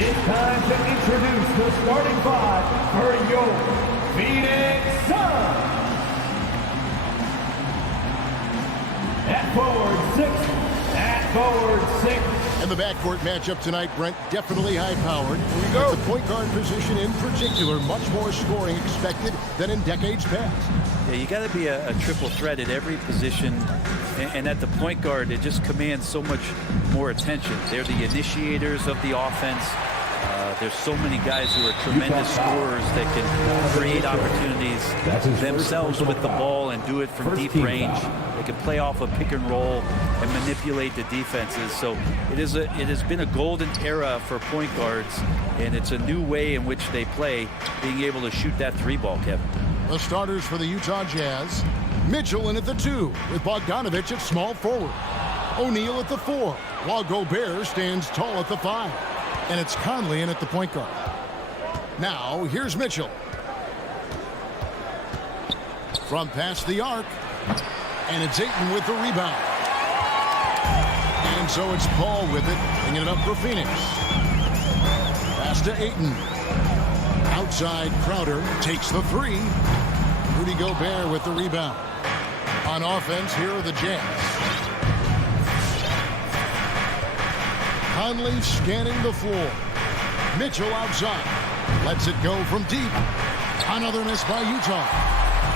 It's time to introduce the starting five for your Phoenix Suns. At forward six. And the backcourt matchup tonight, Brent, definitely high-powered. Here we go. The point guard position in particular, much more scoring expected than in decades past. Yeah, you got to be a triple threat at every position. And at the point guard, it just commands so much more attention. They're the initiators of the offense. There's so many guys who are tremendous scorers that can create opportunities themselves with the ball and do it from deep range. They can play off a pick and roll and manipulate the defenses. So it has been a golden era for point guards, and it's a new way in which they play, being able to shoot that three ball, Kevin. The starters for the Utah Jazz. Mitchell in at the 2 with Bogdanovich at small forward. O'Neal at the 4 while Gobert stands tall at the 5. And it's Conley in at the point guard. Now, here's Mitchell. From past the arc. And it's Ayton with the rebound. And so it's Paul with it, bringing it up for Phoenix. Pass to Ayton. Outside, Crowder takes the 3. Rudy Gobert with the rebound. On offense, here are the Jazz. Conley scanning the floor. Mitchell outside. Lets it go from deep. Another miss by Utah.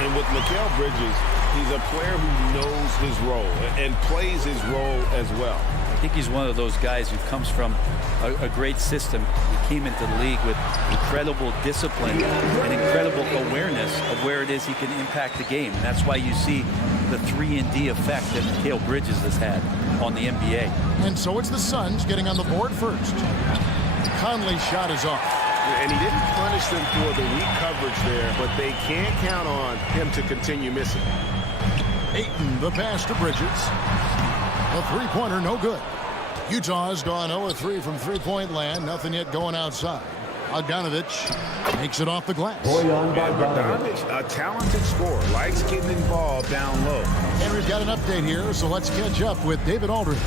And with Mikal Bridges, he's a player who knows his role and plays his role as well. I think he's one of those guys who comes from a great system. He came into the league with incredible discipline and incredible awareness of where it is he can impact the game. And that's why you see the 3-and-D effect that Mikal Bridges has had on the NBA. And so it's the Suns getting on the board first. Conley's shot is off. And he didn't punish them for the weak coverage there, but they can't count on him to continue missing. Ayton, the pass to Bridges. The three-pointer, no good. Utah's gone 0-3 from three-point land. Nothing yet going outside. Bogdanovich makes it off the glass. Bogdanovich, a talented scorer, likes getting involved down low. And we've got an update here, so let's catch up with David Aldridge.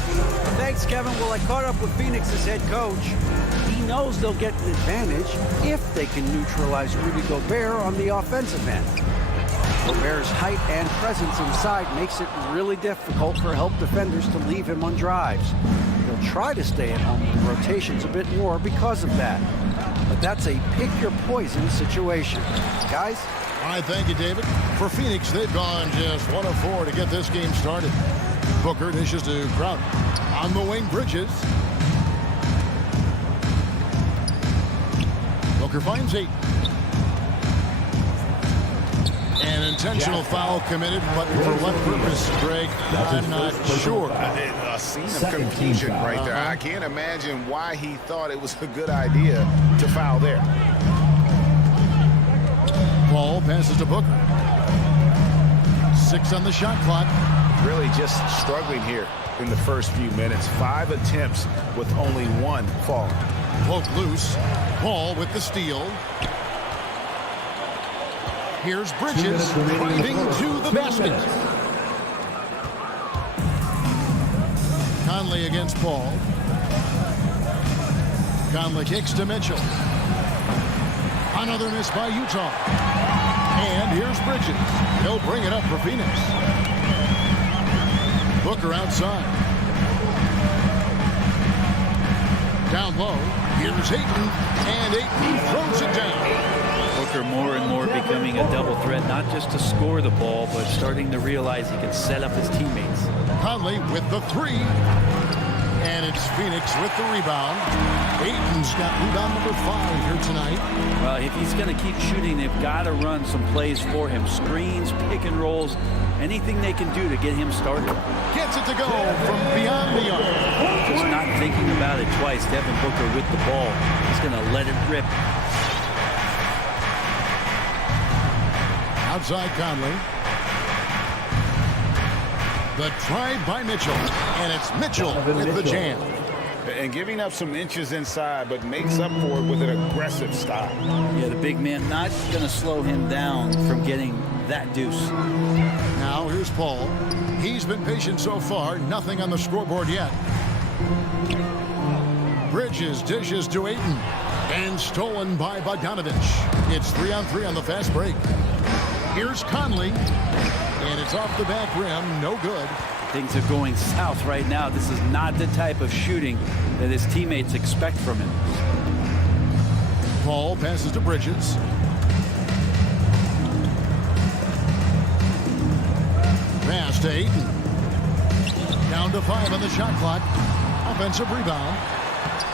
Thanks, Kevin. Well, I caught up with Phoenix's head coach. He knows they'll get an advantage if they can neutralize Rudy Gobert on the offensive end. Gobert's height and presence inside makes it really difficult for help defenders to leave him on drives. They'll try to stay at home in rotations a bit more because of that. But that's a pick-your-poison situation. Guys? All right, thank you, David. For Phoenix, they've gone just 1 of 4 to get this game started. Booker dishes to Crowder. On the wing, Bridges. Booker finds 8. An intentional foul committed, but for what purpose, Greg? I'm not sure. A scene of confusion right there. I can't imagine why he thought it was a good idea to foul there. Ball passes to Booker. 6 on the shot clock. Really just struggling here in the first few minutes. 5 attempts with only 1 fall. Poke loose. Ball with the steal. Here's Bridges driving to the basket. Conley against Paul. Conley kicks to Mitchell. Another miss by Utah. And here's Bridges. He'll bring it up for Phoenix. Booker outside. Down low. Here's Ayton. And Ayton throws it down. Booker more and more becoming a double threat, not just to score the ball, but starting to realize he can set up his teammates. Conley with the 3. And it's Phoenix with the rebound. Ayton's got rebound number 5 here tonight. Well, if he's going to keep shooting, they've got to run some plays for him. Screens, pick and rolls, anything they can do to get him started. Gets it to go from beyond the arc. Just not thinking about it twice. Devin Booker with the ball. He's going to let it rip. Outside Conley. The try by Mitchell. And it's Mitchell with the jam. And giving up some inches inside, but makes up for it with an aggressive stop. Yeah, the big man not going to slow him down from getting that deuce. Now here's Paul. He's been patient so far. Nothing on the scoreboard yet. Bridges dishes to Ayton. And stolen by Bogdanovich. It's 3-on-3 on the fast break. Here's Conley. And it's off the back rim. No good. Things are going south right now. This is not the type of shooting that his teammates expect from him. Paul passes to Bridges. Pass to Ayton. Down to 5 on the shot clock. Offensive rebound.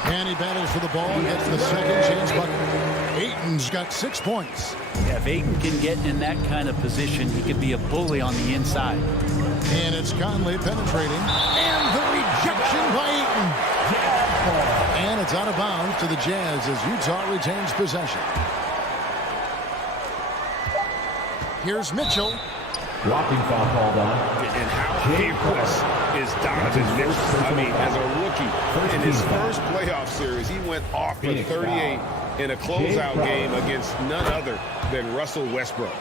And he battles for the ball and gets the second chance bucket. Ayton's got 6 points. Yeah, if Ayton can get in that kind of position, he could be a bully on the inside. And it's Conley penetrating. And the rejection by Ayton. And it's out of bounds to the Jazz as Utah retains possession. Here's Mitchell. Blocking foul called on. And how dangerous is Donovan Mitchell? I mean, as a rookie, in his first playoff series, he went off for 38 in a closeout game against none other than Russell Westbrook.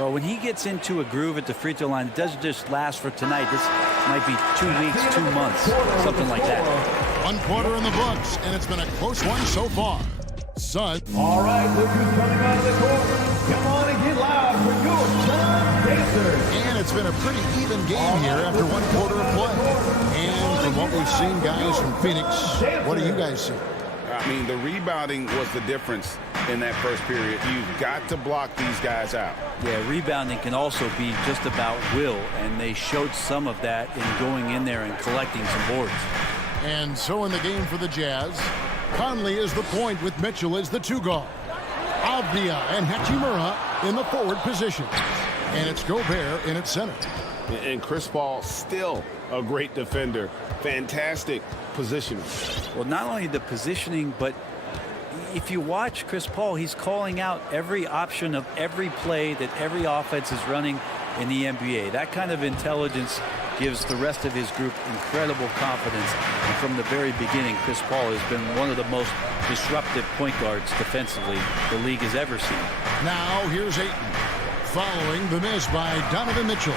Well, when he gets into a groove at the free throw line, it doesn't just last for tonight. This might be 2 weeks, 2 months, something like that. 1 quarter in the books, and it's been a close one so far. Sun. All right, look who's coming out of the court. Come on and get loud for your Sun Pacers. And it's been a pretty even game here after 1 quarter of play. And from what we've seen, guys from Phoenix, what do you guys see? I mean, the rebounding was the difference in that first period. You've got to block these guys out. Yeah, rebounding can also be just about will, and they showed some of that in going in there and collecting some boards. And so in the game for the Jazz, Conley is the point with Mitchell as the 2 guard. Avdia and Hachimura in the forward position. And it's Gobert in its center. And Chris Paul still a great defender. Fantastic positioning. Well, not only the positioning, but if you watch Chris Paul, he's calling out every option of every play that every offense is running in the NBA. That kind of intelligence gives the rest of his group incredible confidence. And from the very beginning, Chris Paul has been one of the most disruptive point guards defensively the league has ever seen. Now here's Ayton, following the miss by Donovan Mitchell.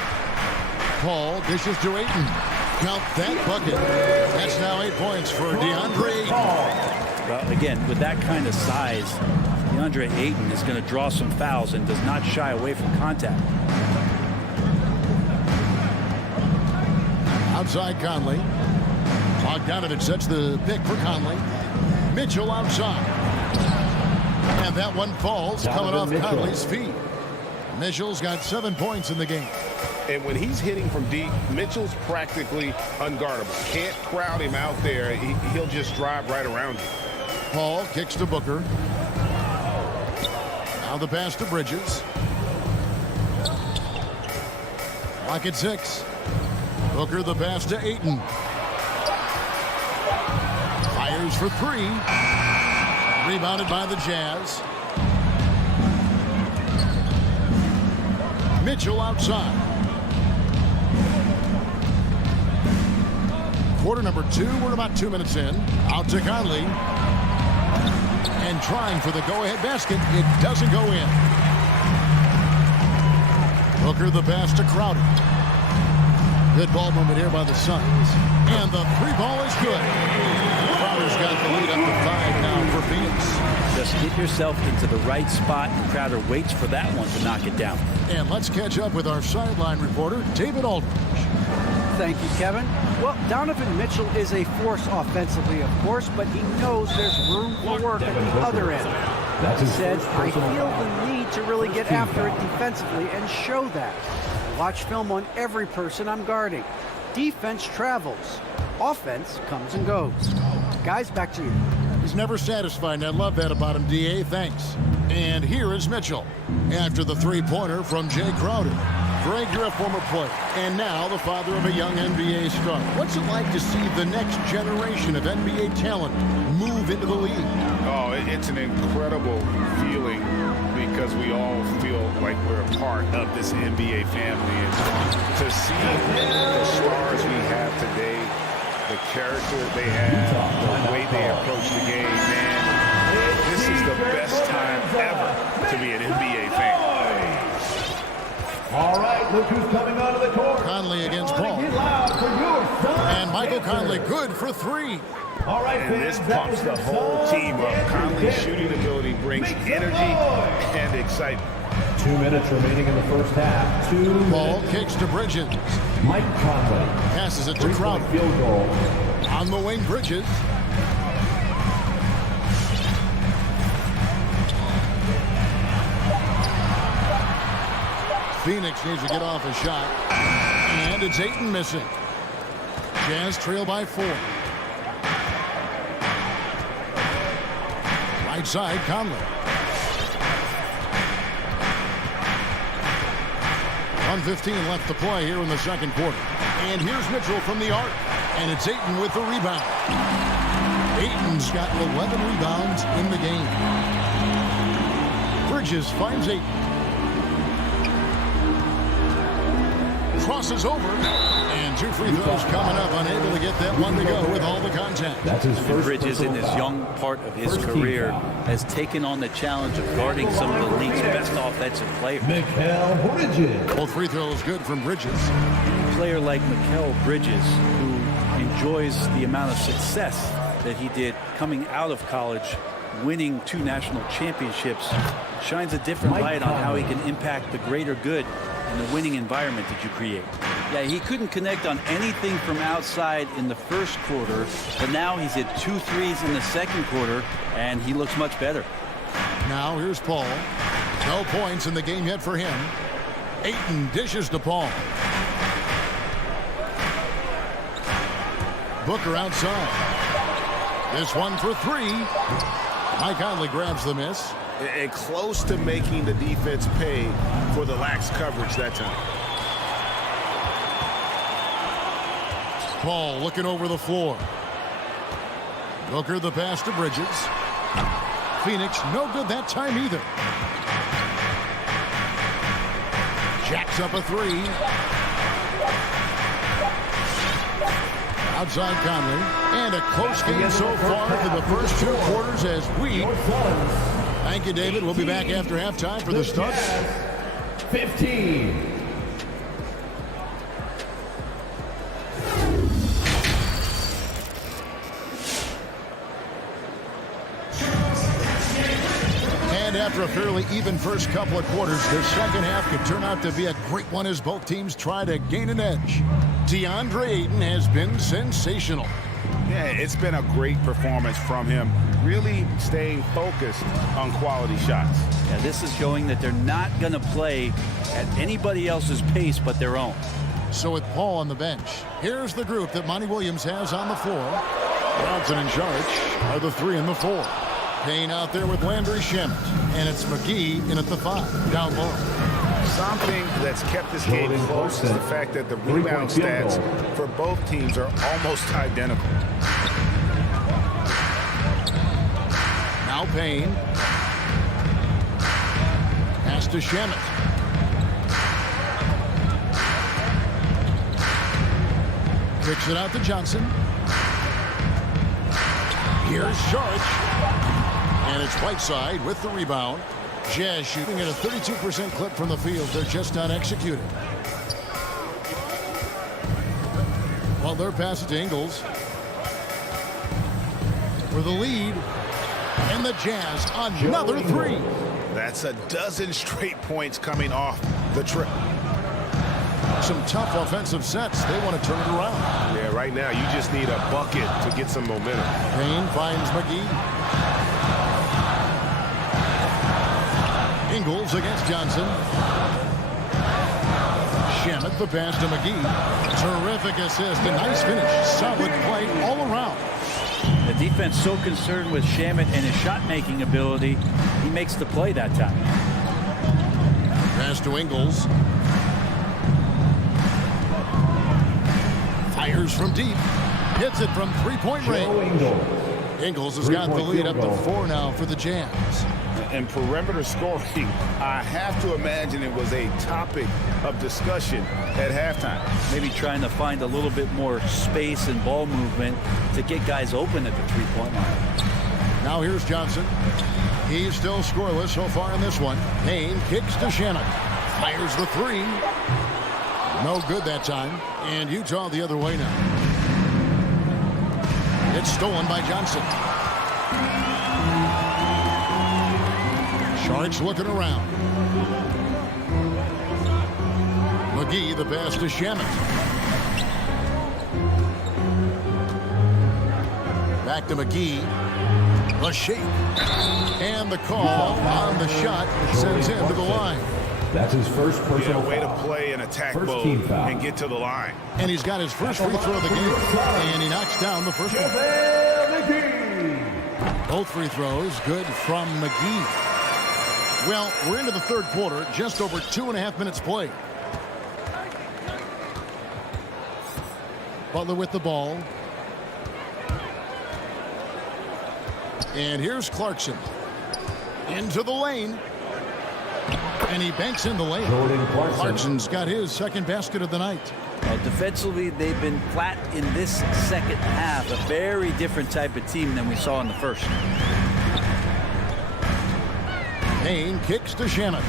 Paul dishes to Ayton. Count that bucket. That's now 8 points for DeAndre Ayton. Well, again, with that kind of size, DeAndre Ayton is going to draw some fouls and does not shy away from contact. Outside Conley. Bogdanovich sets the pick for Conley. Mitchell outside. And that one falls, coming off Conley's feet. Mitchell's got 7 points in the game. And when he's hitting from deep, Mitchell's practically unguardable. Can't crowd him out there. He'll just drive right around you. Paul kicks to Booker. Now the pass to Bridges. Lock at 6. Booker the pass to Ayton. Fires for 3. Rebounded by the Jazz. Mitchell outside. Quarter number 2. We're about 2 minutes in. Out to Conley. And trying for the go-ahead basket. It doesn't go in. Booker the pass to Crowder. Good ball movement here by the Suns. And the 3 ball is good. Crowder's got the lead up to 5 now for Phoenix. Just get yourself into the right spot, and Crowder waits for that one to knock it down. And let's catch up with our sideline reporter, David Aldridge. Thank you, Kevin. Well, Donovan Mitchell is a force offensively, of course, but he knows there's room for work at the other end. He said, I feel the need to really get after it defensively and show that. Watch film on every person I'm guarding. Defense travels. Offense comes and goes. Guys, back to you. He's never satisfied, and I love that about him, D.A. Thanks. And here is Mitchell after the 3-pointer from Jay Crowder. Greg, you're a former player, and now the father of a young NBA star. What's it like to see the next generation of NBA talent move into the league? Oh, it's an incredible feeling because we all feel like we're a part of this NBA family. And to see the stars we have today, the character they have, the way they approach the game, man, this is the best time ever to be an NBA fan. All right, look who's coming onto the court. Conley against Paul. Get loud for your Sun And Michael Pacers. Conley good for 3. All right, And this fans, that pumps was the whole team up. Conley's shooting ability brings energy and excitement. 2 minutes remaining in the first half. Ball kicks to Bridges. Mike Conley. Passes it to Three-point Crowder. field goal. On the wing, Bridges. Phoenix needs to get off a shot. And it's Ayton missing. Jazz trail by 4. Right side, Conley. 1:15 left to play here in the second quarter. And here's Mitchell from the arc. And it's Ayton with the rebound. Ayton's got 11 rebounds in the game. Bridges finds Ayton. Crosses over. And 2 free throws coming up. Unable to get that one to go with all the contact. That's his first. Bridges, in this young part of his career, has taken on the challenge of guarding some of the league's best offensive players. Mikal Bridges. Both free throws good from Bridges. A player like Mikal Bridges, who enjoys the amount of success that he did coming out of college, winning 2 national championships, shines a different light on how he can impact the greater good in the winning environment that you create. Yeah, he couldn't connect on anything from outside in the first quarter, but now he's hit 2 threes in the second quarter, and he looks much better. Now here's Paul. No points in the game yet for him. Ayton dishes to Paul. Booker outside. This one for 3. Mike Conley grabs the miss. And close to making the defense pay for the lax coverage that time. Paul looking over the floor. Booker the pass to Bridges. Phoenix no good that time either. Jacks up a 3. Outside Conley. And a close game so far for the first 2 quarters as we... Thank you, David. We'll be back after halftime for the start. 15. And after a fairly even first couple of quarters, the second half could turn out to be a great one as both teams try to gain an edge. DeAndre Ayton has been sensational. Yeah, it's been a great performance from him, really staying focused on quality shots. Yeah, this is showing that they're not going to play at anybody else's pace but their own. So with Paul on the bench, here's the group that Monty Williams has on the floor. Johnson and Saric are the 3 and the 4. Payne out there with Landry Shamet. And it's McGee in at the 5, down low. Something that's kept this game close is the fact that the rebound stats for both teams are almost identical. Now Payne. Pass to Shamet. Kicks it out to Johnson. Here's Saric. And it's Whiteside with the rebound. Jazz shooting at a 32% clip from the field. They're just not executing. Well, their pass to Ingles. For the lead. And the Jazz, another 3. That's a dozen straight points coming off the trip. Some tough offensive sets. They want to turn it around. Yeah, right now you just need a bucket to get some momentum. Payne finds McGee. Ingles against Johnson. Shamet the pass to McGee. Terrific assist. A nice finish. Solid play all around. The defense so concerned with Shamet and his shot-making ability, he makes the play that time. Pass to Ingles. Fires from deep. Hits it from 3-point range. Ingles has got the lead up to 4 now for the Jazz. And perimeter scoring, I have to imagine it was a topic of discussion at halftime. Maybe trying to find a little bit more space and ball movement to get guys open at the 3-point line. Now here's Johnson. He's still scoreless so far in this one. Payne kicks to Shamet. Fires the 3. No good that time. And Utah the other way now. It's stolen by Johnson. Sharks looking around. McGee, the pass to Shamet. Back to McGee. The shake. And the call on the shot sends him to the line. That's his first personal way to foul. play in attack First mode team foul. and get to the line. And he's got his first free throw of the game. And he knocks down the first one. Both free throws good from McGee. Well, we're into the third quarter, just over 2.5 minutes played. Butler with the ball. And here's Clarkson. Into the lane. And he banks in the lane. Clarkson's got his second basket of the night. Defensively, they've been flat in this second half. A very different type of team than we saw in the first. Payne kicks to Shamet.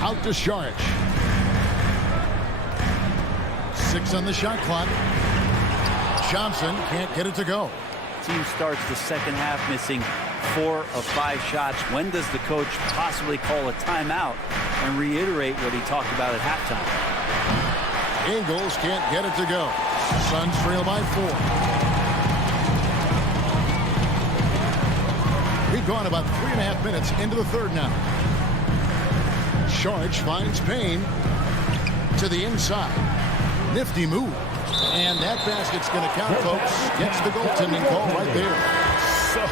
Out to Saric. 6 on the shot clock. Johnson can't get it to go. Team starts the second half missing 4 of 5 shots. When does the coach possibly call a timeout and reiterate what he talked about at halftime? Ingles can't get it to go. Suns trail by 4. We've gone about 3.5 minutes into the third now. Saric finds Payne to the inside. Nifty move. And that basket's going to count, folks. Gets the goaltending call right there. So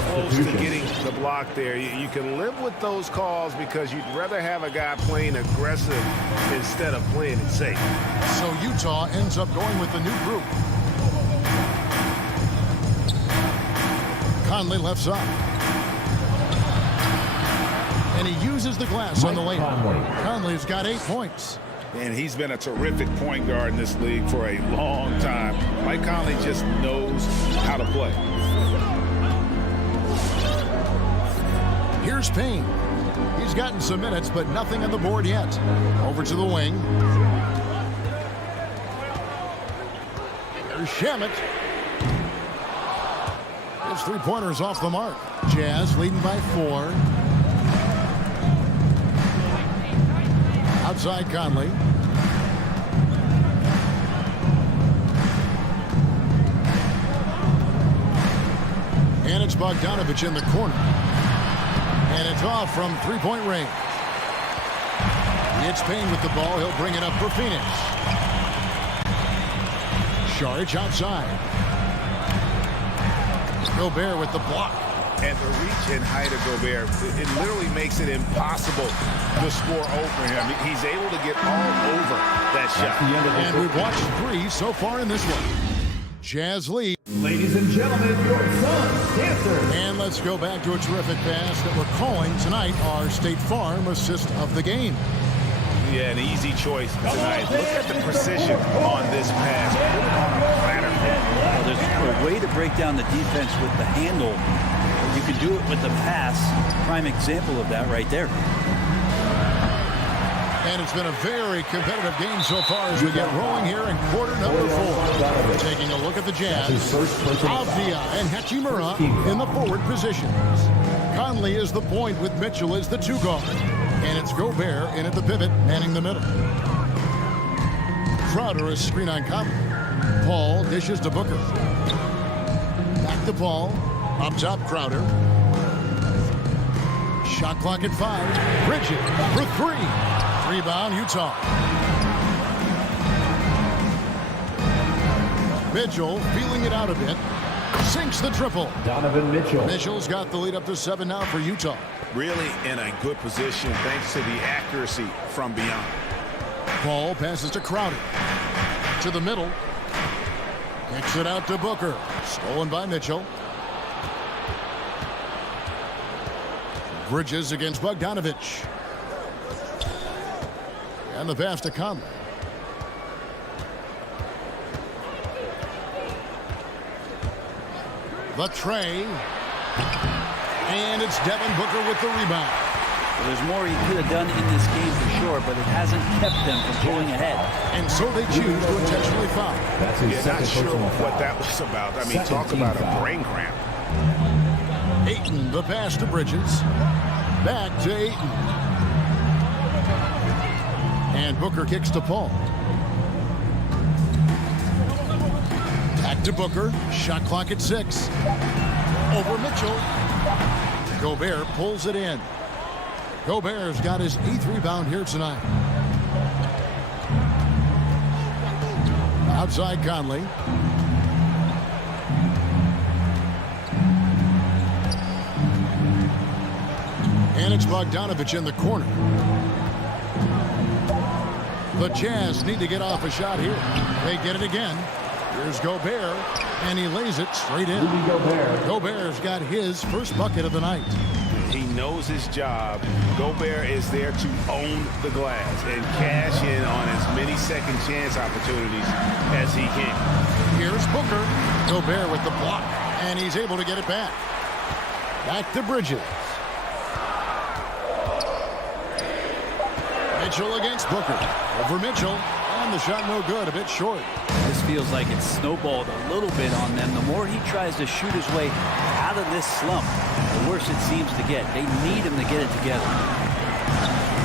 close to getting the block there. You can live with those calls because you'd rather have a guy playing aggressive instead of playing it safe. So Utah ends up going with the new group. Conley left side. And he uses the glass on the lane. Conley's got 8 points. And he's been a terrific point guard in this league for a long time. Mike Conley just knows how to play. Here's Payne. He's gotten some minutes, but nothing on the board yet. Over to the wing. There's Shamet. His 3-pointers off the mark. Jazz leading by 4. Outside Conley. And it's Bogdanovich in the corner. And it's off from 3-point range. It's Payne with the ball. He'll bring it up for Phoenix. Saric outside. Gobert with the block. And the reach and height of Gobert, it literally makes it impossible to score over him. He's able to get all over that shot. And we've watched 3 so far in this one. Jazz lead. Ladies and gentlemen, your Suns dancer. And let's go back to a terrific pass that we're calling tonight our State Farm assist of the game. Yeah, an easy choice tonight. Look at the precision on this pass. Put it on a platter. Well, there's a way to break down the defense with the handle. You can do it with the pass. Prime example of that right there. And it's been a very competitive game so far as we get rolling here in quarter number 4. Taking a look at the Jazz. Avdia and Hachimura in the forward positions. Conley is the point with Mitchell as the 2 guard. And it's Gobert in at the pivot, manning the middle. Crowder is screen on Conley. Paul dishes to Booker. Back to Paul. Up top, Crowder. Shot clock at 5. Bridges for 3. Rebound, Utah. Mitchell feeling it out a bit. Sinks the triple. Donovan Mitchell. Mitchell's got the lead up to 7 now for Utah. Really in a good position thanks to the accuracy from beyond. Paul passes to Crowder. To the middle. Kicks it out to Booker. Stolen by Mitchell. Bridges against Bogdanovich. And the pass to Conley. The tray. And it's Devin Booker with the rebound. There's more he could have done in this game for sure, but it hasn't kept them from pulling ahead. And so they choose to intentionally foul. That's his Not second sure personal foul. what that was about. I mean, Second talk team about foul. a brain cramp. Ayton, the pass to Bridges. Back to Ayton. And Booker kicks to Paul. Back to Booker. Shot clock at 6. Over Mitchell. Gobert pulls it in. Gobert's got his 8th rebound here tonight. Outside Conley. And it's Bogdanovich in the corner. The Jazz need to get off a shot here. They get it again. Here's Gobert, and he lays it straight in. Rudy Gobert. Gobert's got his first bucket of the night. He knows his job. Gobert is there to own the glass and cash in on as many second chance opportunities as he can. Here's Booker. Gobert with the block, and he's able to get it back. Back to Bridges. Mitchell against Booker. Over Mitchell, and the shot no good, a bit short. This feels like it's snowballed a little bit on them. The more he tries to shoot his way out of this slump, the worse it seems to get. They need him to get it together.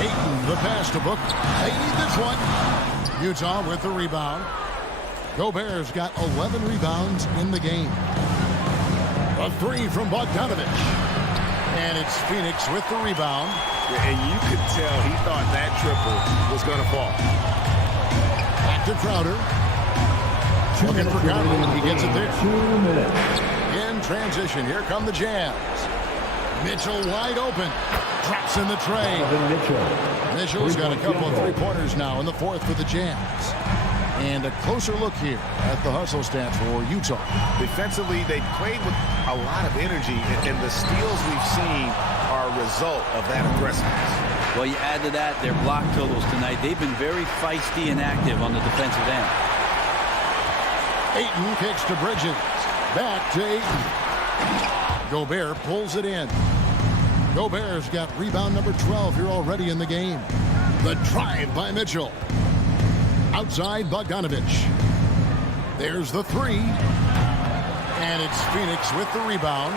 Ayton, the pass to Booker. They need this one. Utah with the rebound. Gobert's got 11 rebounds in the game. A 3 from Bogdanovich. And it's Phoenix with the rebound. And you could tell he thought that triple was going to fall. Back to Crowder. Looking for Conley. He gets it there. 2 minutes. In transition, here come the Jazz. Mitchell wide open. Drops in the tray. Donovan Mitchell. Mitchell's got a couple of three-pointers now in the 4th for the Jazz. And a closer look here at the hustle stats for Utah. Defensively, they played with a lot of energy, and the steals we've seen are a result of that aggressiveness. Well, you add to that their block totals tonight. They've been very feisty and active on the defensive end. Ayton kicks to Bridges. Back to Ayton. Gobert pulls it in. Gobert's got rebound number 12 here already in the game. The drive by Mitchell. Outside Bogdanovich. There's the 3. And it's Phoenix with the rebound.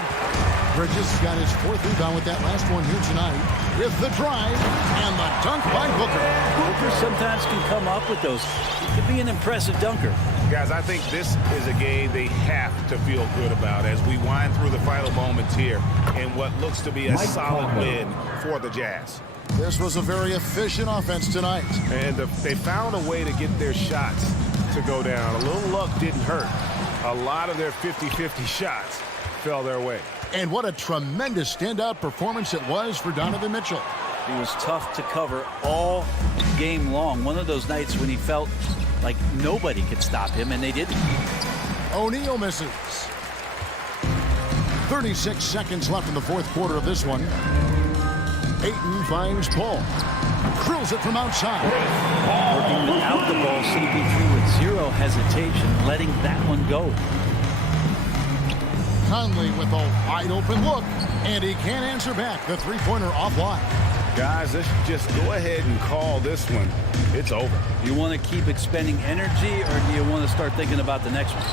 Bridges got his 4th rebound with that last one here tonight. With the drive and the dunk by Booker. Booker sometimes can come up with those. He could be an impressive dunker. Guys, I think this is a game they have to feel good about as we wind through the final moments here in what looks to be a solid win for the Jazz. This was a very efficient offense tonight. And they found a way to get their shots to go down. A little luck didn't hurt. A lot of their 50-50 shots fell their way. And what a tremendous standout performance it was for Donovan Mitchell. He was tough to cover all game long. One of those nights when he felt like nobody could stop him, and they didn't. O'Neal misses. 36 seconds left in the 4th quarter of this one. Ayton finds Paul. Drills it from outside. Working without the ball, CP3 with 0 hesitation, letting that one go. Conley with a wide open look, and he can't answer back. The 3-pointer offline. Guys, let's just go ahead and call this one. It's over. You want to keep expending energy, or do you want to start thinking about the next one?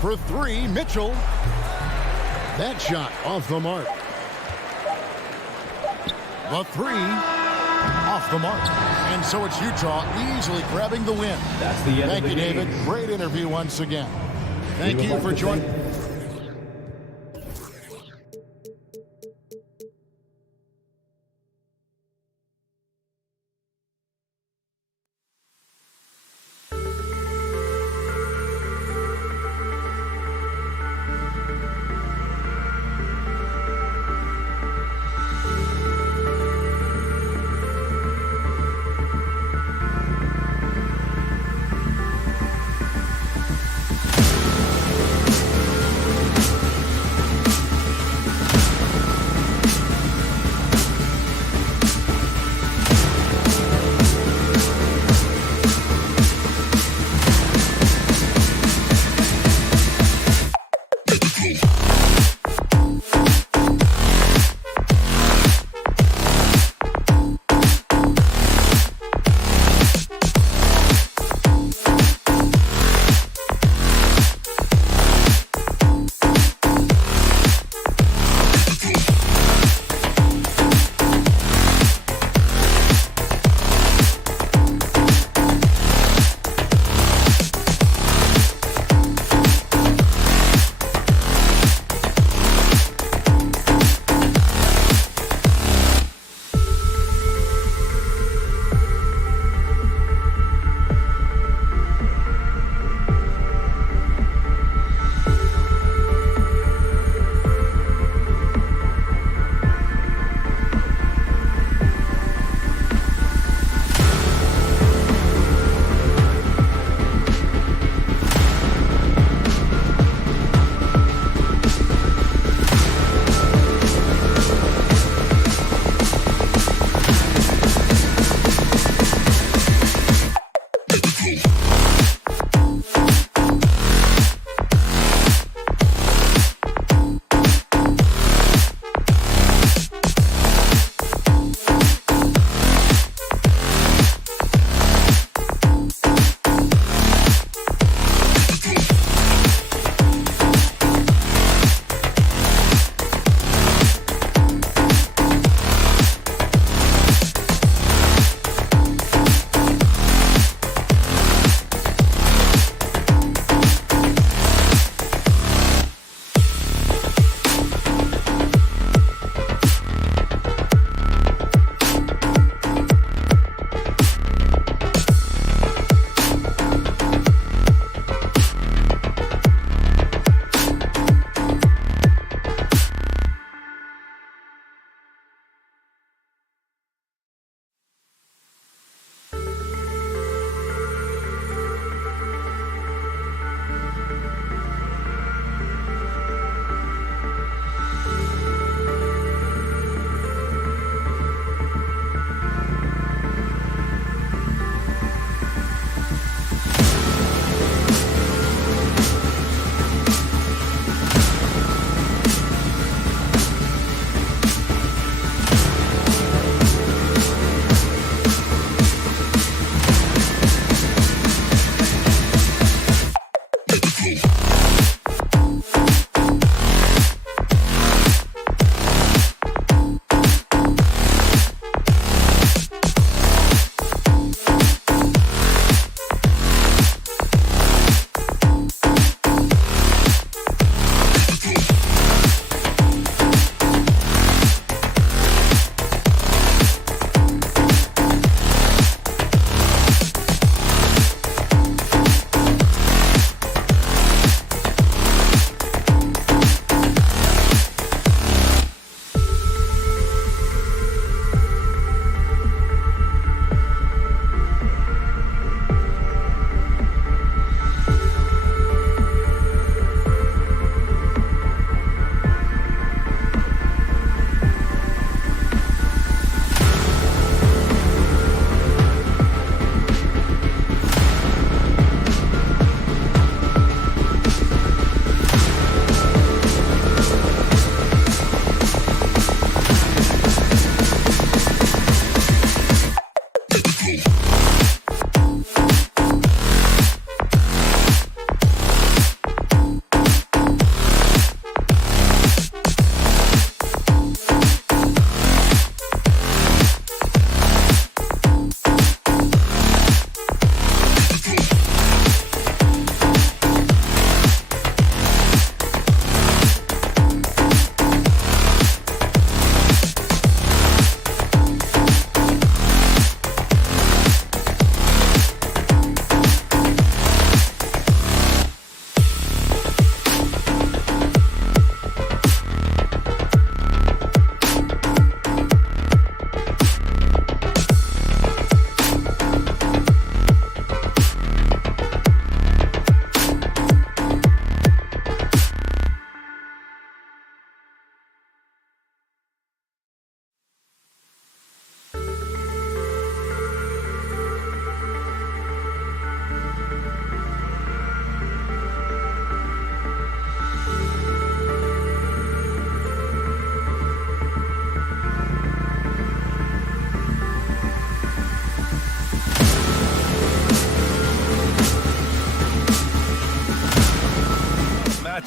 For 3, Mitchell. That shot off the mark. The 3 off the mark. And so it's Utah easily grabbing the win. That's the end Thank of you, the David. game. Great interview once again. Thank We would you like for to joining. thank-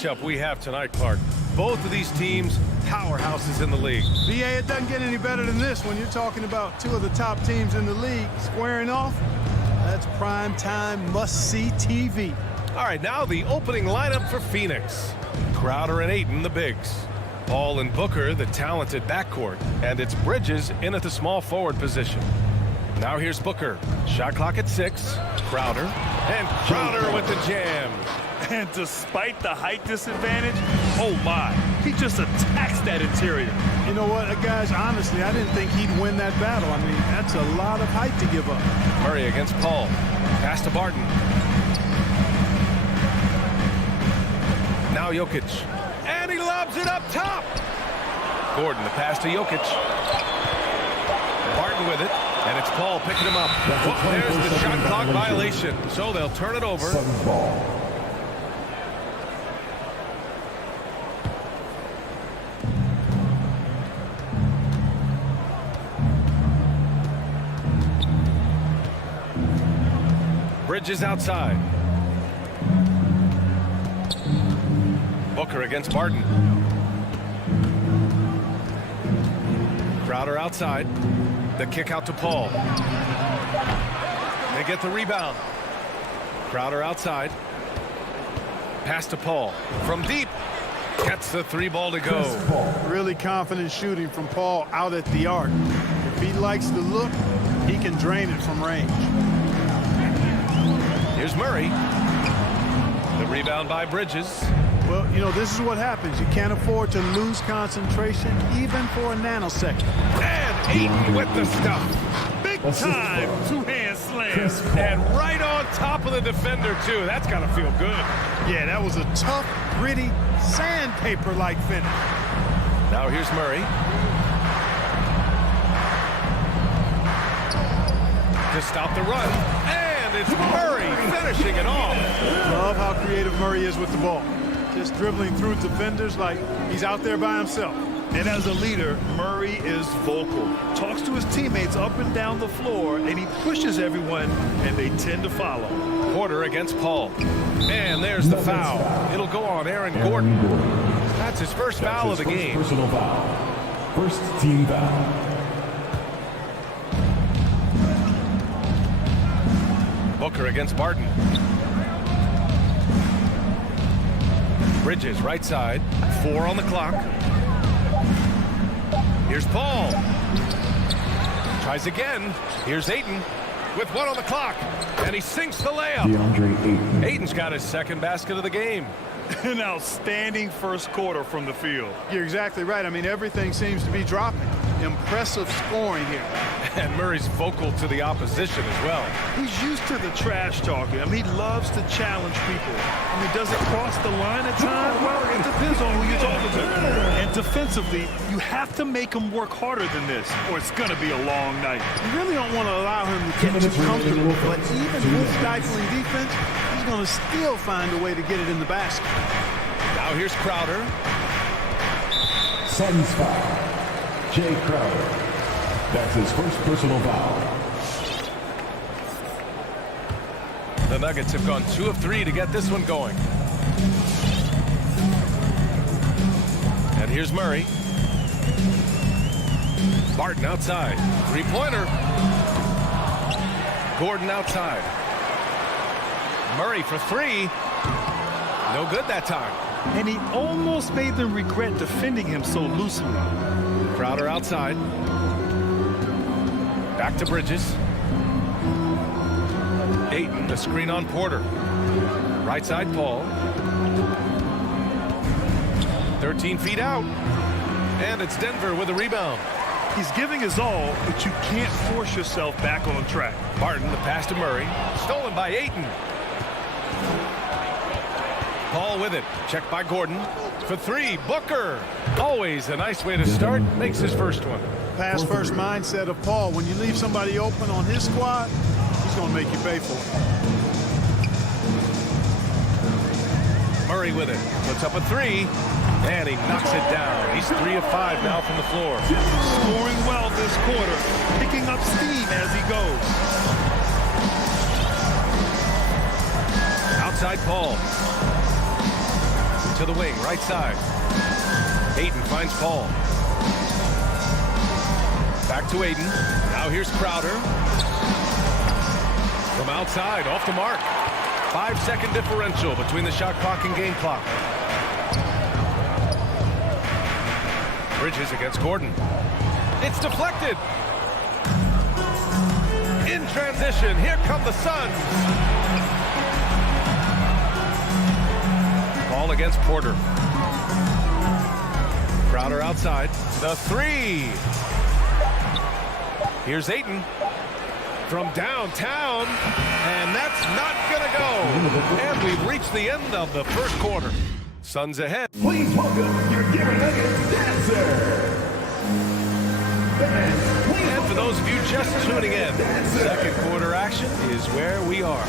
matchup we have tonight, Clark. Both of these teams, powerhouses in the league. BA, it doesn't get any better than this when you're talking about two of the top teams in the league squaring off. That's prime time must-see TV. All right, now the opening lineup for Phoenix. Crowder and Ayton, the bigs. Paul and Booker, the talented backcourt. And it's Bridges in at the small forward position. Now here's Booker. Shot clock at 6. Crowder. And Crowder with the jam. And despite the height disadvantage, oh my, he just attacks that interior. You know what, guys, honestly, I didn't think he'd win that battle. I mean, that's a lot of height to give up. Murray against Paul. Pass to Barton. Now Jokic. And he lobs it up top. Gordon, the pass to Jokic. Barton with it. And it's Paul picking him up. Oh, there's the shot clock violation. So they'll turn it over. Bridges outside. Booker against Barton. Crowder outside. The kick out to Paul. They get the rebound. Crowder outside. Pass to Paul. From deep. Gets the 3 ball to go. Really confident shooting from Paul out at the arc. If he likes the look, he can drain it from range. Here's Murray. The rebound by Bridges. Well, you know, this is what happens. You can't afford to lose concentration even for a nanosecond. And Ayton with the stuff. Big time two-hand slam. And right on top of the defender, too. That's got to feel good. Yeah, that was a tough, gritty, sandpaper-like finish. Now here's Murray. To stop the run. And it's Murray finishing it off. Love how creative Murray is with the ball. Just dribbling through defenders like he's out there by himself. And as a leader, Murray is vocal. Talks to his teammates up and down the floor, and he pushes everyone, and they tend to follow. Porter against Paul. And there's the foul. It'll go on Aaron Gordon. That's his first foul of the game. Personal foul. First team foul. Booker against Barton. Bridges right side. 4 on the clock. Here's Paul. Tries again. Here's Ayton with 1 on the clock. And he sinks the layup. Ayton. Ayton's got his second basket of the game. An outstanding first quarter from the field. You're exactly right. I mean, everything seems to be dropping. Impressive scoring here. And Murray's vocal to the opposition as well. He's used to the trash talking. I mean, he loves to challenge people. I mean, does it cross the line at times? Well, it depends on who you're talking to. And defensively, you have to make him work harder than this, or it's going to be a long night. You really don't want to allow him to get too comfortable, but even with stifling defense, he's going to still find a way to get it in the basket. Now here's Crowder. Suns foul. Jay Crowder. That's his first personal foul. The Nuggets have gone 2 of 3 to get this one going. And here's Murray. Barton outside. 3-pointer. Gordon outside. Murray for 3. No good that time. And he almost made them regret defending him so loosely. Crowder outside. Back to Bridges. Ayton, the screen on Porter. Right side, Paul. 13 feet out. And it's Denver with a rebound. He's giving his all, but you can't force yourself back on track. Barton, the pass to Murray. Stolen by Ayton. Paul with it. Checked by Gordon. For 3, Booker. Always a nice way to start. Makes his first one. Pass first mindset of Paul. When you leave somebody open on his squad, he's going to make you pay for it. Murray with it. Puts up a 3. And he knocks it down. He's 3 of 5 now from the floor. Scoring well this quarter. Picking up steam as he goes. Outside Paul. To to the wing, right side. Ayton finds Paul. Back to Ayton. Now here's Crowder. From outside, off the mark. 5-second differential between the shot clock and game clock. Bridges against Gordon. It's deflected. In transition, here come the Suns. Ball against Porter. Crowder outside. The three. Here's Ayton from downtown, and that's not going to go. And we've reached the end of the first quarter. Suns ahead. Please welcome your Denver Nuggets dancer. And for those of you just tuning in, second quarter action is where we are.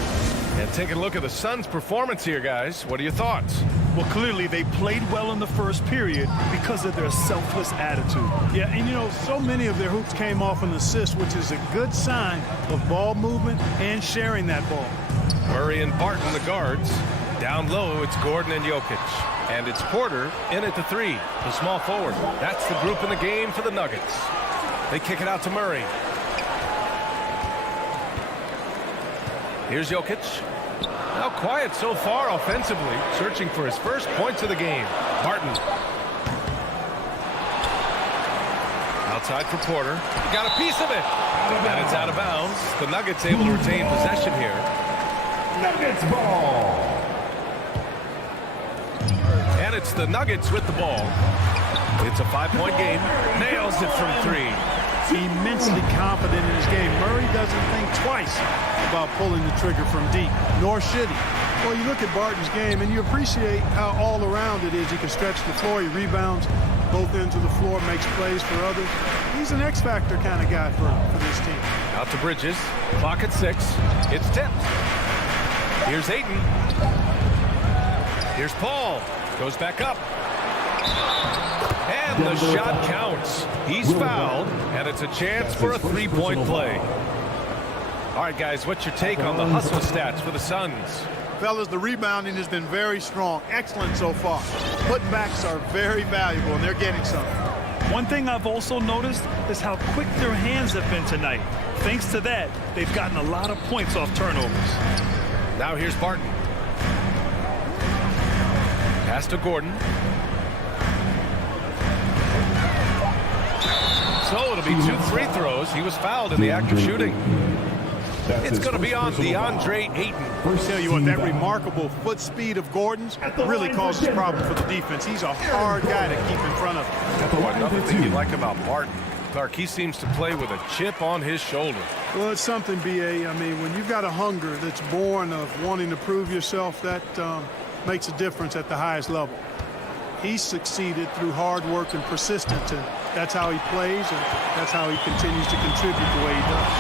And taking a look at the Suns' performance here, guys. What are your thoughts? Well, clearly they played well in the first period because of their selfless attitude. Yeah, and you know, so many of their hoops came off an assist, which is a good sign of ball movement and sharing that ball. Murray and Barton, the guards. Down low, it's Gordon and Jokic. And it's Porter in at the three, the small forward. That's the group in the game for the Nuggets. They kick it out to Murray. Here's Jokic. Now quiet so far offensively, searching for his first points of the game. Barton. Outside for Porter. He got a piece of it. And it's out of bounds. The Nuggets able to retain possession here. Nuggets ball. And it's the Nuggets with the ball. It's a 5-point game. Nails it from three. Immensely confident in his game. Murray doesn't think twice about pulling the trigger from deep, nor should he. Well, you look at Barton's game, and you appreciate how all-around it is. He can stretch the floor, he rebounds both ends of the floor, makes plays for others. He's an X-factor kind of guy for this team. Out to Bridges. Clock at 6. It's tipped. Here's Ayton. Here's Paul. Goes back up. And the shot counts. He's fouled, and it's a chance for a three-point play. All right, guys, what's your take on the hustle stats for the Suns? Fellas, the rebounding has been very strong. Excellent so far. Putbacks are very valuable, and they're getting some. One thing I've also noticed is how quick their hands have been tonight. Thanks to that, they've gotten a lot of points off turnovers. Now here's Barton. Pass to Gordon. So it'll be 2 free throws. He was fouled in the act of shooting. It's going to be on DeAndre Ayton. I tell you what, that remarkable foot speed of Gordon's really causes problems for the defense. He's a hard guy to keep in front of him. Boy, another thing you like about Barton, Clark, he seems to play with a chip on his shoulder. Well, it's something, B.A. I mean, when you've got a hunger that's born of wanting to prove yourself, that makes a difference at the highest level. He's succeeded through hard work and persistence, and that's how he plays, and that's how he continues to contribute the way he does.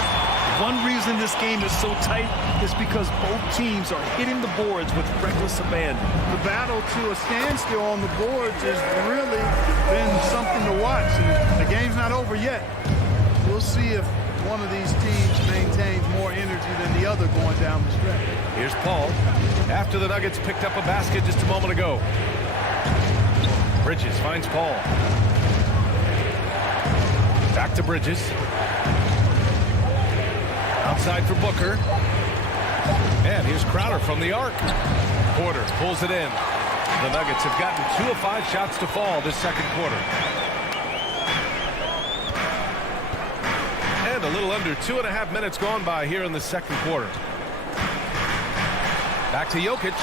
One reason this game is so tight is because both teams are hitting the boards with reckless abandon. The battle to a standstill on the boards has really been something to watch. And the game's not over yet. We'll see if one of these teams maintains more energy than the other going down the stretch. Here's Paul. After the Nuggets picked up a basket just a moment ago. Bridges finds Paul. Back to Bridges. Outside for Booker. And here's Crowder from the arc. Porter pulls it in. The Nuggets have gotten 2 of 5 shots to fall this second quarter. And a little under 2.5 minutes gone by here in the second quarter. Back to Jokic.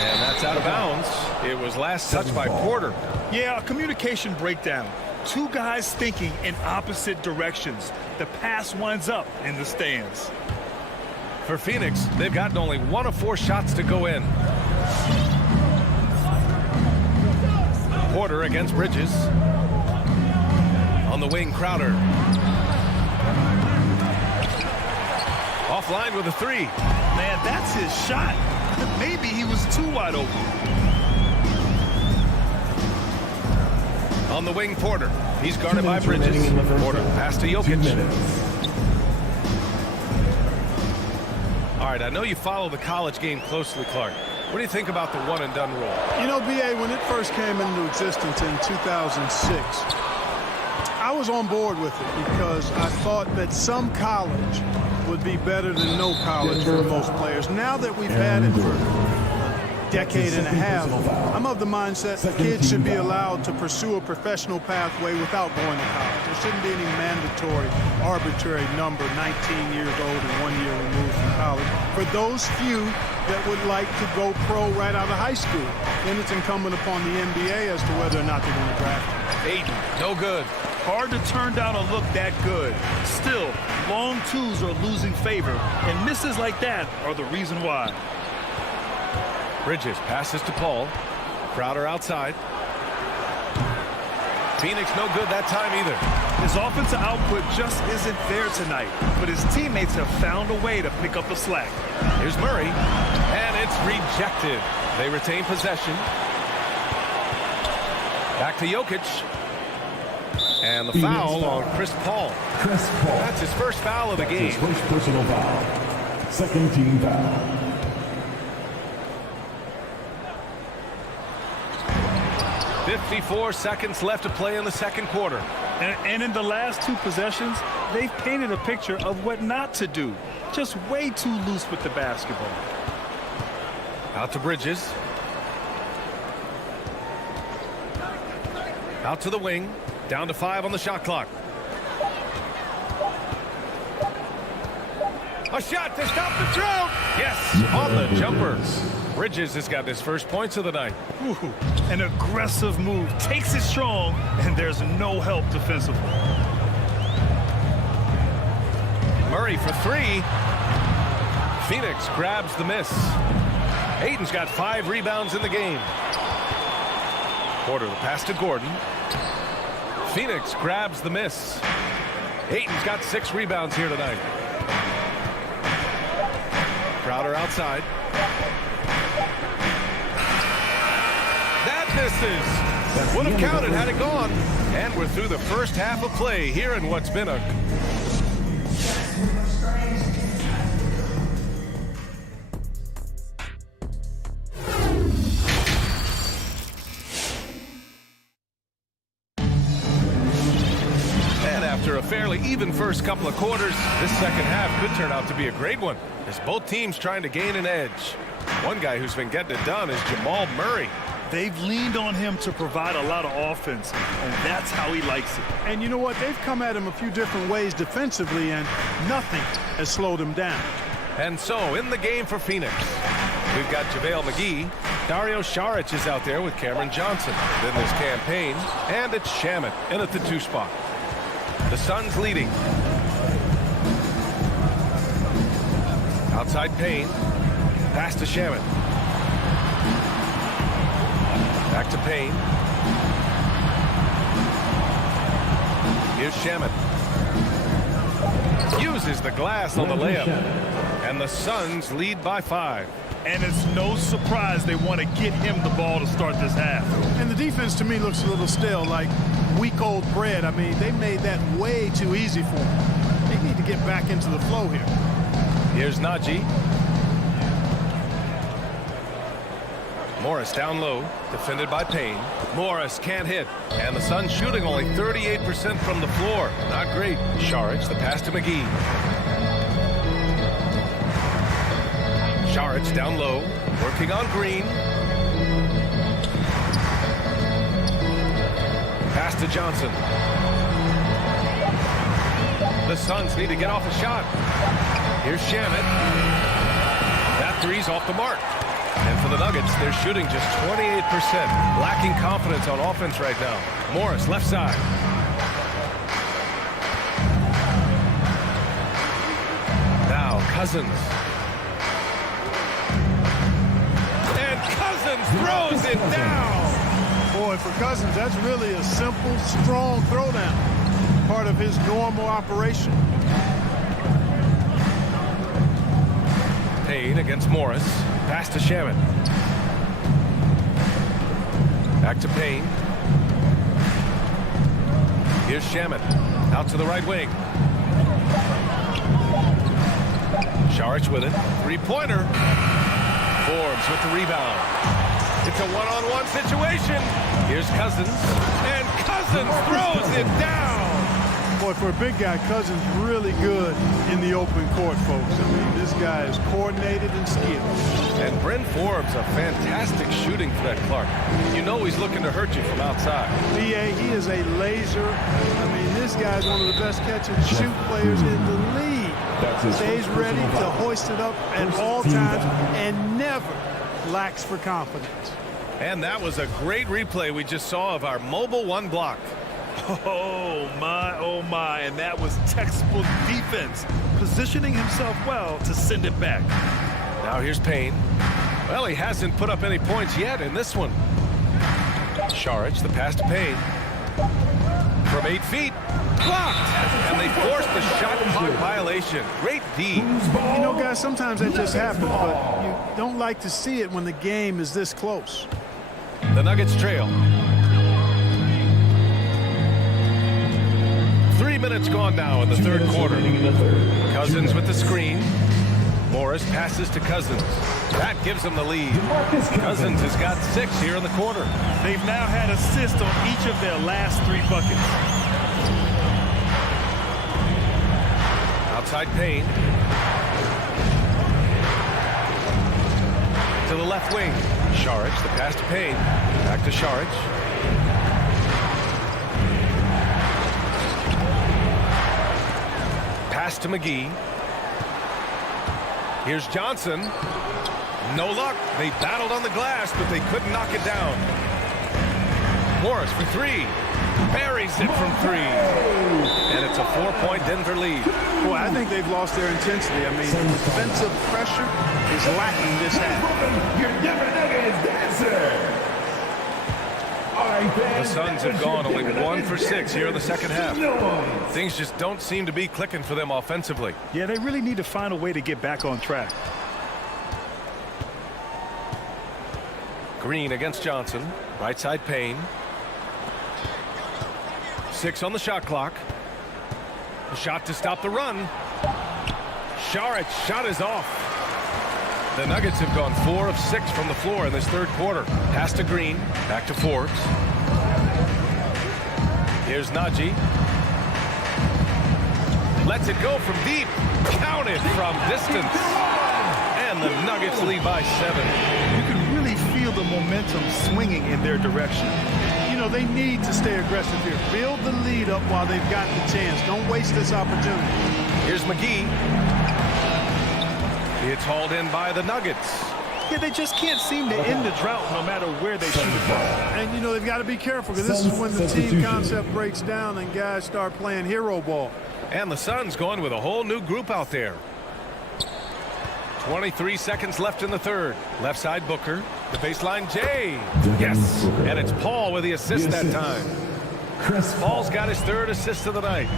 And that's out of bounds. It was last touched by Porter. Yeah, a communication breakdown. 2 guys thinking in opposite directions. The pass winds up in the stands. For Phoenix, they've gotten only 1 of 4 shots to go in. Porter against Bridges. On the wing, Crowder. Offline with a 3. Man, that's his shot. Maybe he was too wide open. On the wing, Porter. He's guarded by Bridges. Porter pass to Jokic. All right, I know you follow the college game closely, Clark. What do you think about the one-and-done rule? You know, B.A., when it first came into existence in 2006, I was on board with it because I thought that some college would be better than no college for most players. Now that we've had it for a decade and a half, I'm of the mindset that kids should be allowed to pursue a professional pathway without going to college. There shouldn't be any mandatory, arbitrary number, 19 years old and 1 year removed from college. For those few that would like to go pro right out of high school, then it's incumbent upon the NBA as to whether or not they're going to draft them. Aiden, no good. Hard to turn down a look that good. Still, long twos are losing favor, and misses like that are the reason why. Bridges passes to Paul. Crowder outside. Phoenix no good that time either. His offensive output just isn't there tonight, but his teammates have found a way to pick up the slack. Here's Murray, and it's rejected. They retain possession. Back to Jokic. And the foul on Chris Paul. That's his first foul of the game. His first personal foul. Second team foul. 54 seconds left to play in the second quarter. And in the last two possessions, they've painted a picture of what not to do. Just way too loose with the basketball. Out to Bridges. Out to the wing. Down to 5 on the shot clock. A shot to stop the drought. Yes, on the jumper. Bridges has got his first points of the night. Ooh, an aggressive move. Takes it strong, and there's no help defensively. Murray for 3. Phoenix grabs the miss. Aiden's got 5 rebounds in the game. Porter the pass to Gordon. Phoenix grabs the miss. Aiden's got 6 rebounds here tonight. Crowder outside. That misses. Would have counted had it gone. And we're through the first half of play here in what's been a... a fairly even first couple of quarters, this second half could turn out to be a great one as both teams trying to gain an edge. One guy who's been getting it done is Jamal Murray. They've leaned on him to provide a lot of offense, and that's how he likes it. And you know what? They've come at him a few different ways defensively, and nothing has slowed him down. And so, in the game for Phoenix, we've got JaVale McGee. Dario Saric is out there with Cameron Johnson. Then there's Campaign, and it's Shamet in at the 2 spot. The Suns leading. Outside Payne. Pass to Shamet. Back to Payne. Here's Shamet. Uses the glass on the layup. And the Suns lead by 5. And it's no surprise they want to get him the ball to start this half. And the defense to me looks a little stale, like week-old bread. I mean, they made that way too easy for them. They need to get back into the flow here. Here's Najee. Morris down low, defended by Payne. Morris can't hit, and the Suns shooting only 38% from the floor. Not great. Saric, the pass to McGee. Saric down low, working on Green. Pass to Johnson. The Suns need to get off a shot. Here's Shamet. That three's off the mark. And for the Nuggets, they're shooting just 28%. Lacking confidence on offense right now. Morris, left side. Now, Cousins. And Cousins throws it down. Boy, for Cousins, that's really a simple, strong throwdown. Part of his normal operation. Payne against Morris. Pass to Shamet. Back to Payne. Here's Shamet. Out to the right wing. Saric with it. Three-pointer. Forbes with the rebound. It's a one-on-one situation. Here's Cousins, and Cousins throws it down. Boy, for a big guy, Cousins really good in the open court, folks. I mean, this guy is coordinated and skilled. And Bryn Forbes, a fantastic shooting threat, Clark. You know he's looking to hurt you from outside. B.A., he is a laser. I mean, this guy's one of the best catch-and-shoot players in the league. Stays ready to hoist it up at all times and never lacks for confidence. And that was a great replay we just saw of our mobile one block. Oh my, and that was textbook defense, positioning himself well to send it back. Now here's Payne. Well, he hasn't put up any points yet in this one. Saric, the pass to Payne. From 8 feet, blocked, and they forced the shot clock violation. Great D. You know, guys, sometimes that just happens, but you don't like to see it when the game is this close. The Nuggets trail. 3 minutes gone now in the third quarter. Cousins with the screen. Morris passes to Cousins. That gives them the lead. Cousins has got 6 here in the quarter. They've now had assists on each of their last 3 buckets. Outside Payne. To the left wing. Saric, the pass to Payne. Back to Saric. Pass to McGee. Here's Johnson. No luck. They battled on the glass, but they couldn't knock it down. Morris for 3. Buries it from 3. And it's a 4-point Denver lead. Boy, I think they've lost their intensity. I mean, defensive pressure is lacking this half. Your Denver Nuggets dancer. The Suns have gone only 1 for 6 here in the second half. Things just don't seem to be clicking for them offensively. Yeah, they really need to find a way to get back on track. Green against Johnson. Right side Payne. 6 on the shot clock. A shot to stop the run. Saric shot is off. The Nuggets have gone 4 of 6 from the floor in this third quarter. Pass to Green. Back to Forbes. Here's Najee. Lets it go from deep. Counted from distance. And the Nuggets lead by 7. You can really feel the momentum swinging in their direction. You know, they need to stay aggressive here. Build the lead up while they've got the chance. Don't waste this opportunity. Here's McGee. It's hauled in by the Nuggets. Yeah, they just can't seem to end the drought no matter where they shoot it from. And, you know, they've got to be careful because this is when the team concept breaks down and guys start playing hero ball. And the Suns going with a whole new group out there. 23 seconds left in the third. Left side Booker. The baseline Jay. Yes. And it's Paul with the assist that time. Paul's got his 3rd assist of the night.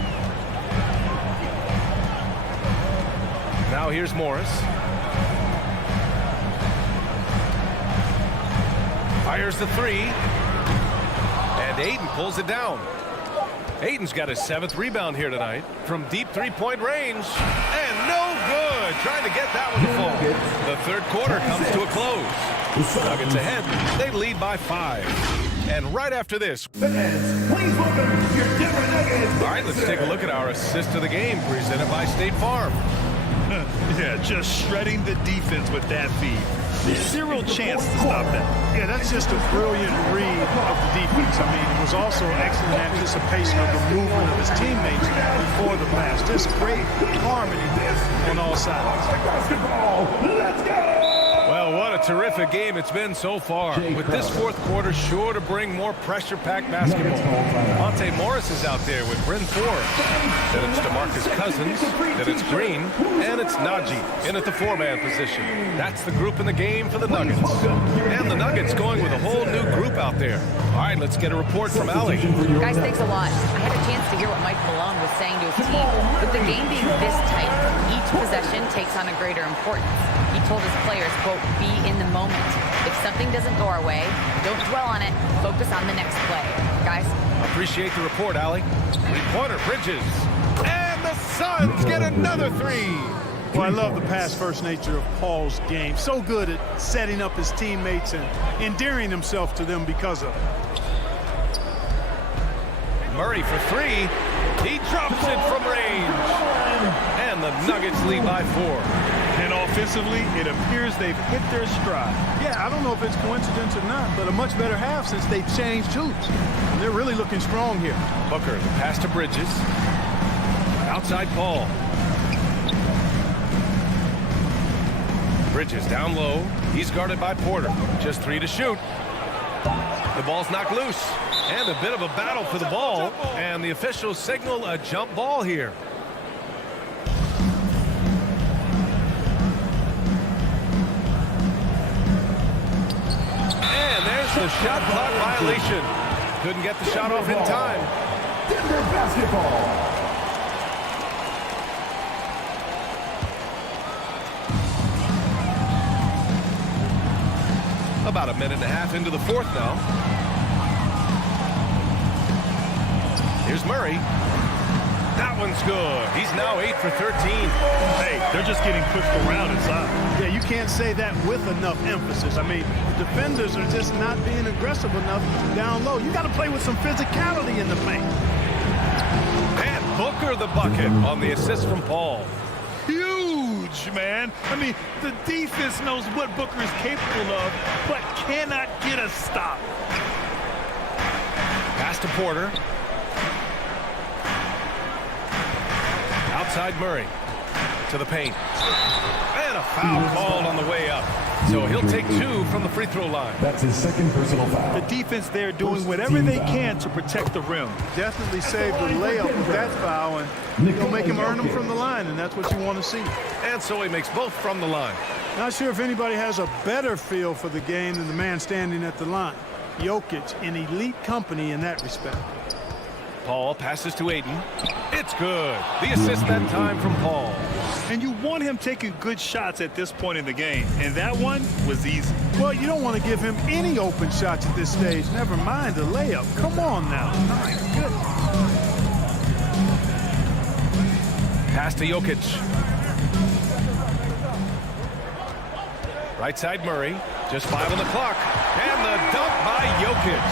Now here's Morris. Fires the 3. And Ayton pulls it down. Ayton's got his 7th rebound here tonight from deep 3-point range. And no good. Trying to get that one to fall. The third quarter comes to a close. Nuggets ahead. They lead by 5. And right after this, Fans, please welcome your Denver Nuggets. all right, let's take a look at our assist of the game presented by State Farm. Yeah, just shredding the defense with that feed. 0 chance to stop that. Yeah, that's just a brilliant read of the defense. I mean, it was also excellent anticipation of the movement of his teammates before the pass. Just great harmony on all sides. Basketball, let's go! Well, what a terrific game it's been so far. With this fourth quarter sure to bring more pressure-packed basketball. Monte Morris is out there with Bryn Forbes. Then it's DeMarcus Cousins. Then it's Green. And it's Najee in at the 4-man position. That's the group in the game for the Nuggets. And the Nuggets going with a whole new group out there. All right, let's get a report from Allie. Guys, thanks a lot. I had a chance to hear what Mike Malone was saying to his team. With the game being this tight, each possession takes on a greater importance. He told his players, quote, be in the moment. If something doesn't go our way, don't dwell on it. Focus on the next play. Guys? Appreciate the report, Allie. 3-pointer Bridges. And the Suns get another 3. Well, I love the pass-first nature of Paul's game. So good at setting up his teammates and endearing himself to them because of it. Murray for three. He drops it from range. And the Nuggets lead by 4. And offensively, it appears they've hit their stride. Yeah, I don't know if it's coincidence or not, but a much better half since they've changed hoops. And they're really looking strong here. Booker, the pass to Bridges. Outside Paul. Bridges down low. He's guarded by Porter. Just 3 to shoot. The ball's knocked loose. And a bit of a battle for the ball. And the officials signal a jump ball here. And there's the shot clock violation. Couldn't get the shot off in time. Denver basketball. About a minute and a half into the fourth now. Here's Murray. That one's good. He's now 8 for 13. Hey, they're just getting pushed around inside. Yeah, you can't say that with enough emphasis. I mean, the defenders are just not being aggressive enough down low. You got to play with some physicality in the paint. And Booker the bucket on the assist from Paul. Huge, man. I mean, the defense knows what Booker is capable of, but cannot get a stop. Pass to Porter. Outside Murray to the paint. And a foul called on the way up. So he'll take 2 from the free throw line. That's his second personal foul. The defense there doing whatever they can to protect the rim. Definitely saved the layup with that foul, and you'll make him earn them from the line, and that's what you want to see. And so he makes both from the line. Not sure if anybody has a better feel for the game than the man standing at the line. Jokic in elite company in that respect. Paul passes to Aiden. It's good. The assist that time from Paul. And you want him taking good shots at this point in the game. And that one was easy. Well, you don't want to give him any open shots at this stage. Never mind the layup. Come on now. My goodness. Pass to Jokic. Right side Murray. Just 5 on the clock. And the dunk by Jokic.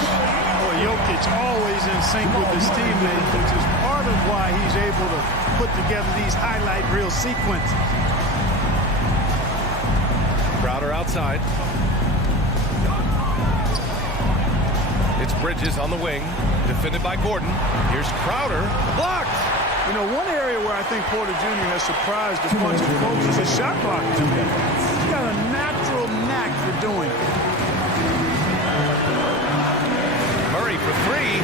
Boy, Jokic always in sync with his teammates, which is part of why he's able to put together these highlight reel sequences. Crowder outside. It's Bridges on the wing. Defended by Gordon. Here's Crowder. Blocked. You know, one area where I think Porter Jr. has surprised a bunch of folks is his shot blocking. He's got a natural knack for doing it. Murray for 3.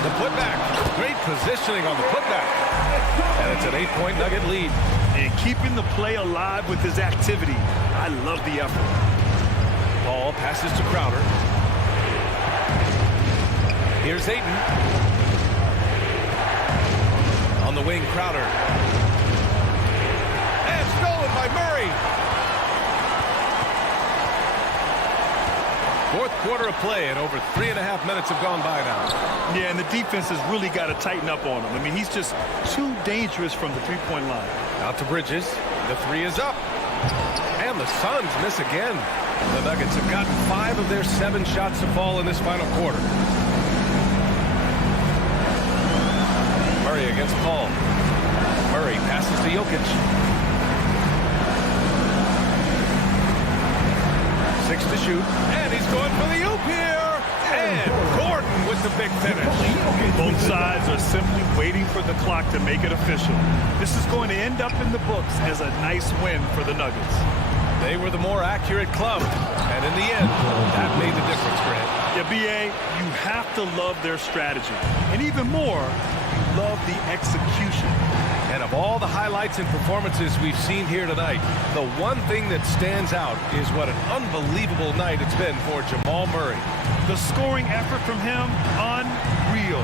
The putback. Great positioning on the putback. And it's an 8-point Nugget lead. And keeping the play alive with his activity. I love the effort. Paul passes to Crowder. Here's Aiden. On the wing, Crowder. And stolen by Murray. Fourth quarter of play, and over 3.5 minutes have gone by now. Yeah, and the defense has really got to tighten up on him. I mean, he's just too dangerous from the three-point line. Out to Bridges. The 3 is up. And the Suns miss again. The Nuggets have gotten 5 of their 7 shots to fall in this final quarter. Murray against Paul. Murray passes to Jokic. 6 to shoot. And he's going for the oop here. And Gordon with the big finish. Both sides are simply waiting for the clock to make it official. This is going to end up in the books as a nice win for the Nuggets. They were the more accurate club. And in the end, that made the difference, Grant. Yeah, B.A., you have to love their strategy. And even more, love the execution. And of all the highlights and performances we've seen here tonight, the one thing that stands out is what an unbelievable night it's been for Jamal Murray. The scoring effort from him, unreal.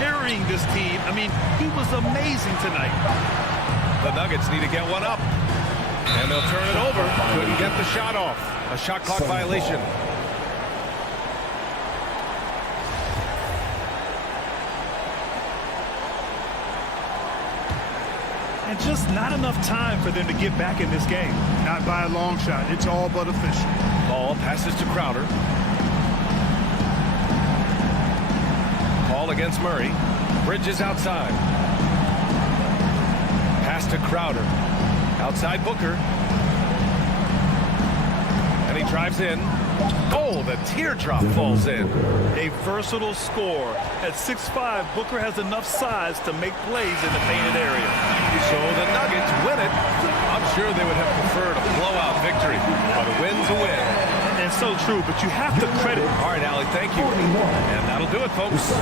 Carrying this team, I mean, he was amazing tonight. The Nuggets need to get one up. And they'll turn it over. Couldn't get the shot off. A shot clock violation. and just not enough time for them to get back in this game. Not by a long shot. It's all but official. Ball passes to Crowder. Ball against Murray. Bridges outside. Pass to Crowder. Outside Booker. And he drives in. Oh, the teardrop falls in. A versatile scorer. At 6'5", Booker has enough size to make plays in the painted area. So the Nuggets win it. I'm sure they would have preferred a blowout victory, but a win's a win. And so true, but you have to credit. All right, Allie, thank you. And that'll do it, folks.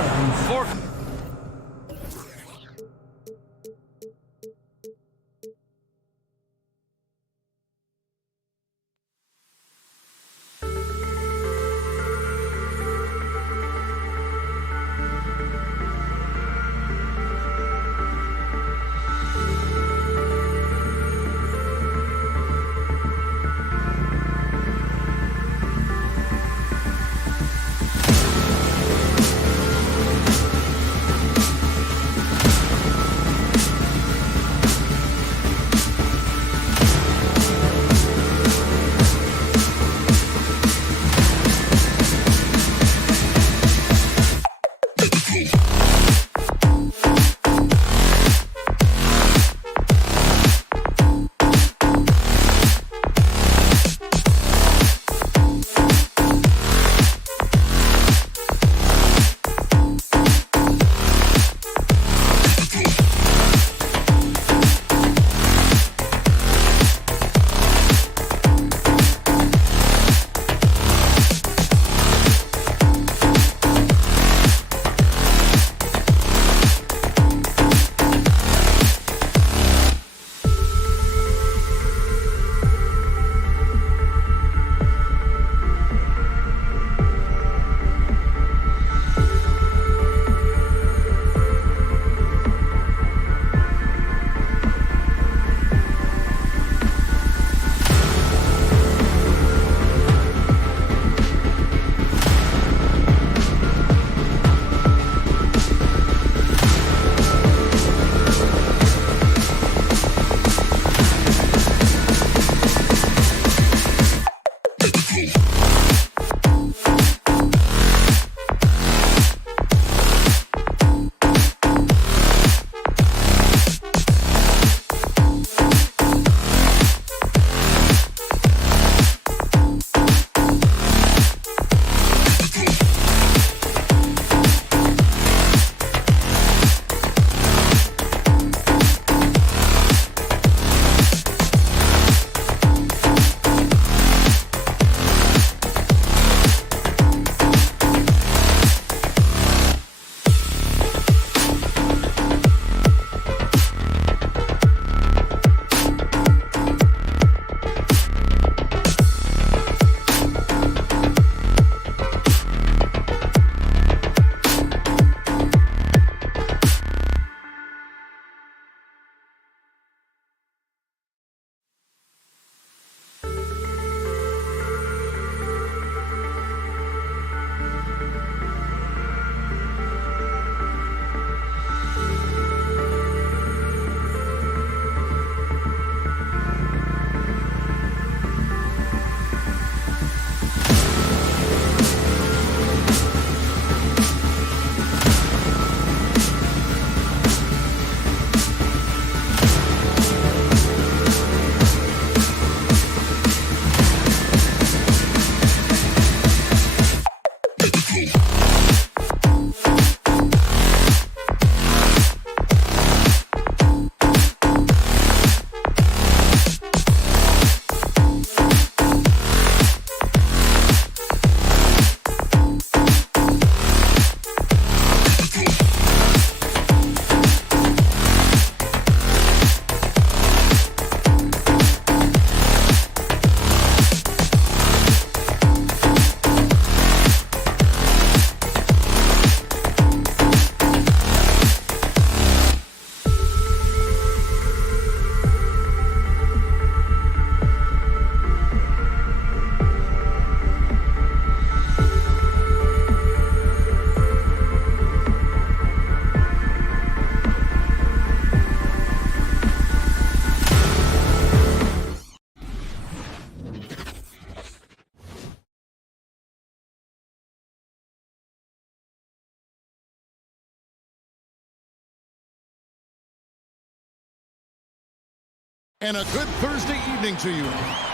And a good Thursday evening to you.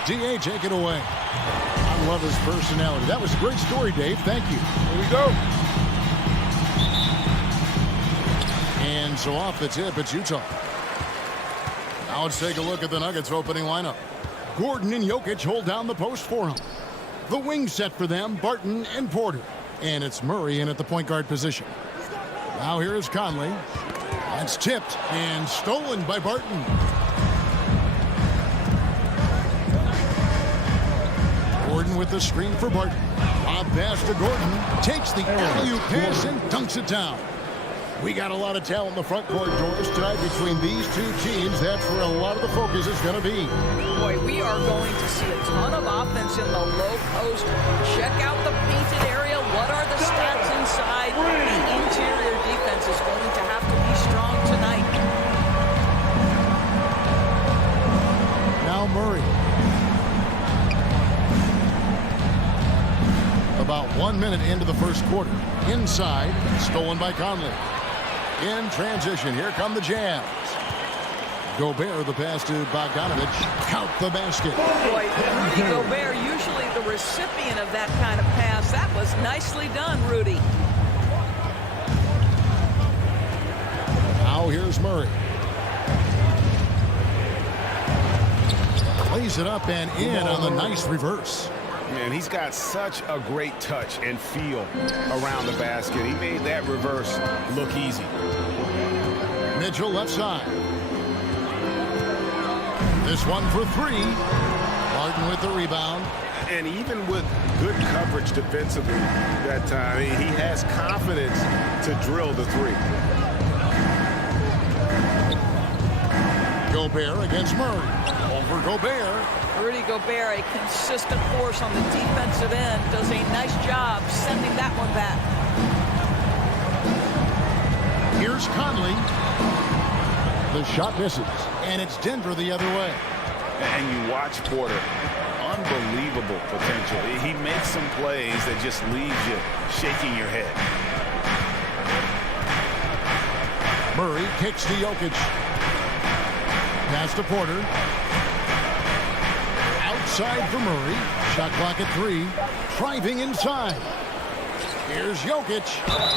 D.A., take it away. I love his personality. That was a great story, Dave. Thank you. Here we go. And so off the tip, it's Utah. Now let's take a look at the Nuggets opening lineup. Gordon and Jokic hold down the post for him. The wing set for them, Barton and Porter. And it's Murray in at the point guard position. Now here is Conley. That's tipped and stolen by Barton. Gordon with the screen for Barton. Lob pass to Gordon. Takes the alley-oop pass and dunks it down. We got a lot of talent in the front court, Doris, tonight between these two teams. That's where a lot of the focus is going to be. Boy, we are going to see a ton of offense in the low post. Check out the painted area. What are the stats inside? The interior defense is going to have to be strong tonight. Now Murray. About 1 minute into the first quarter. Inside, stolen by Conley. In transition, here come the Jazz. Gobert, the pass to Bogdanovich. Count the basket. Boy, Rudy Gobert, usually the recipient of that kind of pass. That was nicely done, Rudy. Now here's Murray. Plays it up and in on the nice reverse. Man, he's got such a great touch and feel around the basket. He made that reverse look easy. Mitchell left side. This one for three. Martin with the rebound. And even with good coverage defensively that time, he has confidence to drill the three. Gobert against Murray. Over Gobert. Rudy Gobert, a consistent force on the defensive end, does a nice job sending that one back. Here's Conley. The shot misses, and it's Denver the other way. And you watch Porter. Unbelievable potential. He makes some plays that just leaves you shaking your head. Murray kicks to Jokic. Pass to Porter. Outside for Murray. Shot clock at 3. Driving inside. Here's Jokic.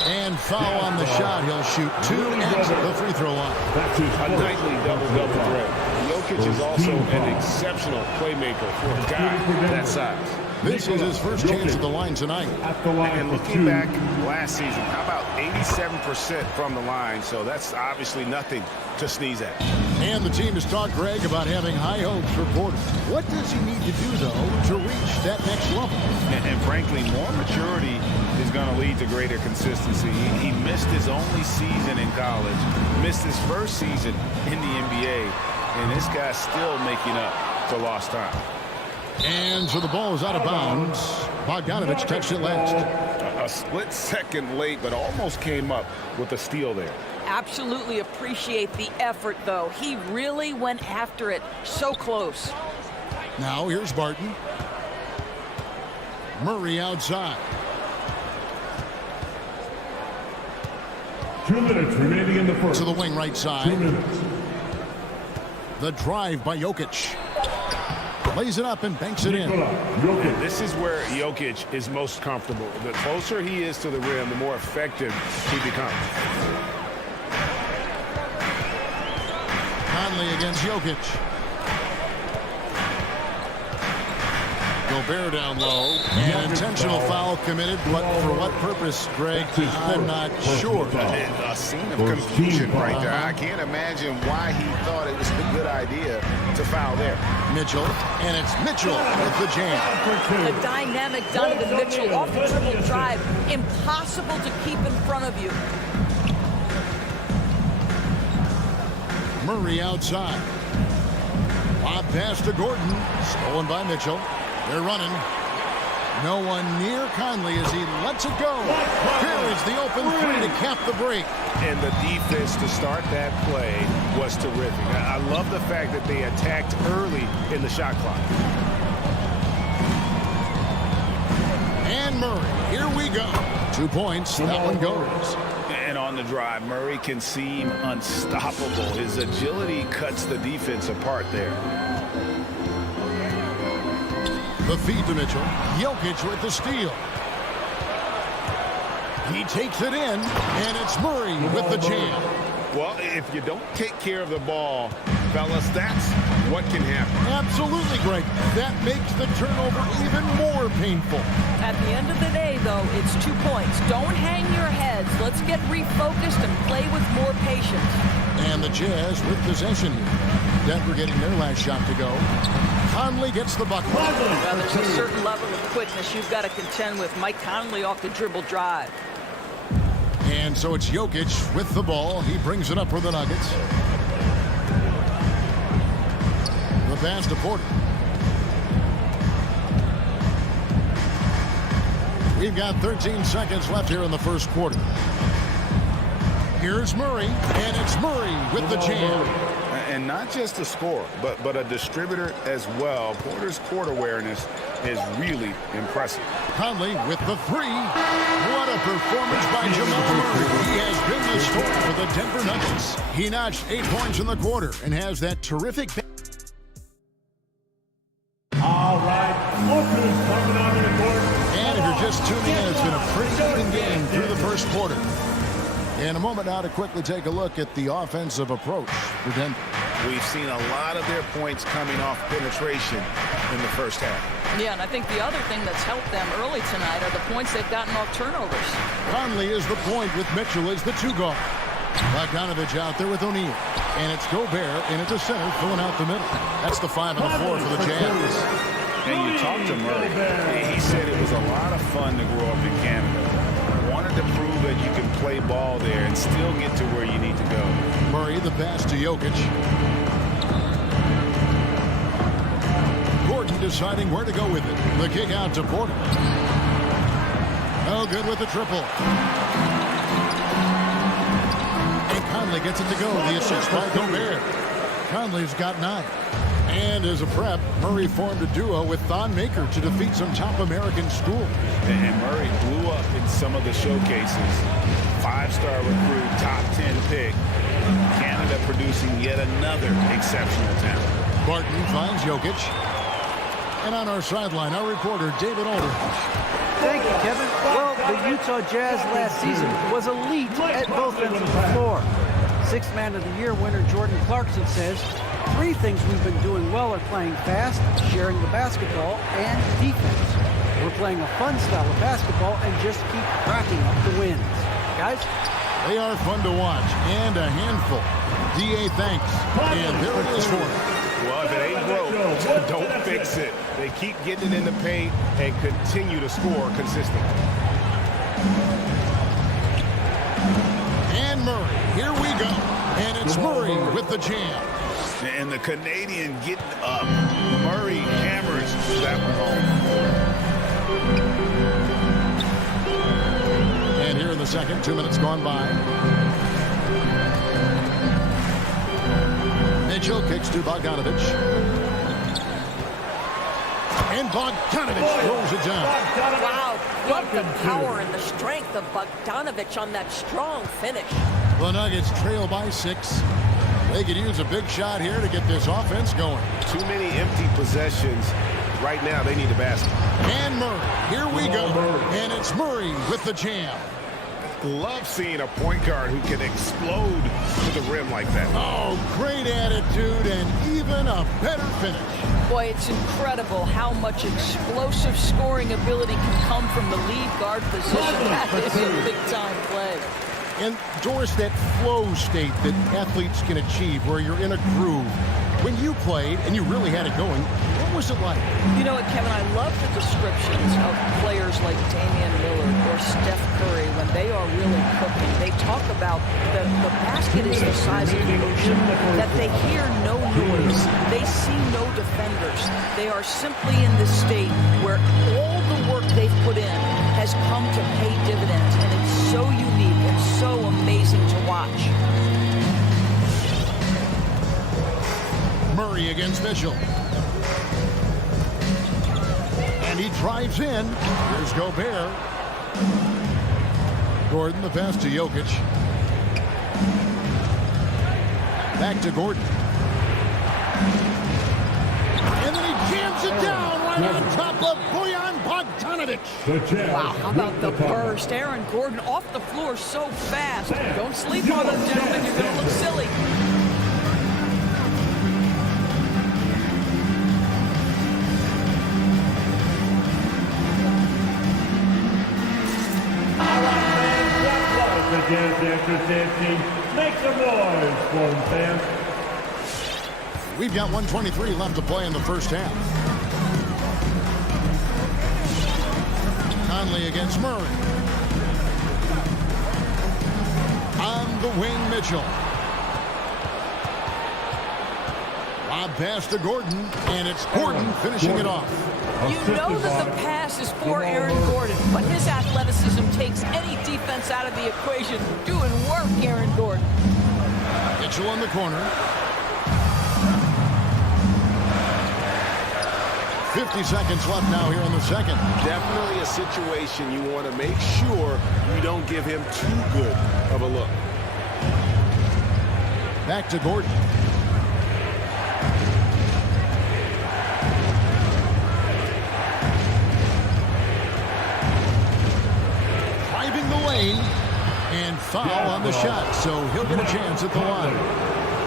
And foul on the shot. He'll shoot 2 at the free throw line. A nightly double-double threat. Jokic is also an exceptional playmaker for a guy that size. This is his first chance at the line tonight. And looking back last season, how about 87% from the line? So that's obviously nothing to sneeze at. And the team has talked, Greg, about having high hopes for Porter. What does he need to do, though, to reach that next level? And frankly, more maturity is going to lead to greater consistency. He missed his only season in college, missed his first season in the NBA, and this guy's still making up for lost time. And so the ball is out of bounds. Bogdanovich touched it last. A split second late, but almost came up with a steal there. Absolutely appreciate the effort, though. He really went after it. So close. Now here's Barton. Murray outside. 2 minutes remaining in the first. To the wing right side. 2 minutes. The drive by Jokic. Lays it up and banks it in. And this is where Jokic is most comfortable. The closer he is to the rim, the more effective he becomes. Conley against Jokic. Gobert down low. An intentional foul committed, but for what purpose, Greg? I'm not sure. A scene of confusion right there. I can't imagine why he thought it was a good idea to foul there. Mitchell, and it's Mitchell with the jam. The dynamic Donovan Mitchell off the dribble drive. Impossible to keep in front of you. Murray outside. Lob pass to Gordon. Stolen by Mitchell. They're running. No one near Conley as he lets it go. Here is the open three to cap the break. And the defense to start that play was terrific. I love the fact that they attacked early in the shot clock. And Murray, here we go. 2 points, that one goes. And on on the drive. Murray can seem unstoppable. His agility cuts the defense apart there. The feed to Mitchell. Jokic with the steal. He takes it in, and it's Murray with the jam. Well, if you don't take care of the ball, fellas, that's what can happen. Absolutely, Greg. That makes the turnover even more painful. At the end of the day, though, it's 2 points. Don't hang your heads. Let's get refocused and play with more patience. And the Jazz with possession here. Denver getting their last shot to go. Conley gets the bucket. Well, there's a certain level of quickness you've got to contend with. Mike Conley off the dribble drive. And so it's Jokic with the ball. He brings it up for the Nuggets. The pass to Porter. We've got 13 seconds left here in the first quarter. Here's Murray, and it's Murray with the jam. And not just a scorer, but a distributor as well. Porter's court awareness is really impressive. Conley with the three. What a performance by Jamal Murray. He has been the story for the Denver Nuggets. He notched 8 points in the quarter and has that terrific... All right, Booker's coming onto the court. And if you're just tuning in, it's been a pretty even game through the first quarter. In a moment now to quickly take a look at the offensive approach for Denver. We've seen a lot of their points coming off penetration in the first half. Yeah, and I think the other thing that's helped them early tonight are the points they've gotten off turnovers. Conley is the point with Mitchell as the two guard. Bogdanovich out there with O'Neal. And it's Gobert in at the center, filling out the middle. That's the 5 and the 4 for the Jazz. And you talked to Murray. He said it was a lot of fun to grow up in Canada. Wanted to prove that you can play ball there and still get to where you need to go. Murray, the pass to Jokic. Gordon deciding where to go with it. The kick out to Porter. Oh, good with the triple. And Conley gets it to go. The assist by Gobert. Conley's got 9. And as a prep, Murray formed a duo with Thon Maker to defeat some top American schools. And Murray blew up in some of the showcases. 5-star recruit, top 10 pick. Canada producing yet another exceptional talent. Barton finds Jokic. And on our sideline, our reporter, David Aldridge. Thank you, Kevin. Well, the Utah Jazz last season was elite at both ends of the floor. 6th Man of the Year winner Jordan Clarkson says, 3 things we've been doing well are playing fast, sharing the basketball, and defense. We're playing a fun style of basketball and just keep racking up the wins. Guys? They are fun to watch and a handful. D.A. thanks. And there it is for him. Well, if it ain't broke, don't fix it. They keep getting it in the paint and continue to score consistently. And Murray, here we go. And it's Murray with the jam. And the Canadian getting up. Murray hammers that one home. And here in the second, 2 minutes gone by. Mitchell kicks to Bogdanovich. And Bogdanovich throws it down. Wow, love the power and the strength of Bogdanovich on that strong finish. The Nuggets trail by 6. They could use a big shot here to get this offense going. Too many empty possessions. Right now, they need a basket. And Murray, here we go. And it's Murray with the jam. Love seeing a point guard who can explode to the rim like that. Oh, great attitude and even a better finish. Boy, it's incredible how much explosive scoring ability can come from the lead guard position. That is a big-time play. And Doris, that flow state that athletes can achieve where you're in a groove. When you played and you really had it going, what was it like? You know what, Kevin, I love the descriptions of players like Damian Lillard or Steph Curry when they are really cooking. They talk about the basket is the size of the ocean, that they hear no noise. They see no defenders. They are simply in this state where all the work they've put in has come to pay dividends, and it's so unique and so amazing to watch. Murray against Mitchell. And he drives in. Here's Gobert. Gordon, the pass to Jokic. Back to Gordon. And then he jams it down right on top of Bojan Bogdanovic. Wow, how about the burst? Aaron Gordon off the floor so fast. Don't sleep on him, gentlemen. You're going to look silly. Make some noise for them, fans. We've got 1:23 left to play in the first half. Conley against Murray. On the wing, Mitchell. Lob pass to Gordon, and it's Gordon finishing it off. You know that the pass is for Aaron Gordon, but his athleticism takes any defense out of the equation. Doing work, Aaron Gordon. Mitchell in the corner. 50 seconds left now here in the second. Definitely a situation you want to make sure you don't give him too good of a look. Back to Gordon. Driving the lane and foul on the shot, so he'll get a chance at the line.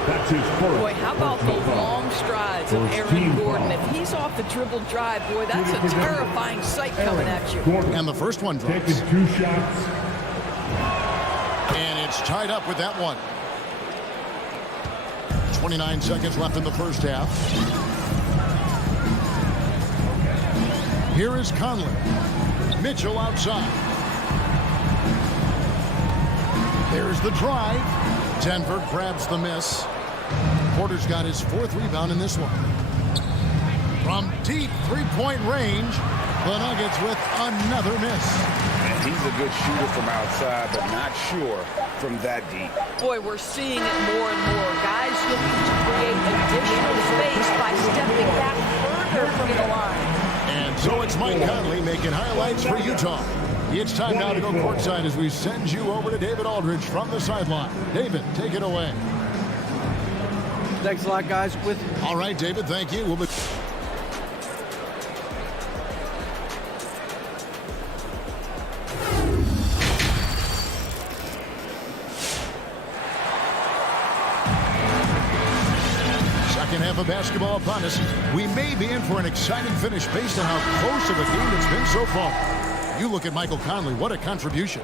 That's his first. Boy, how about the long strides of Aaron Gordon? If he's off the dribble drive, boy, that's a terrifying sight coming at you. And the first one drops. Taking 2 shots. And it's tied up with that one. 29 seconds left in the first half. Here is Conley. Mitchell outside. There's the drive. Denver grabs the miss. Porter's got his 4th rebound in this one. From deep three-point range, the Nuggets with another miss. And he's a good shooter from outside, but not sure from that deep. Boy, we're seeing it more and more. Guys looking to create additional space by stepping back further from the line. And so it's Mike Conley making highlights for Utah. It's time now to go courtside as we send you over to David Aldridge from the sideline. David, take it away. Thanks a lot, guys. All right, David, thank you. We'll be... Second half of basketball upon us. We may be in for an exciting finish based on how close of a game it's been so far. You look at Michael Conley, what a contribution.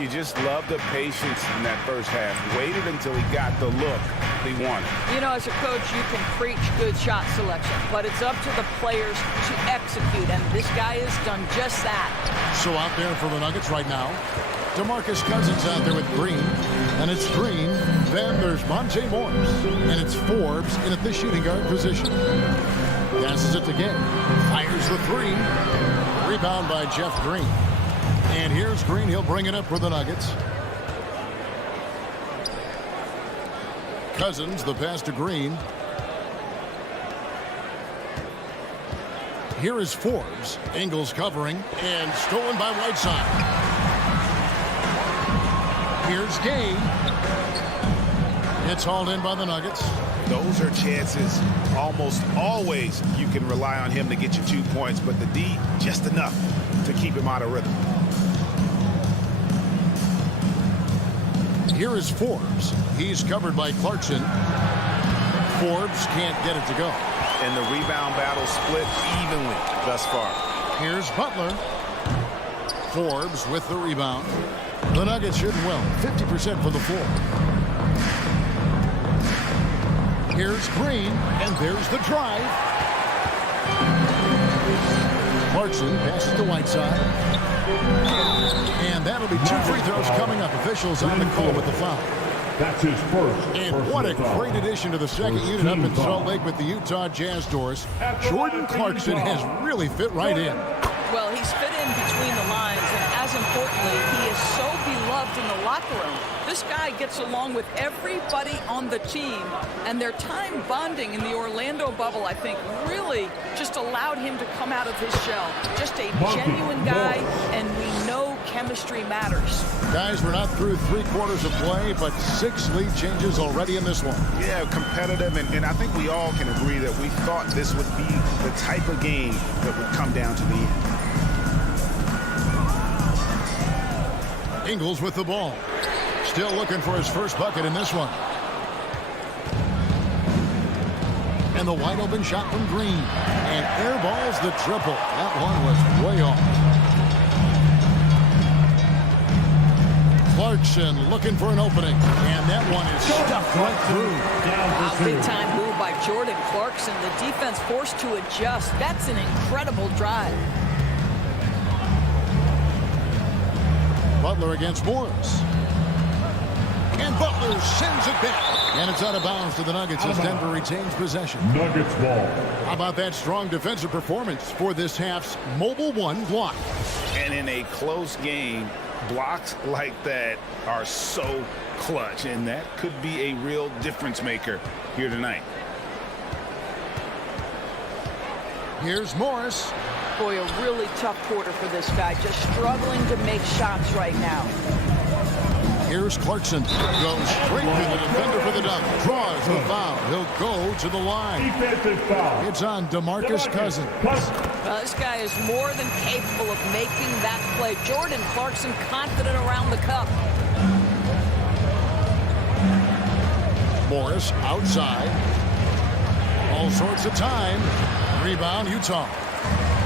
You just love the patience in that first half. Waited until he got the look he wanted. You know, as a coach, you can preach good shot selection, but it's up to the players to execute, and this guy has done just that. So out there for the Nuggets right now, DeMarcus Cousins out there with Green, and it's Green. Then there's Monte Morris, and it's Forbes in at the shooting guard position. Passes it to Gay. Fires the 3. Rebound by Jeff Green. And here's Green. He'll bring it up for the Nuggets. Cousins, the pass to Green. Here is Forbes. Ingles covering. And stolen by Whiteside. Here's Gay. It's hauled in by the Nuggets. Those are chances almost always you can rely on him to get you 2 points, but the D, just enough to keep him out of rhythm. Here is Forbes. He's covered by Clarkson. Forbes can't get it to go. And the rebound battle split evenly thus far. Here's Butler. Forbes with the rebound. The Nuggets shooting well. 50% for the floor. Here's Green, and there's the drive. Clarkson passes to Whiteside. And that'll be 2 free throws coming up. Officials on the call with the foul. That's his first. And what a great addition to the second unit up in Salt Lake with the Utah Jazz doors. Jordan Clarkson has really fit right in. Well, he's fit in between the lines, and as importantly, he is so beloved loved in the locker room. This guy gets along with everybody on the team, and their time bonding in the Orlando bubble, I think, really just allowed him to come out of his shell. Just a genuine guy, and we know chemistry matters. Guys, we're not through 3 quarters of play, but 6 lead changes already in this one. Yeah, competitive, and I think we all can agree that we thought this would be the type of game that would come down to the end. Ingles with the ball. Still looking for his first bucket in this one. And the wide open shot from Green. And airballs the triple. That one was way off. Clarkson looking for an opening. And that one is stuffed right through. A big-time move by Jordan Clarkson. The defense forced to adjust. That's an incredible drive. Butler against Morris. And Butler sends it back. And it's out of bounds to the Nuggets as Denver retains possession. Nuggets ball. How about that strong defensive performance for this half's Mobile One block? And in a close game, blocks like that are so clutch, and that could be a real difference maker here tonight. Here's Morris. Boy, a really tough quarter for this guy. Just struggling to make shots right now. Here's Clarkson. Goes straight to the defender for the dunk. Draws the foul. He'll go to the line. Defensive foul. It's on DeMarcus Cousins. This guy is more than capable of making that play. Jordan Clarkson confident around the cup. Morris outside. All sorts of time. Rebound, Utah.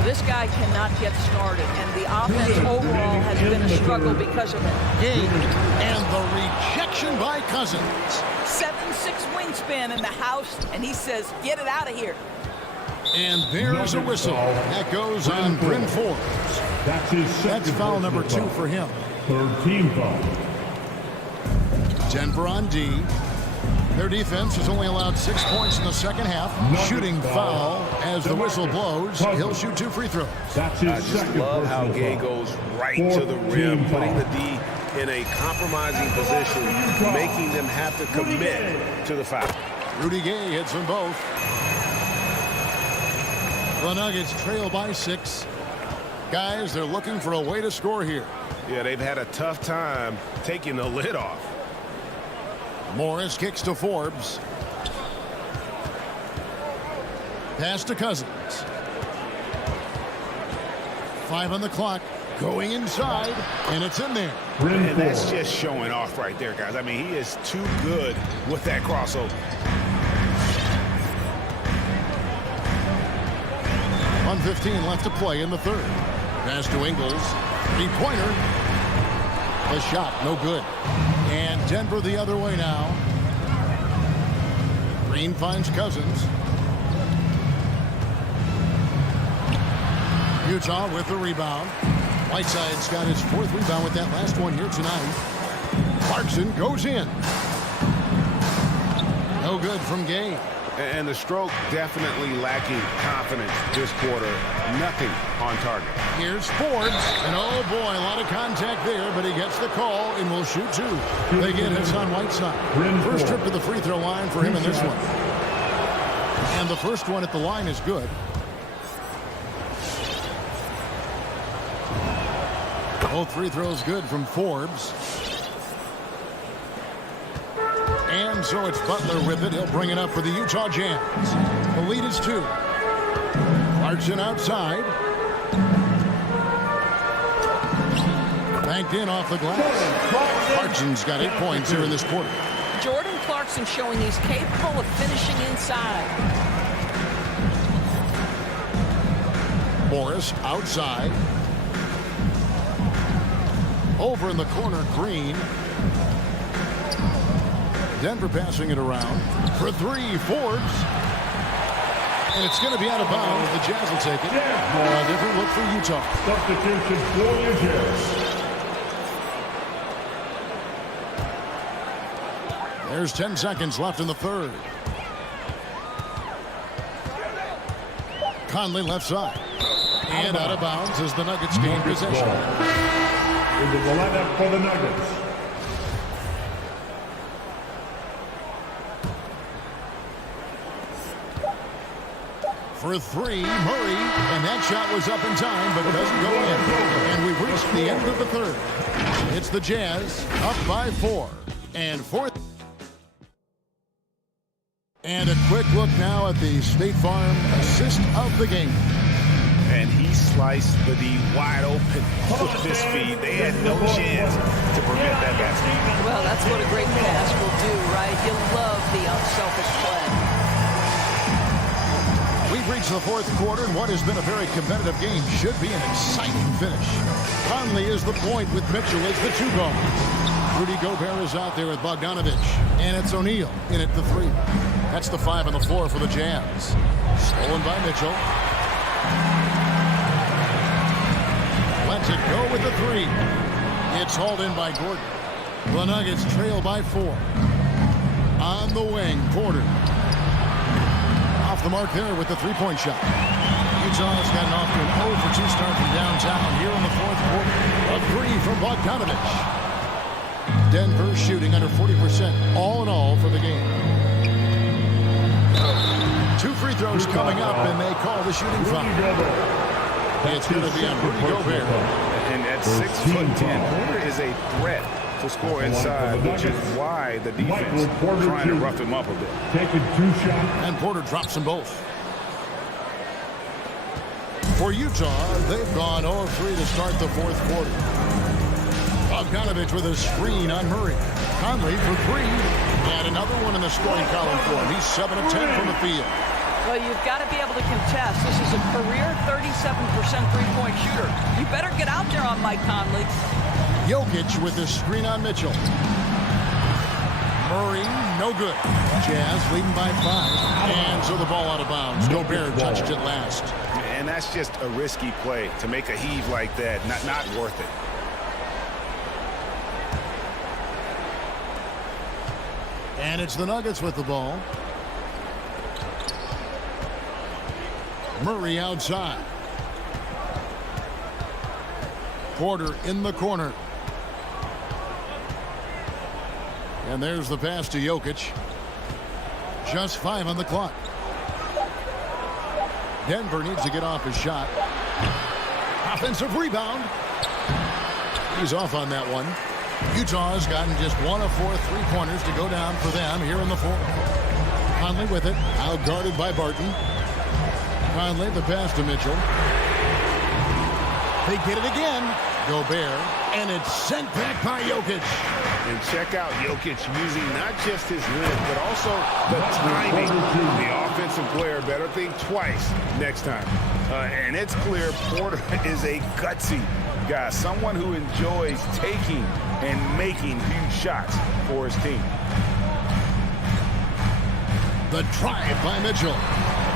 This guy cannot get started, and the offense overall has been a struggle because of it. And the rejection by Cousins. 7'6" wingspan in the house, and he says, get it out of here. And there's a whistle. That goes on Bryn Forbes. That's foul number 2 for him. 3rd team foul. Denver on D. Their defense has only allowed 6 points in the second half. Shooting foul as the whistle blows. He'll shoot 2 free throws. I just love how Gay goes right to the rim, putting the D in a compromising position, making them have to commit to the foul. Rudy Gay hits them both. The Nuggets trail by 6. Guys, they're looking for a way to score here. Yeah, they've had a tough time taking the lid off. Morris kicks to Forbes. Pass to Cousins. 5 on the clock. Going inside, and it's in there. And that's just showing off right there, guys. I mean, he is too good with that crossover. 1:15 left to play in the third. Pass to Ingles. 3-pointer. The shot, no good. And Denver the other way now. Green finds Cousins. Utah with the rebound. Whiteside's got his 4th rebound with that last one here tonight. Clarkson goes in. No good from Gay. And the stroke definitely lacking confidence this quarter. Nothing on target. Here's Forbes. And oh boy, a lot of contact there, but he gets the call and will shoot 2. Again, it's on Whiteside. First trip to the free throw line for him in this one. And the first one at the line is good. Both free throws good from Forbes. And so it's Butler with it. He'll bring it up for the Utah Jazz. The lead is 2. Clarkson outside. Banked in off the glass. Clarkson's got 8 points here in this quarter. Jordan Clarkson showing he's capable of finishing inside. Morris outside. Over in the corner, Green. Denver passing it around for 3, Forbes. And it's going to be out of bounds. The Jazz will take it. A different look for Utah. Substitution for the Jazz. There's 10 seconds left in the third. Conley left side. And out of bounds as the Nuggets gain possession. Into the lineup for the Nuggets. For three, Murray, and that shot was up in time, but doesn't go in. And we've reached the end of the third. It's the Jazz up by 4. And fourth. And a quick look now at the State Farm assist of the game. And he sliced the D wide open with his feet. They had no chance to prevent that basket. Well, that's what a great pass will do, right? You love the unselfish play. We've reached the fourth quarter, and what has been a very competitive game should be an exciting finish. Conley is the point with Mitchell as the 2 guard. Rudy Gobert is out there with Bogdanovich, and it's O'Neal in at the 3. That's the 5 on the floor for the Jazz. Stolen by Mitchell. Lets it go with the 3. It's hauled in by Gordon. The Nuggets trail by 4. On the wing, Porter. Off the mark there with the 3-point shot. Utah's gotten off to an 0 for 2 start from downtown here in the fourth quarter. A 3 from Bogdanovich. Denver shooting under 40% all in all for the game. 2 free throws coming up, and they call the shooting foul. It's going to be on Rudy Gobert. And at 6'10", Porter is a threat to score inside, which is why the defense is trying to rough him up a bit. Taking 2 shots. And Porter drops them both. For Utah, they've gone 0 of 3 to start the fourth quarter. Bogdanovich with a screen on Murray. Conley for 3. And another one in the scoring column for him. He's 7 of 10 from the field. Well, you've got to be able to contest. This is a career 37% three-point shooter. You better get out there on Mike Conley. Jokic with the screen on Mitchell. Murray, no good. Jazz leading by 5. And so the ball out of bounds. Gobert touched it last. And that's just a risky play. To make a heave like that, not worth it. And it's the Nuggets with the ball. Murray outside. Porter in the corner. And there's the pass to Jokic. Just 5 on the clock. Denver needs to get off his shot. Offensive rebound. He's off on that one. Utah's gotten just 1 of 4 3-pointers to go down for them here in the fourth. Conley with it. Out guarded by Barton. Conley the pass to Mitchell. They get it again. Gobert. And it's sent back by Jokic. And check out Jokic using not just his length, but also the timing. The offensive player better think twice next time. And it's clear Porter is a gutsy guy, someone who enjoys taking and making huge shots for his team. The drive by Mitchell.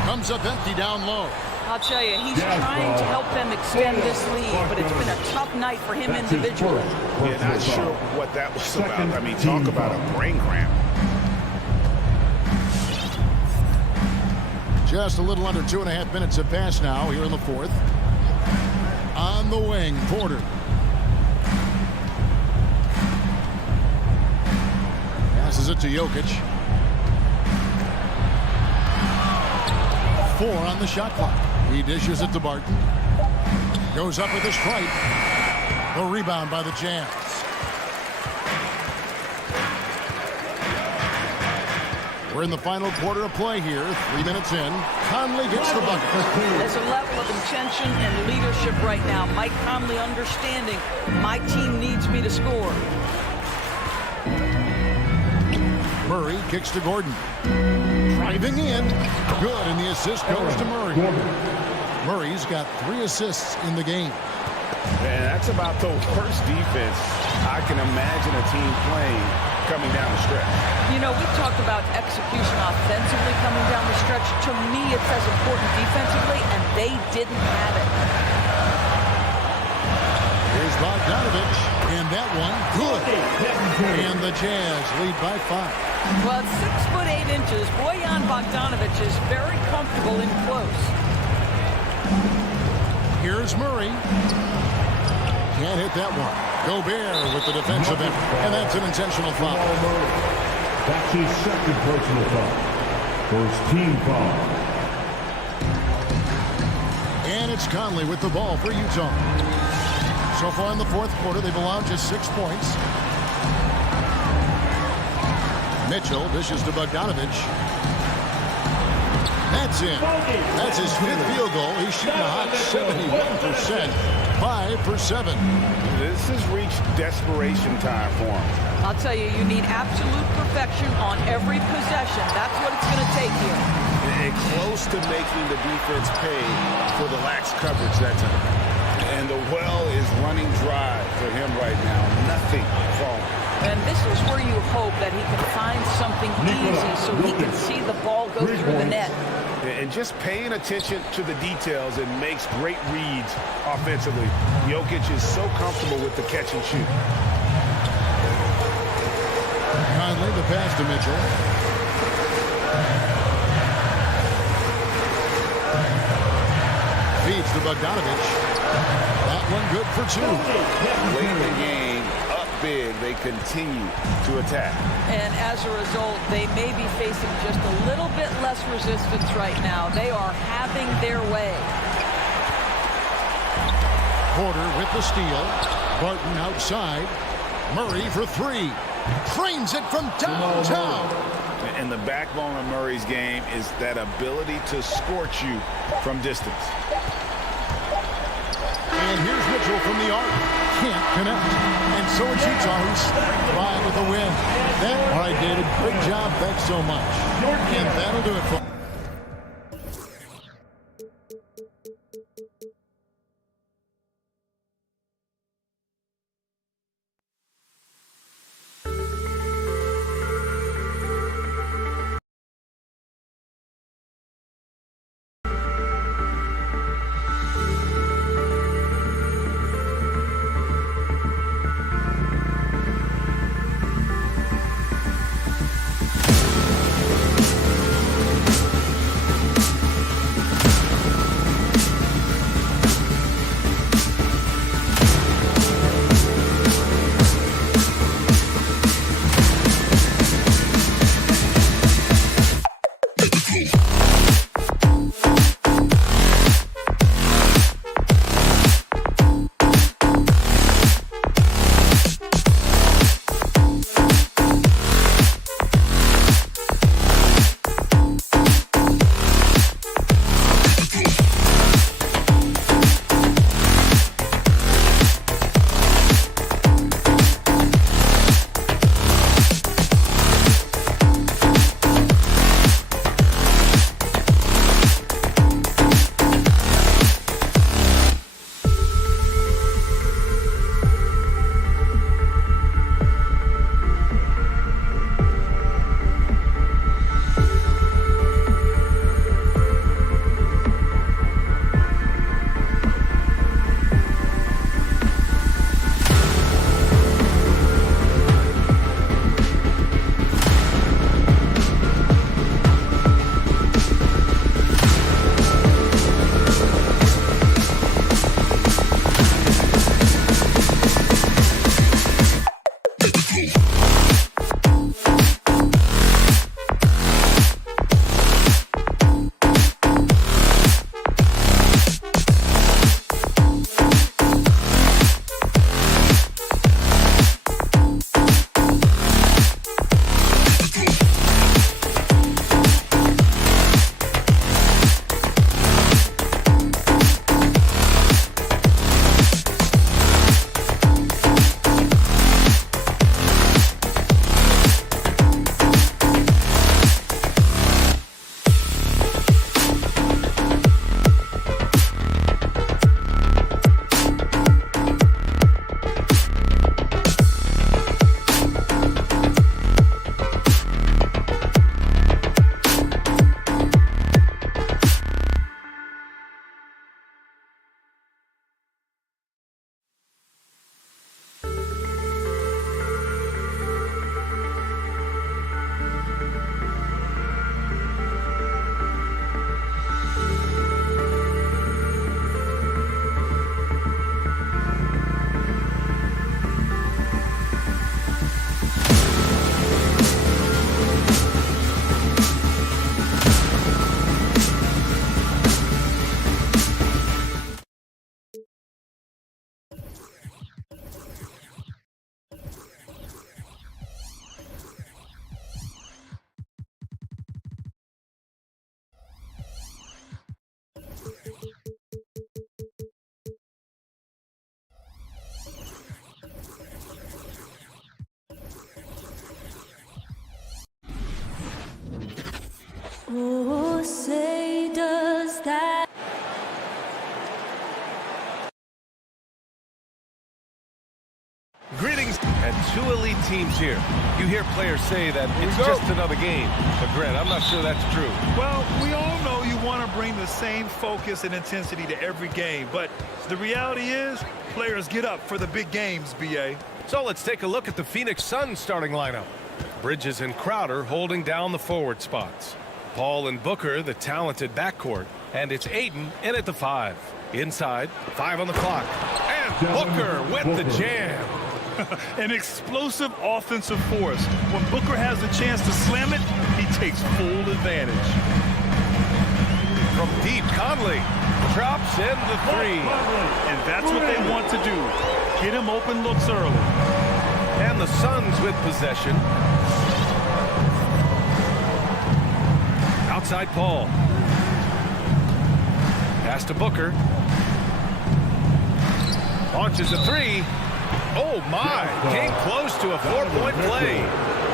Comes up empty down low. I'll tell you, he's trying to help them extend this lead, but it's been a tough night for him individually. Yeah, not sure what that was about. I mean, talk about a brain cramp. Just a little under 2.5 minutes have passed now here in the fourth. On the wing, Porter. Passes it to Jokic. 4 on the shot clock. He dishes it to Barton. Goes up with a strike. The rebound by the Jazz. We're in the final quarter of play here. 3 minutes in. Conley gets the bucket. There's a level of intention and leadership right now. Mike Conley understanding my team needs me to score. Murray kicks to Gordon. Driving in. Good, and the assist goes to Murray. Murray's got 3 assists in the game. And that's about the worst defense I can imagine a team playing coming down the stretch. You know, we've talked about execution offensively coming down the stretch. To me, it's as important defensively, and they didn't have it. Here's Bogdanovich, and that one, good. And the Jazz lead by 5. Well, at 6'8". Bojan Bogdanovich is very comfortable in close. Here's Murray. Can't hit that one. Gobert with the defensive effort, and that's an intentional foul. That's his second personal foul. First team foul. And it's Conley with the ball for Utah. So far in the fourth quarter, they've allowed just 6 points. Mitchell dishes to Bogdanovich. That's in. That's his 5th field goal. He's shooting a hot 71%. 5 for 7. This has reached desperation time for him. I'll tell you, you need absolute perfection on every possession. That's what it's going to take here. And close to making the defense pay for the lax coverage that time. And the well is running dry for him right now. Nothing falling. And this is where you hope that he can find something easy so he can see the ball go through the net. And just paying attention to the details and makes great reads offensively. Jokic is so comfortable with the catch and shoot. Conley, the pass to Mitchell. Feeds to Bogdanovich. That one good for 2. Late in the game, up big, they continue to attack. And as a result, they may be facing just a little bit less resistance right now. They are having their way. Porter with the steal. Barton outside. Murray for 3. Frames it from downtown. And the backbone of Murray's game is that ability to scorch you from distance. And here's Mitchell from the arc. Can't connect. And so it's Utah who's thrive with a win. All right, David. Great job. Thanks so much. And that'll do it for Oh, say does that. Greetings, and two elite teams here. You hear players say that it's just another game, but Grant, I'm not sure that's true. Well, we all know you want to bring the same focus and intensity to every game, but the reality is players get up for the big games, B.A. So let's take a look at the Phoenix Suns starting lineup. Bridges and Crowder holding down the forward spots. Paul and Booker, the talented backcourt, and it's Ayton in at the 5. Inside, 5 on the clock, and Booker with the jam. An explosive offensive force. When Booker has a chance to slam it, he takes full advantage. From deep, Conley drops in the 3. And that's what they want to do. Get him open looks early. And the Suns with possession. Outside Paul. Pass to Booker. Launches a 3. Oh my, came close to a 4-point play.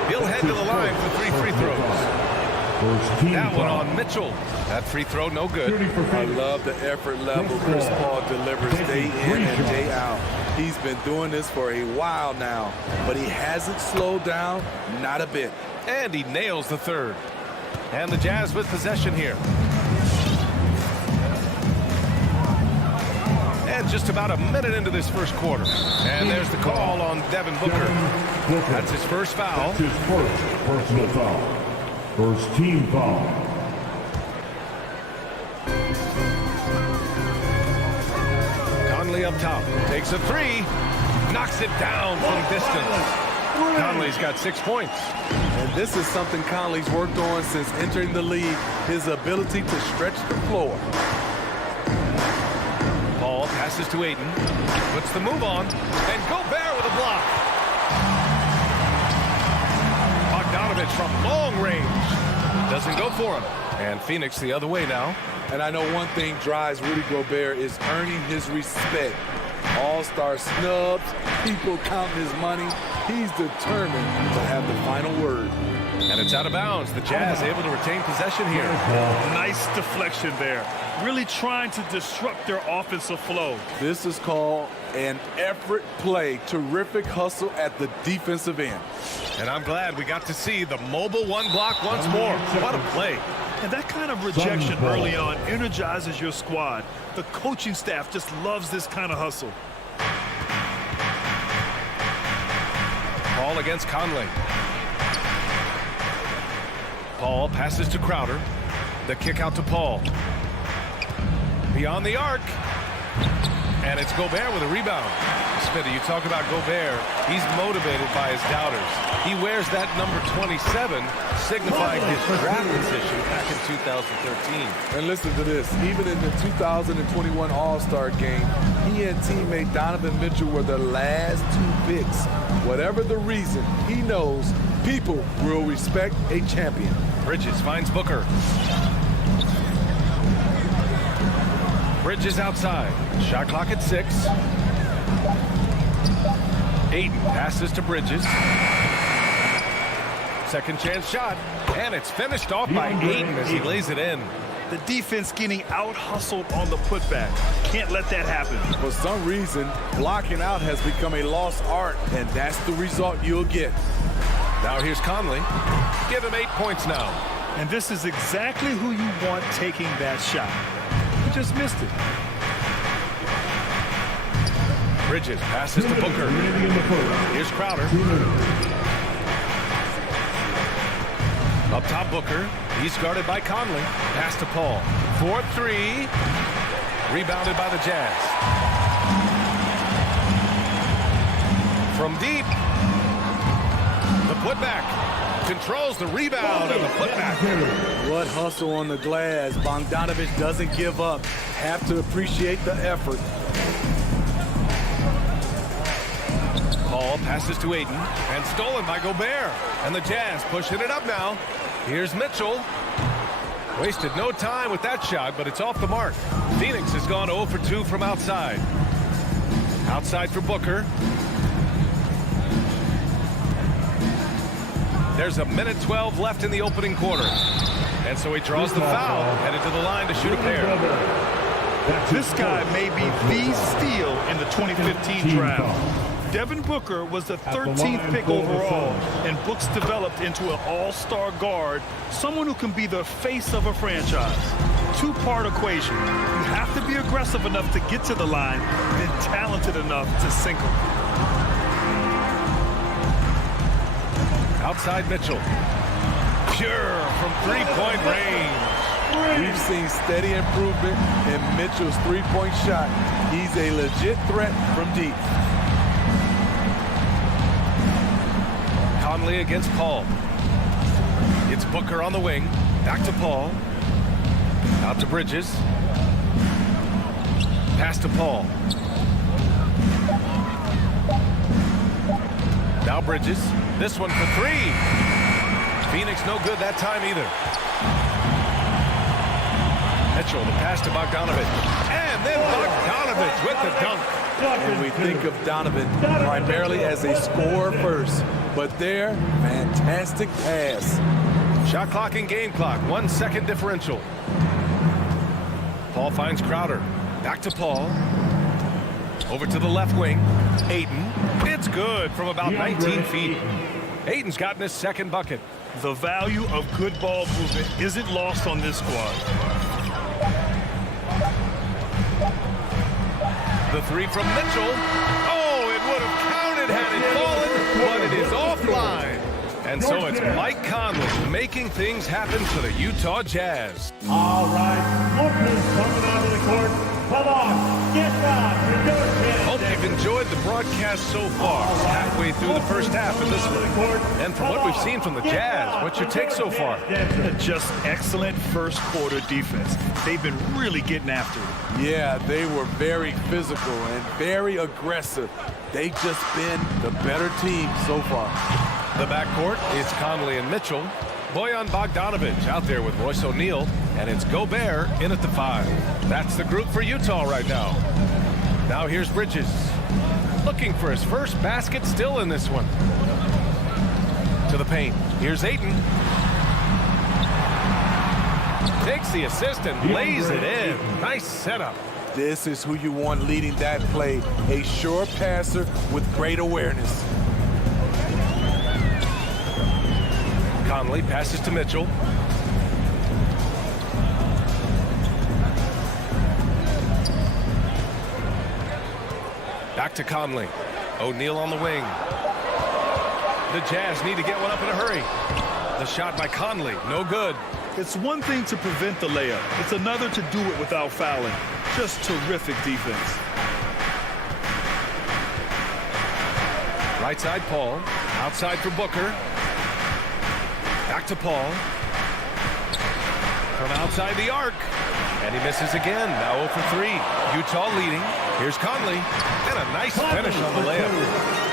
He'll head to the line for 3 free throws. That one on Mitchell. That free throw no good. I love the effort level Chris Paul delivers day in and day out. He's been doing this for a while now, but he hasn't slowed down, not a bit. And he nails the 3rd. And the Jazz with possession here. And just about a minute into this first quarter. And there's the call on Devin Booker. That's his first foul. That's his first personal foul. First team foul. Conley up top. Takes a 3. Knocks it down from distance. Conley's got 6 points. And this is something Conley's worked on since entering the league, his ability to stretch the floor. Paul passes to Ayton. Puts the move on. And Gobert with a block. Bogdanovich from long range. Doesn't go for him. And Phoenix the other way now. And I know one thing drives Rudy Gobert is earning his respect. All-star snubs, people counting his money. He's determined to have the final word. And it's out of bounds. The Jazz able to retain possession here. Nice deflection there. Really trying to disrupt their offensive flow. This is called an effort play. Terrific hustle at the defensive end. And I'm glad we got to see the mobile 1 block once more. What a play. And that kind of rejection early on energizes your squad. The coaching staff just loves this kind of hustle. Paul against Conley. Paul passes to Crowder. The kick out to Paul. Beyond the arc. And it's Gobert with a rebound. Smitty, you talk about Gobert. He's motivated by his doubters. He wears that number 27, signifying his draft position back in 2013. And listen to this. Even in the 2021 All-Star game, he and teammate Donovan Mitchell were the last 2 picks. Whatever the reason, he knows people will respect a champion. Bridges finds Booker. Bridges outside. Shot clock at 6. Ayton passes to Bridges. Second chance shot. And it's finished off by Ayton as he lays it in. The defense getting out-hustled on the putback. Can't let that happen. For some reason, blocking out has become a lost art, and that's the result you'll get. Now here's Conley. Give him 8 points now. And this is exactly who you want taking that shot. He just missed it. Bridges passes to Booker. Here's Crowder. Up top, Booker. He's guarded by Conley. Pass to Paul. 4-3. Rebounded by the Jazz. From deep. The putback. Controls the rebound and the putback. What hustle on the glass. Bogdanovich doesn't give up. Have to appreciate the effort. Paul passes to Ayton and stolen by Gobert. And the Jazz pushing it up now. Here's Mitchell. Wasted no time with that shot, but it's off the mark. Phoenix has gone 0 for 2 from outside. Outside for Booker. There's a minute 12 left in the opening quarter. And so he draws the foul, headed to the line to shoot a pair. This guy may be the steal in the 2015 draft. Devin Booker was the 13th pick overall, and Books developed into an all-star guard, someone who can be the face of a franchise. Two-part equation. You have to be aggressive enough to get to the line, then talented enough to sink them. Outside Mitchell. Pure from three-point range. We've seen steady improvement in Mitchell's three-point shot. He's a legit threat from deep. Conley against Paul. It's Booker on the wing. Back to Paul. Out to Bridges. Pass to Paul. Now Bridges. This one for three. Phoenix no good that time either. Mitchell, the pass to Bogdanovich. And then Bogdanovich with the dunk. And we think of Donovan primarily as a scorer first, but there, fantastic pass. Shot clock and game clock, 1 second differential. Paul finds Crowder. Back to Paul. Over to the left wing. Ayton. It's good from about 19 feet. Ayton's gotten his second bucket. The value of good ball movement isn't lost on this squad. The three from Mitchell. Oh, it would have counted had it fallen, but it is offline. And so it's Mike Conley making things happen for the Utah Jazz. All right, Booker's coming onto the court. Come on, get down. You're doing it. Hope you've enjoyed the broadcast so far. Halfway through the first half of this one. And from what we've seen from the Jazz, what's your take so far? Just excellent first quarter defense. They've been really getting after it. Yeah, they were very physical and very aggressive. They've just been the better team so far. The backcourt, it's Conley and Mitchell. Bojan Bogdanovich out there with Royce O'Neal. And it's Gobert in at the 5. That's the group for Utah right now. Now here's Bridges. Looking for his first basket still in this one. To the paint. Here's Ayton. Takes the assist and lays it in. Nice setup. This is who you want leading that play. A sure passer with great awareness. Conley passes to Mitchell. Back to Conley. O'Neal on the wing. The Jazz need to get one up in a hurry. The shot by Conley, no good. It's one thing to prevent the layup. It's another to do it without fouling. Just terrific defense. Right side Paul. Outside for Booker. Back to Paul. From outside the arc. And he misses again. Now 0 for 3. Utah leading. Here's Conley. And a nice finish on the layup.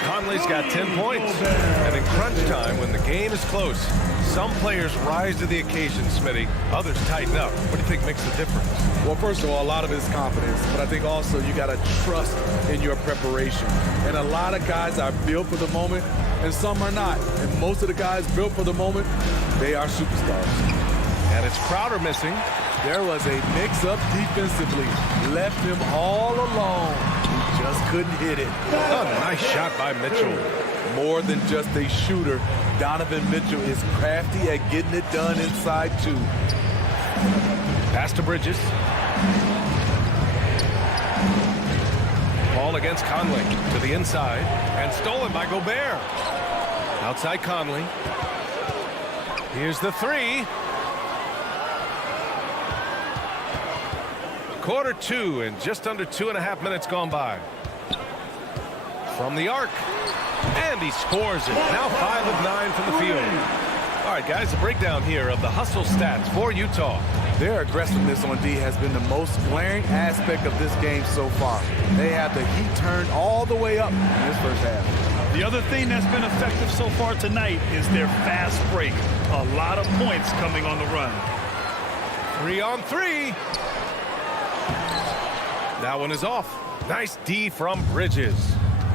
Conley's got 10 points. And in crunch time, when the game is close, some players rise to the occasion, Smitty. Others tighten up. What do you think makes the difference? Well, first of all, a lot of it is confidence. But I think also you got to trust in your preparation. And a lot of guys are built for the moment, and some are not. And most of the guys built for the moment, they are superstars. And it's Crowder missing. There was a mix-up defensively. Left him all alone. He just couldn't hit it. A nice shot by Mitchell. More than just a shooter, Donovan Mitchell is crafty at getting it done inside, too. Pass to Bridges. Ball against Conley to the inside. And stolen by Gobert. Outside Conley. Here's the 3. Quarter 2 and just under 2.5 minutes gone by. From the arc. And he scores it. Now 5 of 9 from the field. All right, guys, a breakdown here of the hustle stats for Utah. Their aggressiveness on D has been the most glaring aspect of this game so far. They have the heat turned all the way up in this first half. The other thing that's been effective so far tonight is their fast break. A lot of points coming on the run. 3 on 3. That one is off. Nice D from Bridges.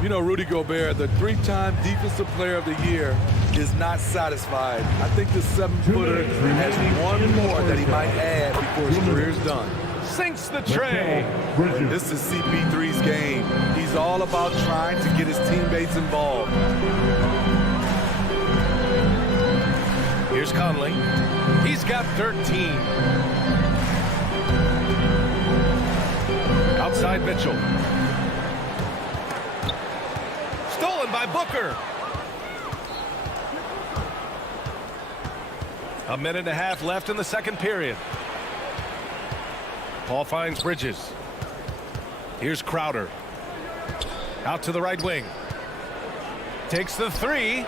You know, Rudy Gobert, the 3-time Defensive Player of the Year, is not satisfied. I think the 7-footer has one more that he might add before his career's done. Sinks the tray. This is CP3's game. He's all about trying to get his teammates involved. Here's Conley. He's got 13. Outside Mitchell. Stolen by Booker. A minute and a half left in the second period. Paul finds Bridges. Here's Crowder. Out to the right wing. Takes the three.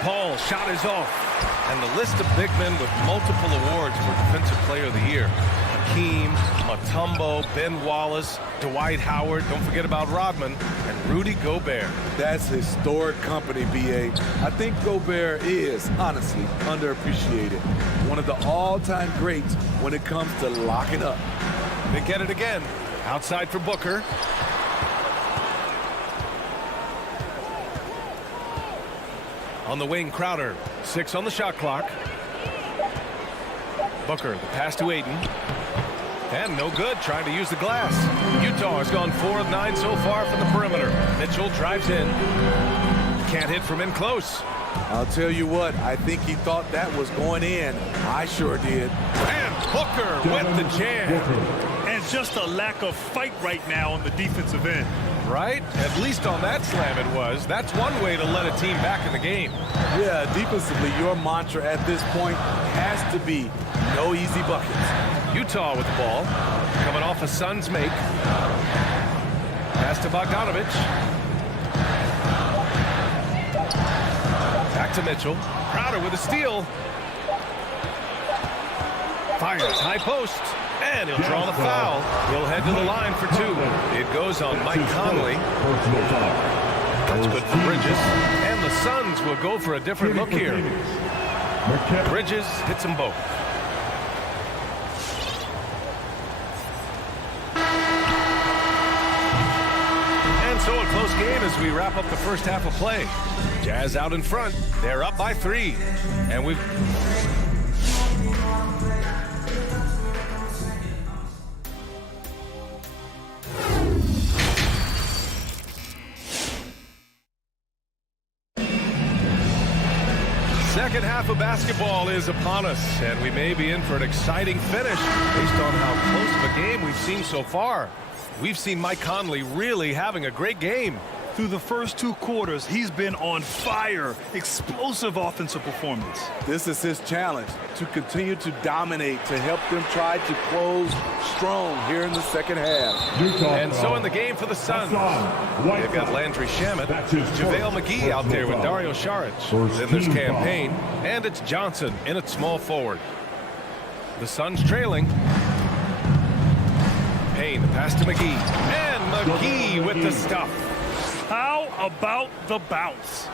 Paul's shot is off. And the list of big men with multiple awards for Defensive Player of the Year. Hakeem, Mutombo, Ben Wallace, Dwight Howard, don't forget about Rodman, and Rudy Gobert. That's historic company, B.A. I think Gobert is, honestly, underappreciated. One of the all-time greats when it comes to locking up. They get it again. Outside for Booker. On the wing, Crowder. 6 on the shot clock. Booker, the pass to Ayton. And no good, trying to use the glass. Utah has gone 4 of 9 so far from the perimeter. Mitchell drives in. Can't hit from in close. I'll tell you what, I think he thought that was going in. I sure did. And Booker with the jam. And just a lack of fight right now on the defensive end. Right? At least on that slam it was. That's one way to let a team back in the game. Yeah, defensively, your mantra at this point has to be no easy buckets. Utah with the ball. Coming off a Suns make. Pass to Bogdanovich. Back to Mitchell. Crowder with a steal. Fires high post. And he'll draw the foul. He'll head to the line for 2. It goes on Mike Conley. That's good for Bridges. And the Suns will go for a different look here. Bridges hits them both. And so a close game as we wrap up the first half of play. Jazz out in front. They're up by 3. And we've... Second half of basketball is upon us, and we may be in for an exciting finish based on how close of a game we've seen so far. We've seen Mike Conley really having a great game. Through the first 2 quarters, he's been on fire. Explosive offensive performance. This is his challenge, to continue to dominate, to help them try to close strong here in the second half. And so in the game for the Suns, they've got Landry Shamet, JaVale McGee out there with Dario Saric. Then there's Campaign, and it's Johnson in at small forward. The Suns trailing. Payne, the pass to McGee. And McGee with the stuff. How about the bounce?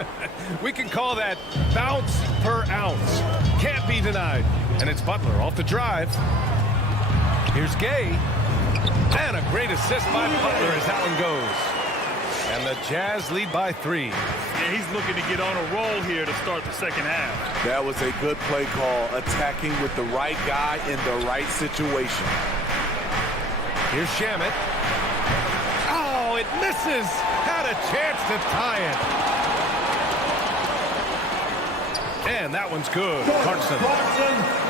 We can call that bounce per ounce. Can't be denied. And it's Butler off the drive. Here's Gay. And a great assist by Butler as that one goes. And the Jazz lead by 3. Yeah, he's looking to get on a roll here to start the second half. That was a good play call, attacking with the right guy in the right situation. Here's Shamet. Oh, it misses. Had a chance to tie it. And that one's good. Clarkson.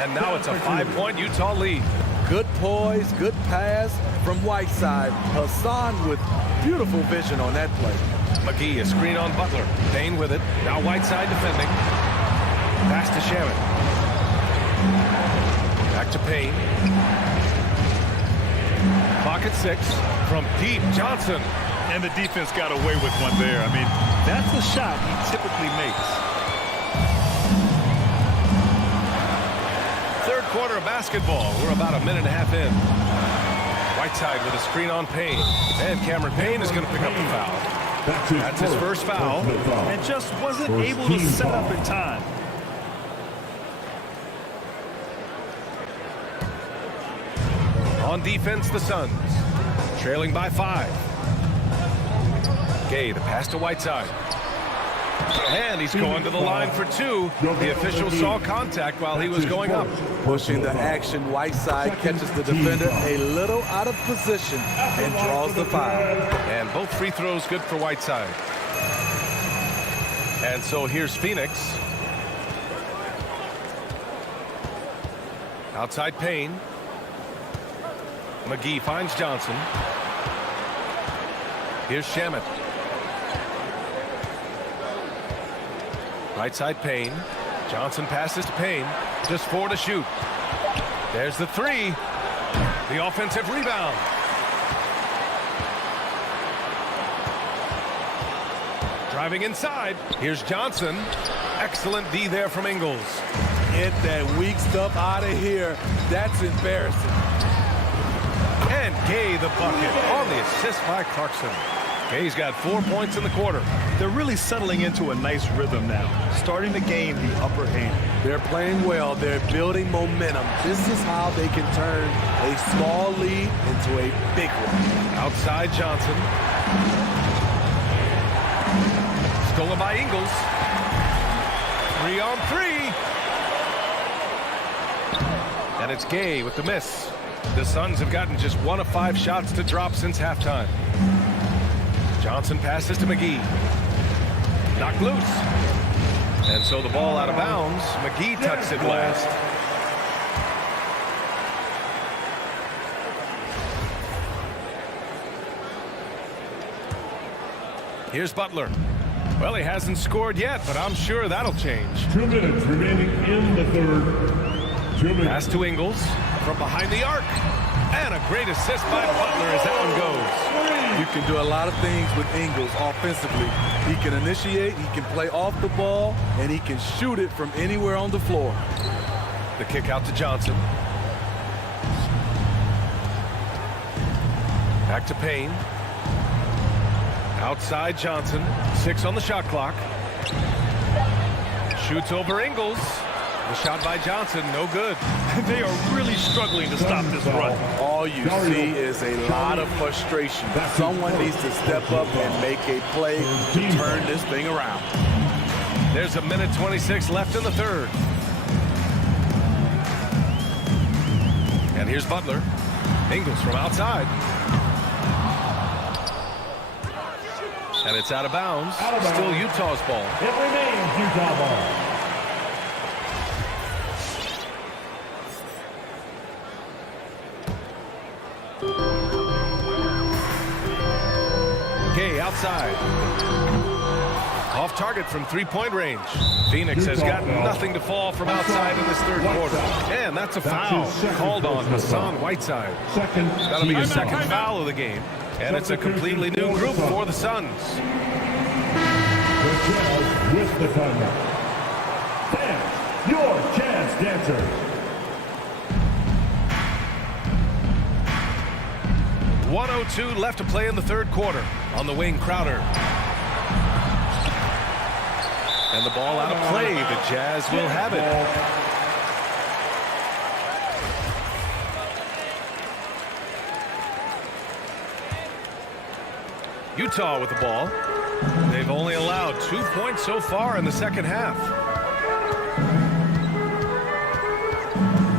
And now it's a 5-point Utah lead. Good poise, good pass from Whiteside. Hassan with beautiful vision on that play. McGee, a screen on Butler. Payne with it. Now Whiteside defending. Pass to Shamet. Back to Payne. Pocket 6 from deep. Johnson. And the defense got away with one there. I mean, that's the shot he typically makes. Third quarter of basketball. We're about a minute and a half in. Whiteside with a screen on Payne. And Cameron Payne is going to pick up the foul. That's his first foul. And just wasn't able to set up in time. On defense, the Suns. Trailing by 5. Gay, the pass to Whiteside. And he's going to the line for two. The official saw contact while he was going up. Pushing the action, Whiteside catches the defender a little out of position and draws the foul. And both free throws good for Whiteside. And so here's Phoenix. Outside Payne. McGee finds Johnson. Here's Shamet. Right side Payne. Johnson passes to Payne. Just 4 to shoot. There's the three. The offensive rebound. Driving inside. Here's Johnson. Excellent D there from Ingles. Get that weak stuff out of here. That's embarrassing. And Gay the bucket on the assist by Clarkson. Gay's got 4 points in the quarter. They're really settling into a nice rhythm now, starting to gain the upper hand. They're playing well. They're building momentum. This is how they can turn a small lead into a big one. Outside Johnson. Stolen by Ingles. 3-on-3. And it's Gay with the miss. The Suns have gotten just 1 of 5 shots to drop since halftime. Johnson passes to McGee. Knocked loose. And so the ball out of bounds. McGee tucks it last. Here's Butler. Well, he hasn't scored yet, but I'm sure that'll change. 2 minutes remaining in the third. 2 minutes. Pass to Ingles from behind the arc. And a great assist by Butler as that one goes. You can do a lot of things with Ingles offensively. He can initiate, he can play off the ball, and he can shoot it from anywhere on the floor. The kick out to Johnson. Back to Payne. Outside Johnson. 6 on the shot clock. Shoots over Ingles. The shot by Johnson, no good. They are really struggling to stop this run. All you see is a lot of frustration. Someone needs to step up and make a play to turn this thing around. There's 1:26 left in the third. And here's Butler. Ingles from outside. And it's out of bounds. Still Utah's ball. It remains Utah ball. Gay outside. Off target from 3-point range. Phoenix has got nothing to fall from outside in this third quarter. And that's a foul called on Hassan Whiteside. That'll be his second foul of the game. And it's a completely new group for the Suns. The Jazz with the timeout. Dance, your Jazz dancer. 1:02 left to play in the third quarter. On the wing, Crowder. And the ball out of play. The Jazz will have it. Utah with the ball. They've only allowed 2 points so far in the second half.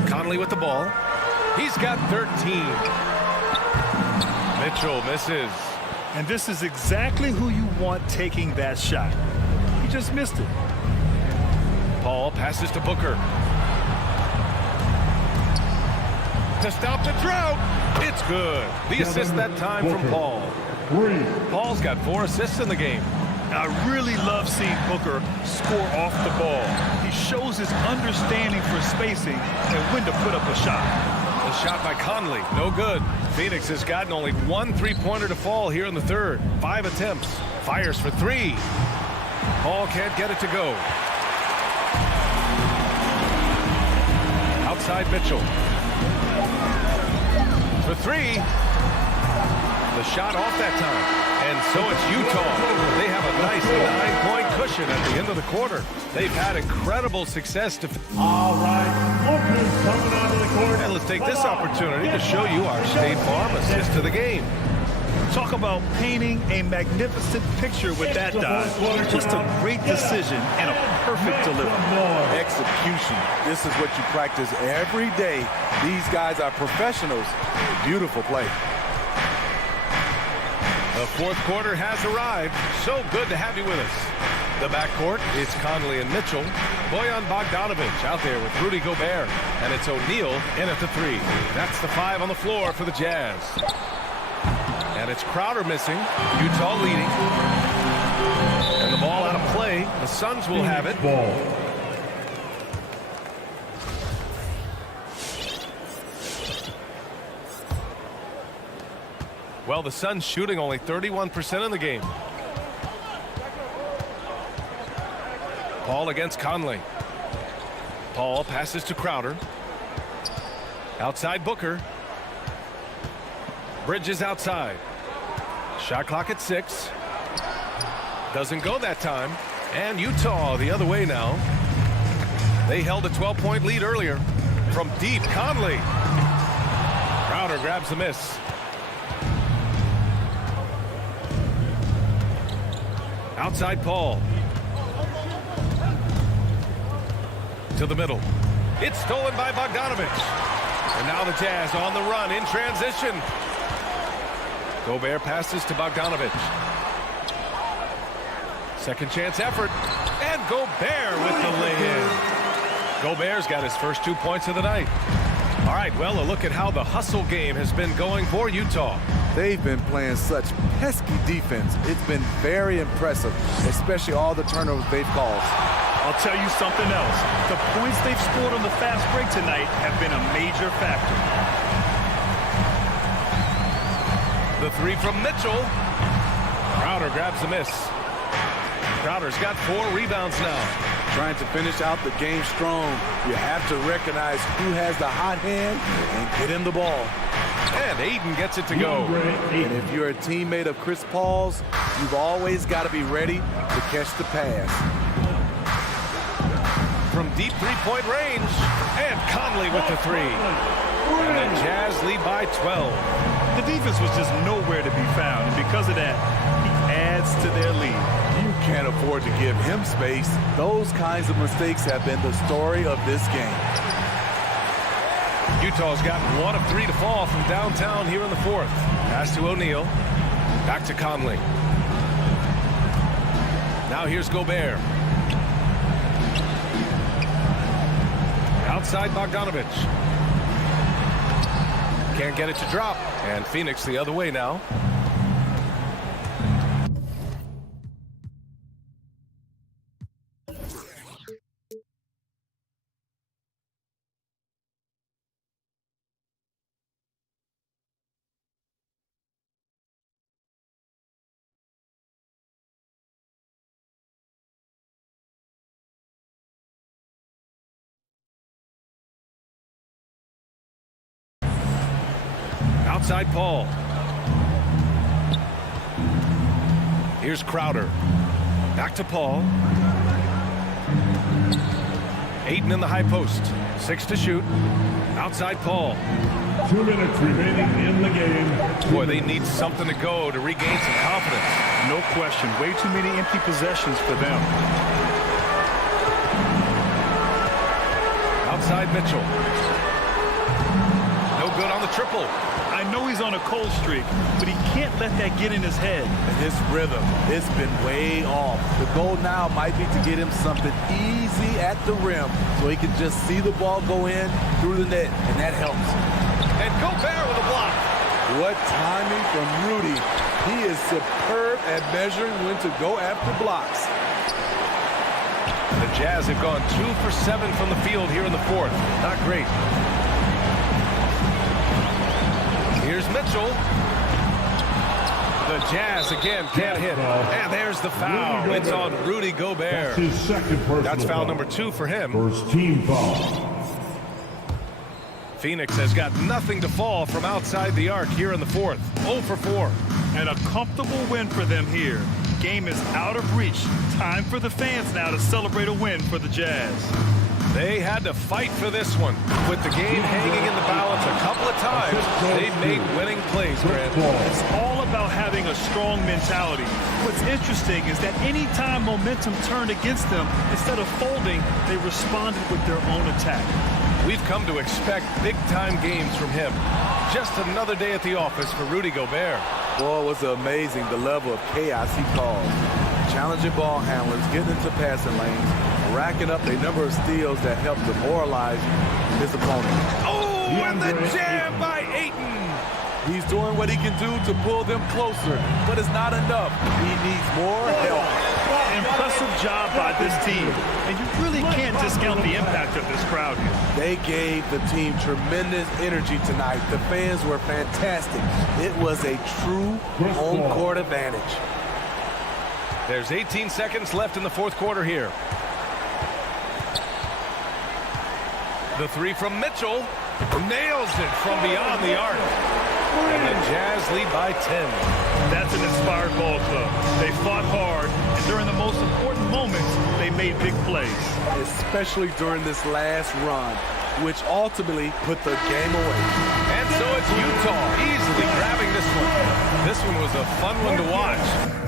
Conley with the ball. He's got 13. Mitchell misses. And this is exactly who you want taking that shot. He just missed it. Paul passes to Booker. To stop the drought. It's good. The assist that time from Paul. Paul's got 4 assists in the game. I really love seeing Booker score off the ball. He shows his understanding for spacing and when to put up a shot. A shot by Conley, no good. Phoenix has gotten only 1 3-pointer to fall here in the third. 5 attempts. Fires for 3. Paul can't get it to go. Outside Mitchell. For 3. The shot off that time. And so it's Utah. They have a nice 9-point cushion at the end of the quarter. They've had incredible success. All right, Booker's coming onto the court. And let's take this opportunity to show you our State Farm assist to the game. Talk about painting a magnificent picture with that dive. Just a great decision and a perfect delivery. Execution. This is what you practice every day. These guys are professionals. Beautiful play. The fourth quarter has arrived. So good to have you with us. The backcourt is Conley and Mitchell. Bojan Bogdanovic out there with Rudy Gobert. And it's O'Neal in at the 3. That's the 5 on the floor for the Jazz. And it's Crowder missing. Utah leading. And the ball out of play. The Suns will have it. Well, the Suns shooting only 31% in the game. Paul against Conley. Paul passes to Crowder. Outside Booker. Bridges outside. Shot clock at 6. Doesn't go that time. And Utah the other way now. They held a 12-point lead earlier. From deep, Conley. Crowder grabs the miss. Outside Paul. To the middle. It's stolen by Bogdanovic. And now the Jazz on the run in transition. Gobert passes to Bogdanovic. Second chance effort. And Gobert with the lay-in. Gobert's got his first 2 points of the night. All right, well, a look at how the hustle game has been going for Utah. They've been playing such pesky defense. It's been very impressive, especially all the turnovers they've caused. I'll tell you something else. The points they've scored on the fast break tonight have been a major factor. The 3 from Mitchell. Crowder grabs the miss. Crowder's got 4 rebounds now. Trying to finish out the game strong. You have to recognize who has the hot hand and get him the ball. And Aiden gets it to go. And if you're a teammate of Chris Paul's, you've always got to be ready to catch the pass. From deep three-point range. And Conley with the 3. And the Jazz lead by 12. The defense was just nowhere to be found. And because of that, he adds to their lead. You can't afford to give him space. Those kinds of mistakes have been the story of this game. Utah's got 1 of 3 to fall from downtown here in the 4th. Pass to O'Neal. Back to Conley. Now here's Gobert. Outside Bogdanovic. Can't get it to drop. And Phoenix the other way now. Outside Paul. Here's Crowder. Back to Paul. Aiden in the high post. 6 to shoot. Outside Paul. 2 minutes remaining in the game. Boy, they need something to go to regain some confidence. No question. Way too many empty possessions for them. Outside Mitchell. No good on the triple. I know he's on a cold streak, but he can't let that get in his head. And his rhythm, it's been way off. The goal now might be to get him something easy at the rim so he can just see the ball go in through the net, and that helps. And Gobert with a block. What timing from Rudy. He is superb at measuring when to go after blocks. The Jazz have gone 2 for 7 from the field here in the 4th. Not great. Here's Mitchell. The Jazz again can't hit. And there's the foul. It's on Rudy Gobert. That's his second personal That's foul number 2 for him. First team foul. Phoenix has got nothing to fall from outside the arc here in the 4th. 0 for 4. And a comfortable win for them here. Game is out of reach. Time for the fans now to celebrate a win for the Jazz. They had to fight for this one. With the game hanging in the balance a couple of times, they've made winning plays, Grant. It's all about having a strong mentality. What's interesting is that anytime momentum turned against them, instead of folding, they responded with their own attack. We've come to expect big-time games from him. Just another day at the office for Rudy Gobert. Boy, it was amazing the level of chaos he caused. Challenging ball handlers, getting into passing lanes, racking up a number of steals that helped demoralize his opponent. Oh, and the jam by Ayton. He's doing what he can do to pull them closer, but it's not enough. He needs more help. Impressive job by this team, and you really can't discount the impact of this crowd here. They gave the team tremendous energy tonight. The fans were fantastic. It was a true home court advantage. There's 18 seconds left in the fourth quarter here. The three from Mitchell. Nails it from beyond the arc. And the Jazz lead by 10. That's an inspired ball club. They fought hard, and during the most important moments, they made big plays. Especially during this last run, which ultimately put the game away. And so it's Utah easily grabbing this one. This one was a fun one to watch.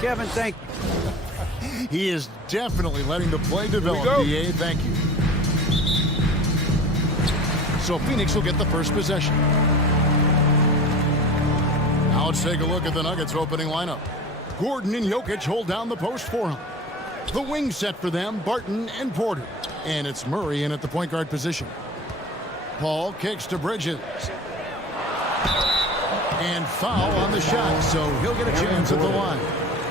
Kevin, thank you. He is definitely letting the play develop, DA. Thank you. So Phoenix will get the first possession. Now let's take a look at the Nuggets opening lineup. Gordon and Jokic hold down the post for him. The wing set for them, Barton and Porter. And it's Murray in at the point guard position. Paul kicks to Bridges. And foul on the shot, so he'll get a chance at the line.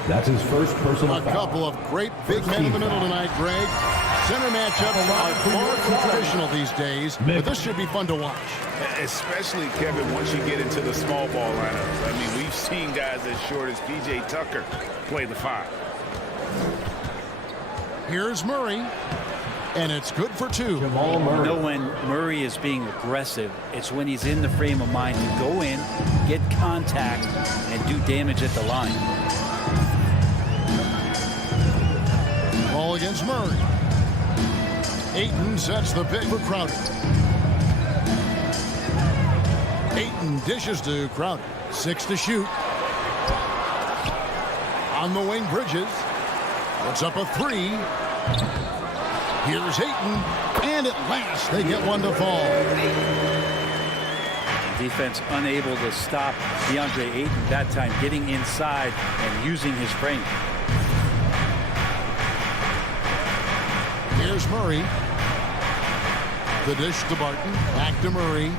That's his first personal foul. A couple of great big men in the middle tonight, Greg. Center matchups are far from traditional these days, but this should be fun to watch. Especially, Kevin, once you get into the small ball lineups. I mean, we've seen guys as short as P.J. Tucker play the 5. Here's Murray, and it's good for 2. You know when Murray is being aggressive, it's when he's in the frame of mind to go in, get contact, and do damage at the line. Ball against Murray. Ayton sets the pick for Crowder. Ayton dishes to Crowder. 6 to shoot. On the wing, Bridges. Puts up a 3. Here's Ayton. And at last, they get one to fall. Defense unable to stop DeAndre Ayton that time, getting inside and using his frame. Here's Murray. The dish to Barton. Back to Murray.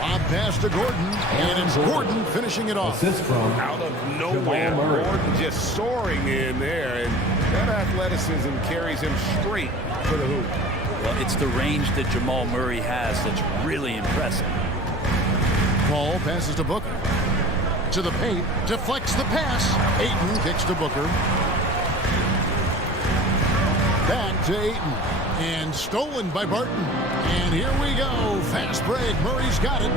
Lob pass to Gordon. And it's Gordon finishing it off. Assist from out of nowhere, Gordon just soaring in there. And that athleticism carries him straight to the hoop. Well, it's the range that Jamal Murray has that's really impressive. Paul passes to Booker. To the paint. Deflects the pass. Ayton kicks to Booker. Back to Ayton. And stolen by Barton. And here we go. Fast break. Murray's got it.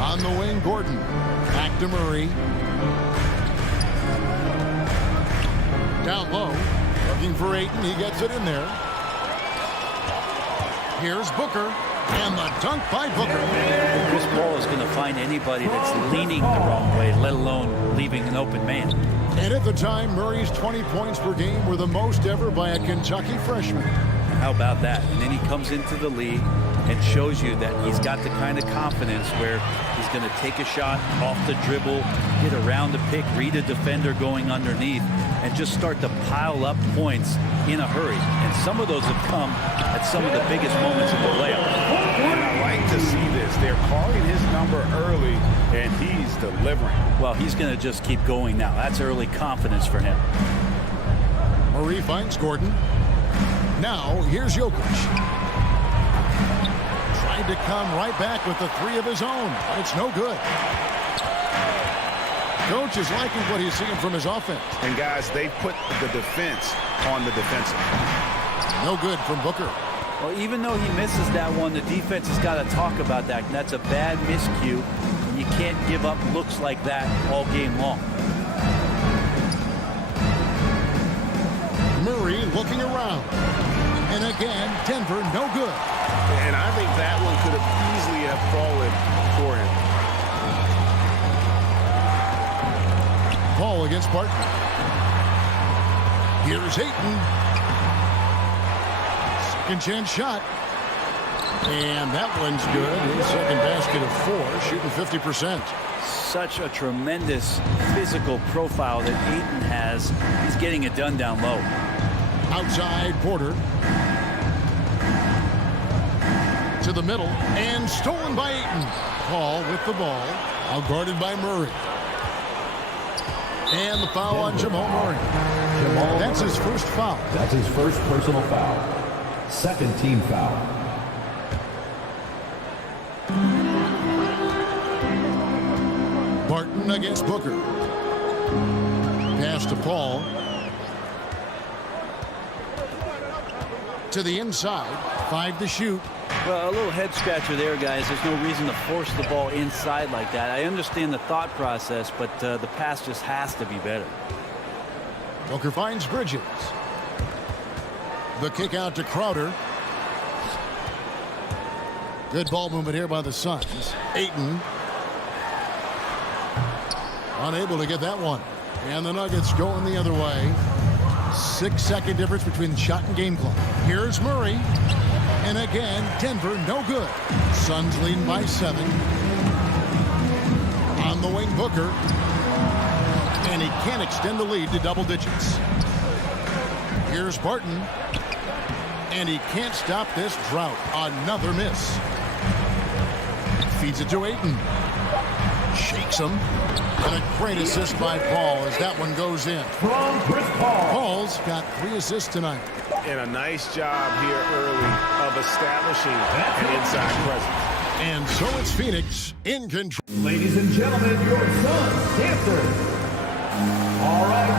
On the wing, Gordon. Back to Murray. Down low. Looking for Ayton. He gets it in there. Here's Booker. And the dunk by Booker. Chris Paul is going to find anybody that's leaning the wrong way, let alone leaving an open man. And at the time, Murray's 20 points per game were the most ever by a Kentucky freshman. How about that? And then he comes into the league and shows you that he's got the kind of confidence where he's going to take a shot off the dribble, get around the pick, read a defender going underneath, and just start to pile up points in a hurry. And some of those have come at some of the biggest moments in the playoffs. And I like to see this. They're calling his number early, and he's delivering. Well, he's going to just keep going now. That's early confidence for him. Murray finds Gordon. Now, here's Jokic. Tried to come right back with the 3 of his own, but it's no good. Coach is liking what he's seeing from his offense. And, guys, they put the defense on the defensive. No good from Booker. Well, even though he misses that one, the defense has got to talk about that. And that's a bad miscue. And you can't give up looks like that all game long. Murray looking around. And again, Denver no good. And I think that one could have easily have fallen for him. Ball against Barton. Here's Ayton. Second chance shot. And that one's good. His second basket of 4, shooting 50%. Such a tremendous physical profile that Ayton has. He's getting it done down low. Outside, Porter. To the middle. And stolen by Ayton. Paul with the ball. Out guarded by Murray. And the foul on Jamal Murray. That's his first foul. That's his first personal foul. Second team foul. Barton against Booker. Pass to Paul. To the inside. 5 to shoot. Well, a little head scratcher there, guys. There's no reason to force the ball inside like that. I understand the thought process, but the pass just has to be better. Booker finds Bridges. The kick out to Crowder. Good ball movement here by the Suns. Ayton. Unable to get that one. And the Nuggets going the other way. 6-second difference between shot and game clock. Here's Murray. And again, Denver no good. Suns leading by 7. On the wing, Booker. And he can't extend the lead to double digits. Here's Barton. And he can't stop this drought. Another miss. Feeds it to Ayton. Shakes him. And a great assist by Paul as that one goes in. From Chris Paul. Paul's got 3 assists tonight. And a nice job here early of establishing an inside presence. And so it's Phoenix in control. Ladies and gentlemen, your Suns Cancer. All right,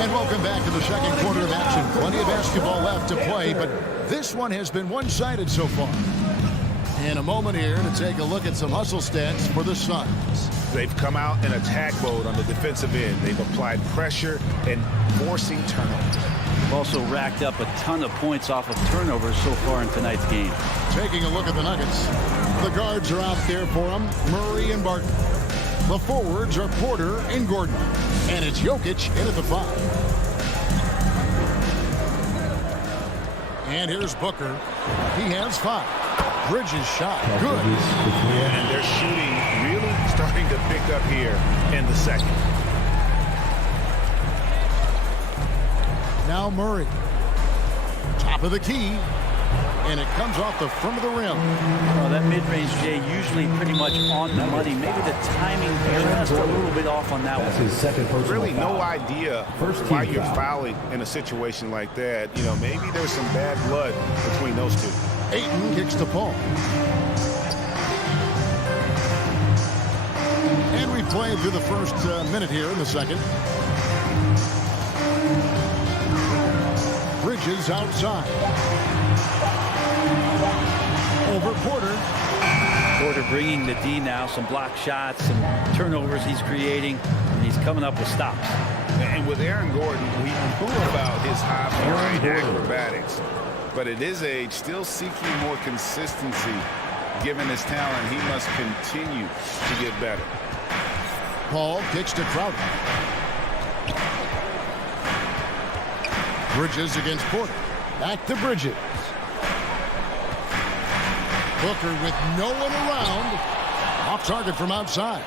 and welcome back to the second quarter of action. Plenty of basketball left to play, but this one has been one-sided so far. In a moment here to take a look at some hustle stats for the Suns. They've come out in attack mode on the defensive end. They've applied pressure and forcing turnovers. Also racked up a ton of points off of turnovers so far in tonight's game. Taking a look at the Nuggets. The guards are out there for them, Murray and Barton. The forwards are Porter and Gordon. And it's Jokic in at the 5. And here's Booker. He has 5. Bridges shot. Good. And they're shooting really starting to pick up here in the second. Now Murray. Top of the key. And it comes off the front of the rim. Well, that mid-range, Jay, usually pretty much on the money. Maybe the timing just a little bit off on that one. his second personal Really foul. no idea why you're fouling in a situation like that. You know, maybe there's some bad blood between those two. Ayton kicks to Paul. And we played through the first minute here in the second. Bridges outside. Over Porter. Porter bringing the D now. Some block shots, some turnovers he's creating, and he's coming up with stops. And with Aaron Gordon, we knew about his high-flying acrobatics. But at his age, still seeking more consistency. Given his talent, he must continue to get better. Paul kicks to Crowder. Bridges against Porter. Back to Bridges. Booker with no one around. Off target from outside.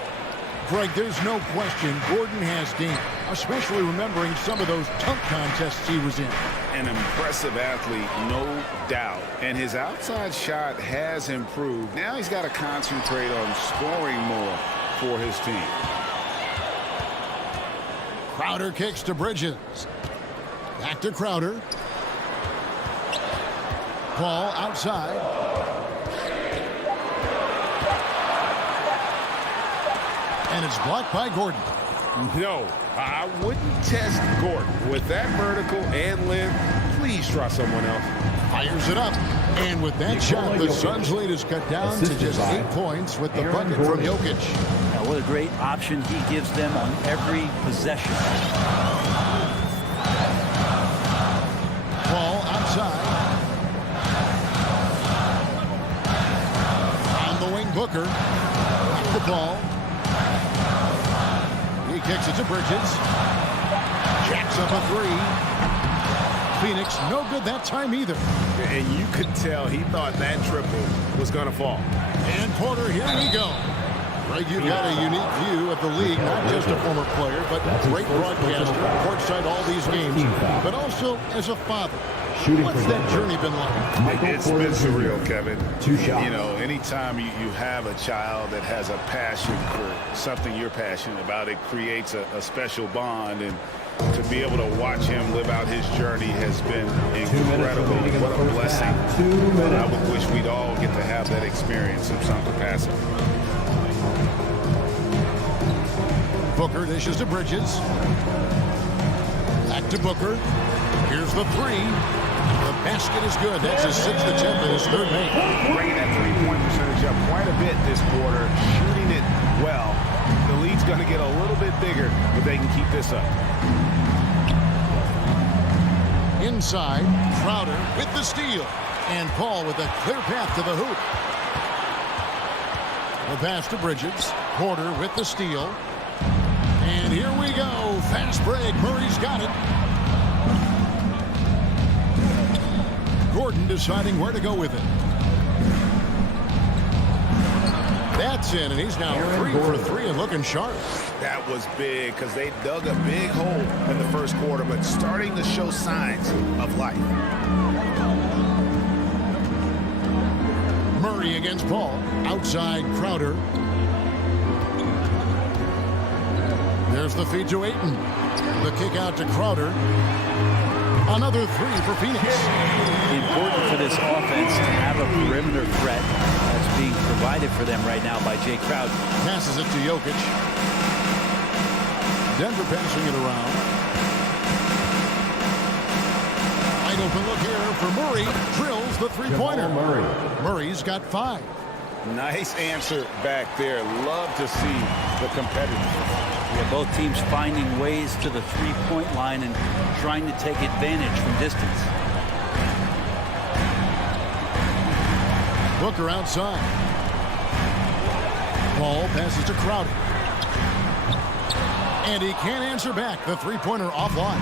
Greg, there's no question Gordon has game, especially remembering some of those dunk contests he was in. An impressive athlete, no doubt. And his outside shot has improved. Now he's got to concentrate on scoring more for his team. Crowder kicks to Bridges. Back to Crowder. Paul outside. And it's blocked by Gordon. No, I wouldn't test Gordon. With that vertical and length, please try someone else. Fires it up. And with that shot, the Suns' lead is cut down to just 8 points with the bucket from Jokic. Now, what a great option he gives them on every possession. Paul outside. On the wing, Booker. Back to Paul. He kicks it to Bridges. Jacks up a 3. Phoenix, no good that time either. And you could tell he thought that triple was going to fall. And Porter, here we go. Greg, you've got a unique view of the league, not just a former player, but great broadcaster, courtside all these games, but also as a father. What's that journey been like? It's been surreal, Kevin. 2 shots. You know, anytime you have a child that has a passion for something you're passionate about, it creates a special bond. And to be able to watch him live out his journey has been incredible. What a blessing. I would wish we'd all get to have that experience in some capacity. Booker dishes to Bridges. Back to Booker. Here's the 3. The basket is good. That's his 6th attempt and his 3rd make. Bringing that three-point percentage up quite a bit this quarter. Shooting it well. The lead's going to get a little bit bigger, but they can keep this up. Inside, Crowder with the steal. And Paul with a clear path to the hoop. The pass to Bridges. Porter with the steal. And here we go. Fast break. Murray's got it. Gordon deciding where to go with it. That's in, and he's now 3 for 3 and looking sharp. That was big because they dug a big hole in the first quarter, but starting to show signs of life. Murray against Paul. Outside Crowder. There's the feed to Ayton. The kick out to Crowder. Another 3 for Phoenix. Important for this offense to have a perimeter threat that's being provided for them right now by Jay Crowder. Passes it to Jokic. Denver passing it around. Wide open look here for Murray. Drills the three-pointer. Murray's got 5. Nice answer back there. Love to see the competitiveness. Yeah, both teams finding ways to the three-point line and trying to take advantage from distance. Booker outside. Paul passes to Crowder. And he can't answer back. The three-pointer offline.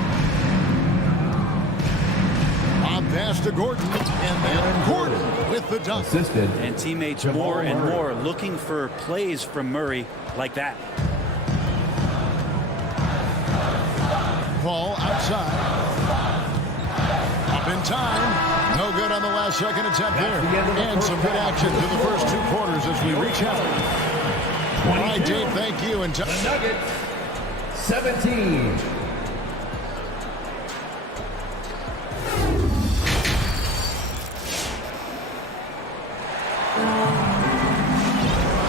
On pass to Gordon. And then Gordon with the dunk. And teammates more and more looking for plays from Murray like that. Paul outside. Up in time. No good on the last second attempt there. And some good action to the first 2 quarters as we reach out. All right, Dave, thank you. And the Nuggets, 17.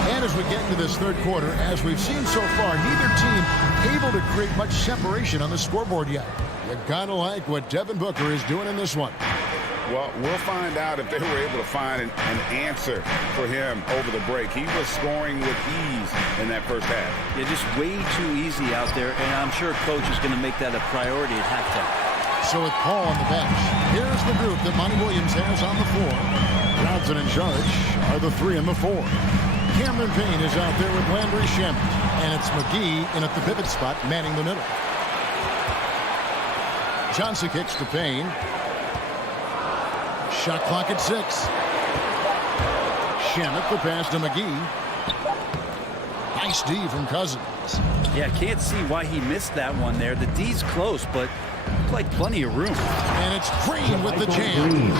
And as we get into this third quarter, as we've seen so far, neither team able to create much separation on the scoreboard yet. You gotta like what Devin Booker is doing in this one. Well, we'll find out if they were able to find an answer for him over the break. He was scoring with ease in that first half. Yeah, just way too easy out there, and I'm sure coach is going to make that a priority at halftime. So with Paul on the bench, here's the group that Monty Williams has on the floor. Johnson and Saric are the 3 and the 4. Cameron Payne is out there with Landry Shamet, and it's McGee in at the pivot spot, manning the middle. Johnson kicks to Payne. Shot clock at 6. Shamet the pass to McGee. Nice D from Cousins. Yeah, can't see why he missed that one there. The D's close, but like plenty of room. And it's Green with the jam.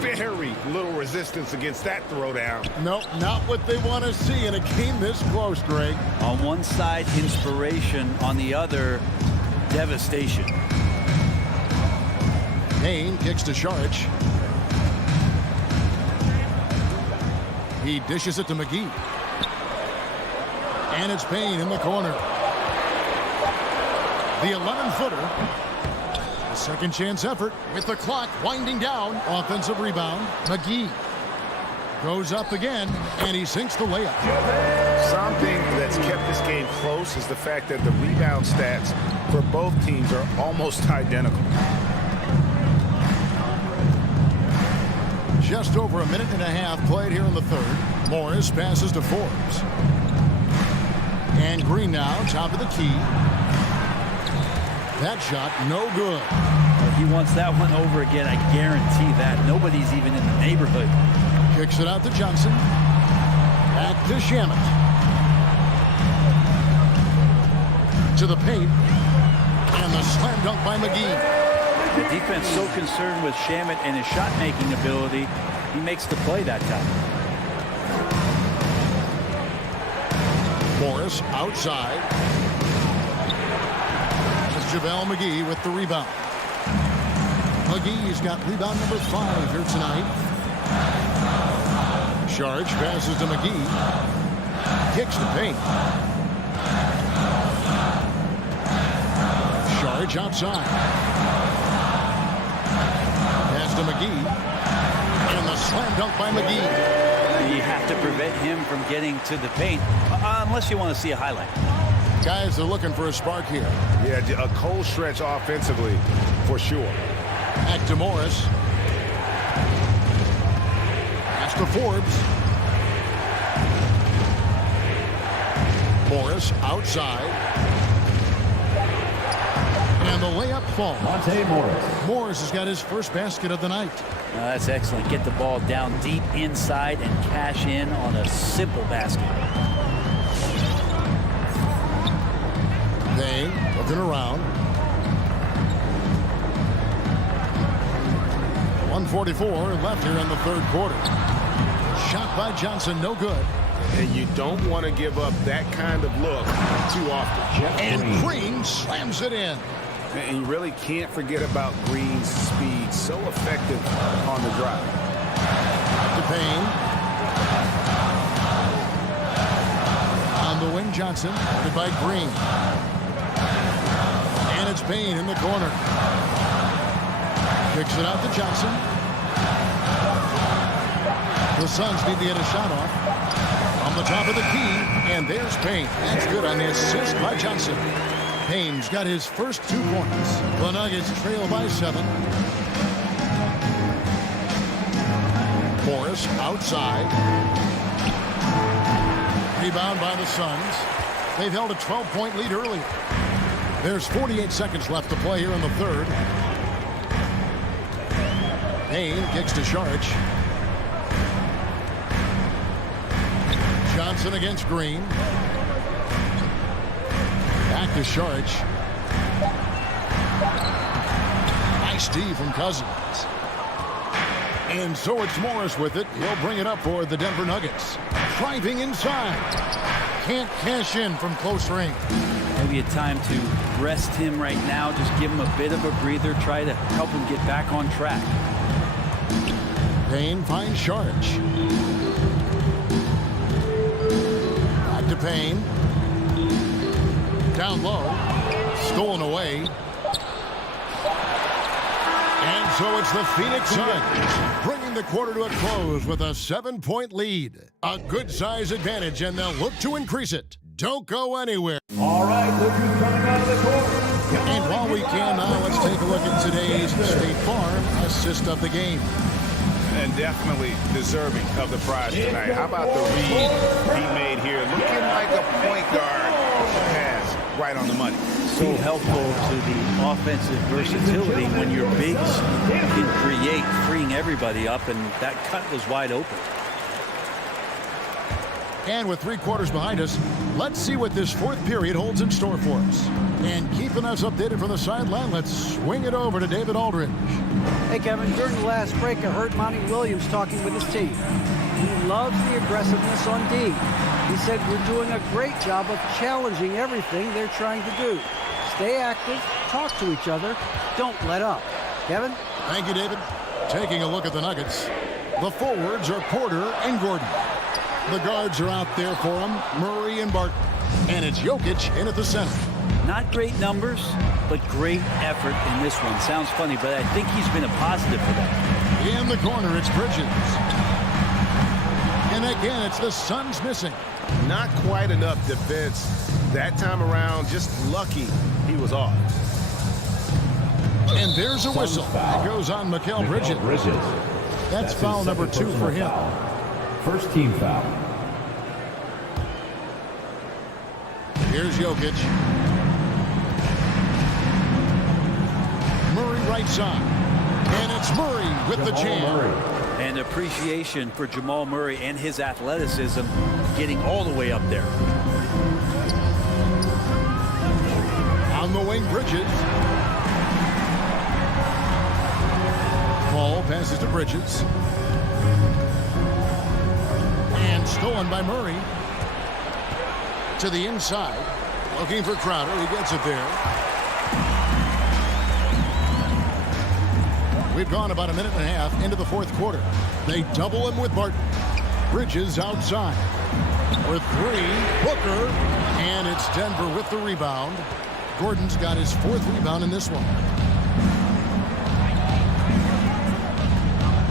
Very little resistance against that throwdown. Nope, not what they want to see in a game this close, Greg. On one side, inspiration. On the other, devastation. Payne kicks to Saric. He dishes it to McGee. And it's Payne in the corner. The 11-footer. A second chance effort with the clock winding down. Offensive rebound. McGee goes up again, and he sinks the layup. Something that's kept this game close is the fact that the rebound stats for both teams are almost identical. Just over a minute and a half played here in the third. Morris passes to Forbes. And Green now, top of the key. That shot, no good. Well, he wants that one over again, I guarantee that. Nobody's even in the neighborhood. Kicks it out to Johnson. Back to Shamet. To the paint. And the slam dunk by McGee. The defense so concerned with Shamet and his shot-making ability, he makes the play that time. Morris outside. It's JaVale McGee with the rebound. McGee's got rebound number 5 here tonight. Saric passes to McGee. Kicks the paint. Saric outside. Pass to McGee. And the slam dunk by McGee. You have to prevent him from getting to the paint, unless you want to see a highlight. Guys are looking for a spark here. Yeah, a cold stretch offensively, for sure. Back to Morris. Pass to Forbes. Morris outside. And the layup falls. Monte Morris. Morris has got his first basket of the night. That's excellent. Get the ball down deep inside and cash in on a simple basket. They looking around. 1:44 left here in the third quarter. Shot by Johnson, no good. And you don't want to give up that kind of look too often. And Green slams it in. And you really can't forget about Green's speed. So effective on the drive. To Payne. On the wing, Johnson. Guarded by Green. And it's Payne in the corner. Kicks it out to Johnson. The Suns need to get a shot off. On the top of the key, and there's Payne. That's good on the assist by Johnson. Payne's got his first 2 points. The Nuggets trail by 7. Morris outside. Rebound by the Suns. They've held a 12-point lead earlier. There's 48 seconds left to play here in the third. Payne kicks to Saric. Johnson against Green. Back to Saric. Nice D from Cousins. And so it's Morris with it. He'll bring it up for the Denver Nuggets. Driving inside. Can't cash in from close range. Maybe a time to rest him right now. Just give him a bit of a breather. Try to help him get back on track. Payne finds Saric. Back to Payne. Down low. Stolen away. And so it's the Phoenix Suns bringing the quarter to a close with a 7-point lead. A good size advantage, and they'll look to increase it. Don't go anywhere. All right, look who's coming out of the court. And while we can now, let's take a look at today's State Farm assist of the game. And definitely deserving of the prize tonight. How about the read he made here? Looking like a point guard pass right on the money. So helpful to the offensive versatility when your bigs can create, freeing everybody up, and that cut was wide open. And with 3 quarters behind us, let's see what this fourth period holds in store for us. And keeping us updated from the sideline, let's swing it over to David Aldridge. Hey, Kevin, during the last break, I heard Monty Williams talking with his team. He loves the aggressiveness on D. He said we're doing a great job of challenging everything they're trying to do. Stay active, talk to each other, don't let up. Kevin? Thank you, David. Taking a look at the Nuggets. The forwards are Porter and Gordon. The guards are out there for them, Murray and Barton. And it's Jokic in at the center. Not great numbers, but great effort in this one. Sounds funny, but I think he's been a positive for them. In the corner, it's Bridges. And again, it's the Suns missing. Not quite enough defense that time around. Just lucky he was off. And there's a whistle. It goes on Mikal Bridges. That's foul number 2 for him. First team foul. Here's Jokic. Murray right side. And it's Murray with the jam. And appreciation for Jamal Murray and his athleticism getting all the way up there. On the wing, Bridges. Ball passes to Bridges. And stolen by Murray. To the inside. Looking for Crowder. He gets it there. We've gone about a minute and a half into the fourth quarter. They double him with Barton. Bridges outside. For 3. Booker. And it's Denver with the rebound. Gordon's got his 4th rebound in this one.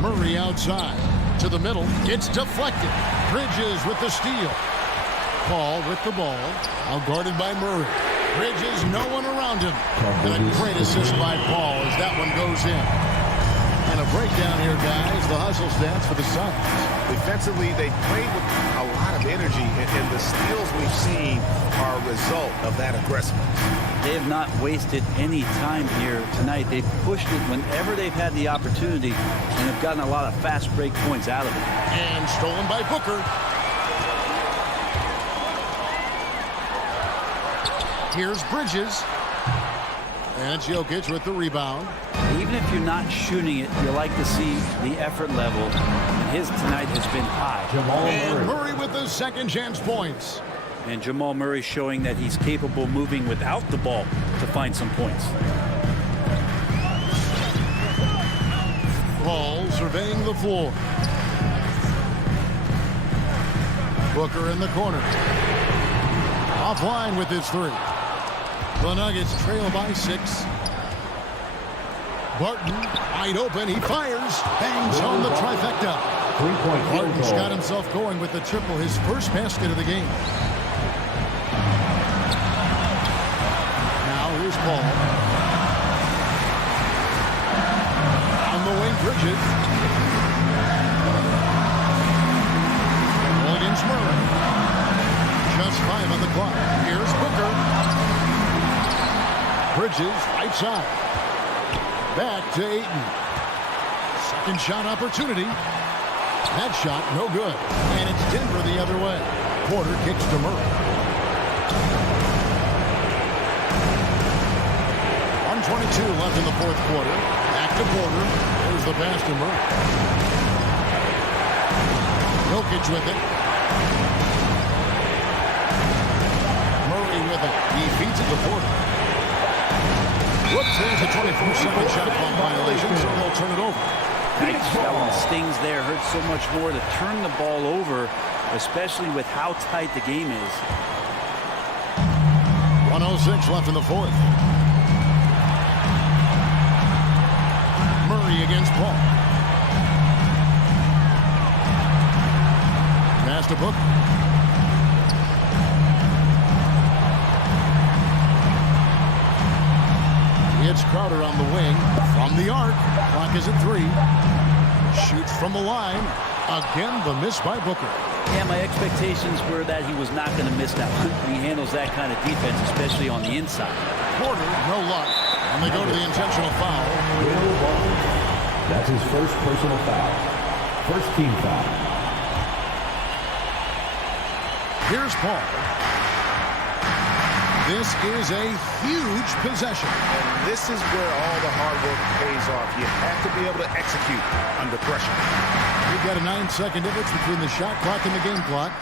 Murray outside. To the middle. It's deflected. Bridges with the steal. Paul with the ball. Now guarded by Murray. Bridges, no one around him. And a great assist by Paul as that one goes in. And a breakdown here, guys. The hustle stats for the Suns. Defensively, they played with a lot of of energy, and the steals we've seen are a result of that aggressiveness. They have not wasted any time here tonight. They've pushed it whenever they've had the opportunity and have gotten a lot of fast break points out of it. And stolen by Booker. Here's Bridges. And it's Jokic with the rebound. Even if you're not shooting it, you like to see the effort level. And his tonight has been high. And Murray with the second chance points. And Jamal Murray showing that he's capable of moving without the ball to find some points. Paul surveying the floor. Booker in the corner. Offline with his three. The Nuggets trail by 6. Barton wide open. He fires. Bangs on the trifecta. Barton's got himself going with the triple, his first basket of the game. Now here's Paul. On the wing, Bridges. Ball against Murray. Just 5 on the clock. Here's Booker. Bridges, right side. Back to Ayton. Second shot opportunity. That shot, no good. And it's Denver the other way. Porter kicks to Murray. 1:22 left in the fourth quarter. Back to Porter. There's the pass to Murray. Jokic with it. Murray with it. He feeds it to Porter. Whoops, there's a 24-second shot clock violation, so they'll turn it over. That one stings there. Hurts so much more to turn the ball over, especially with how tight the game is. 1:06 left in the fourth. Murray against Paul. Pass to Booker. It's Crowder on the wing. From the arc. Clock is at 3. Shoots from the line. Again, the miss by Booker. Yeah, my expectations were that he was not going to miss that one. He handles that kind of defense, especially on the inside. Porter, no luck. And they go to the intentional foul. That's his first personal foul. First team foul. Here's Paul. This is a huge possession. And this is where all the hard work pays off. You have to be able to execute under pressure. We've got a 9-second difference between the shot clock and the game clock.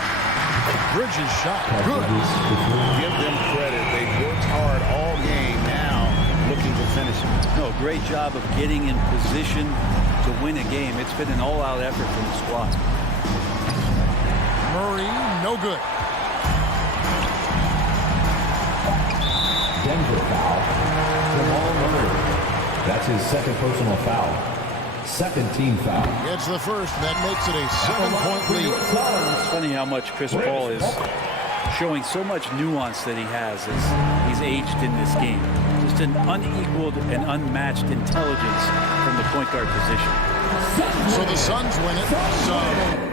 Bridges shot. Good. Give them credit. They worked hard all game, now looking to finish it. No, great job of getting in position to win a game. It's been an all-out effort from the squad. Murray, no good. Denver foul. Jamal Murray. That's his second personal foul. Second team foul. It's the first. That makes it a 7-point lead. It's funny how much Chris Paul is showing so much nuance that he has as he's aged in this game. Just an unequaled and unmatched intelligence from the point guard position. So the Suns win it. So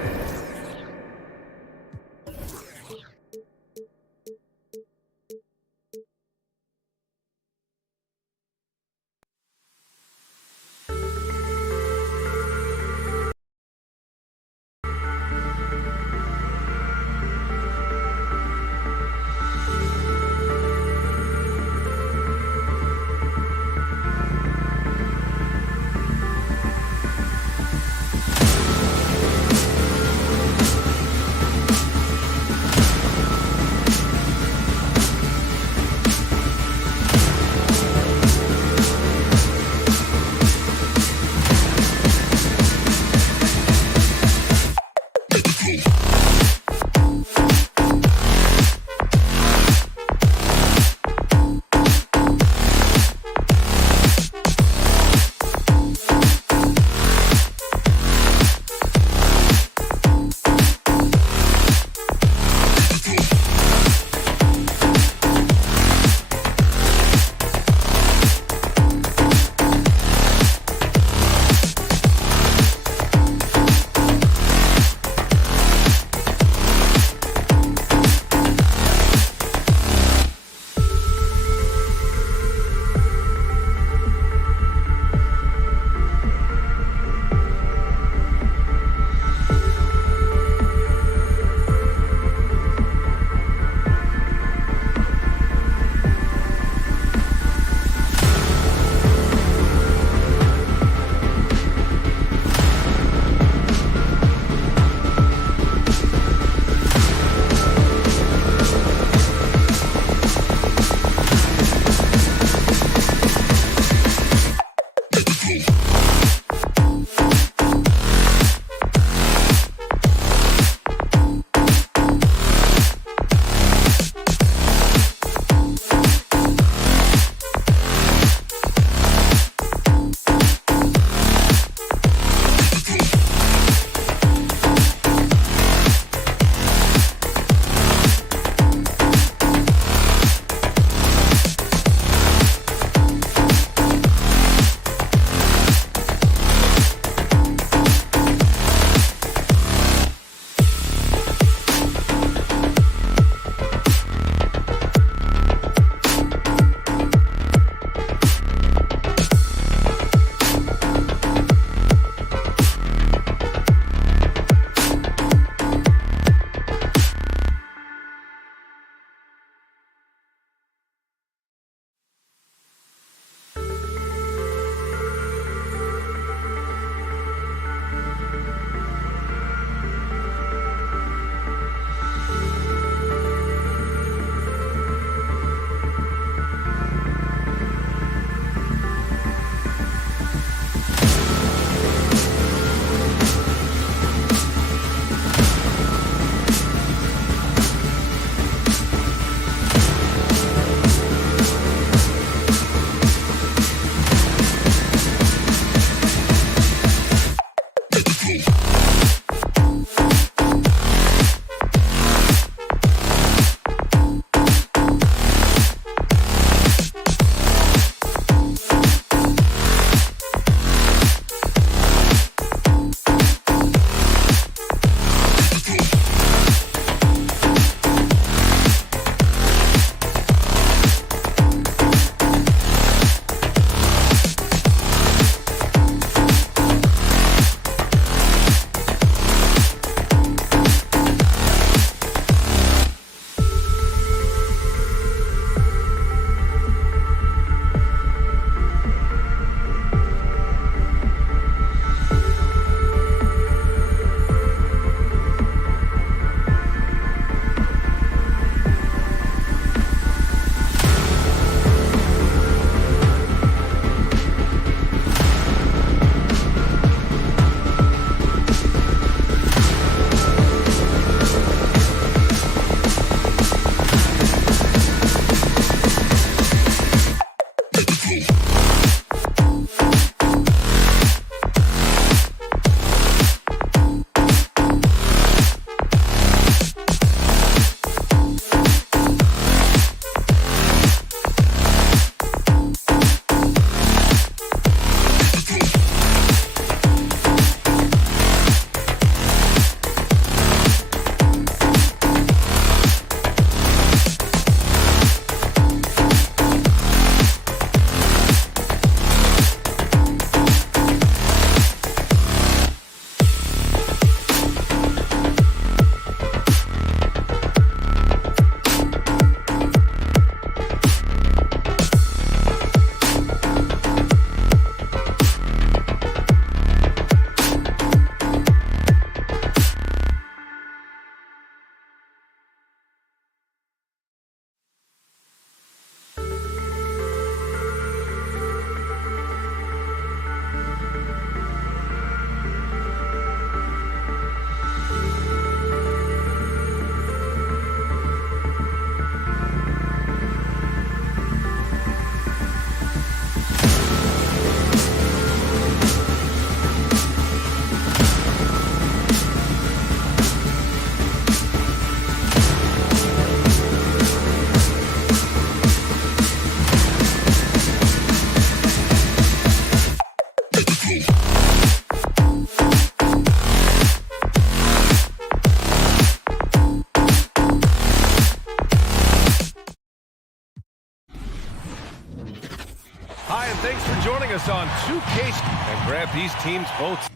Hi, and thanks for joining us on 2K. And grab these teams both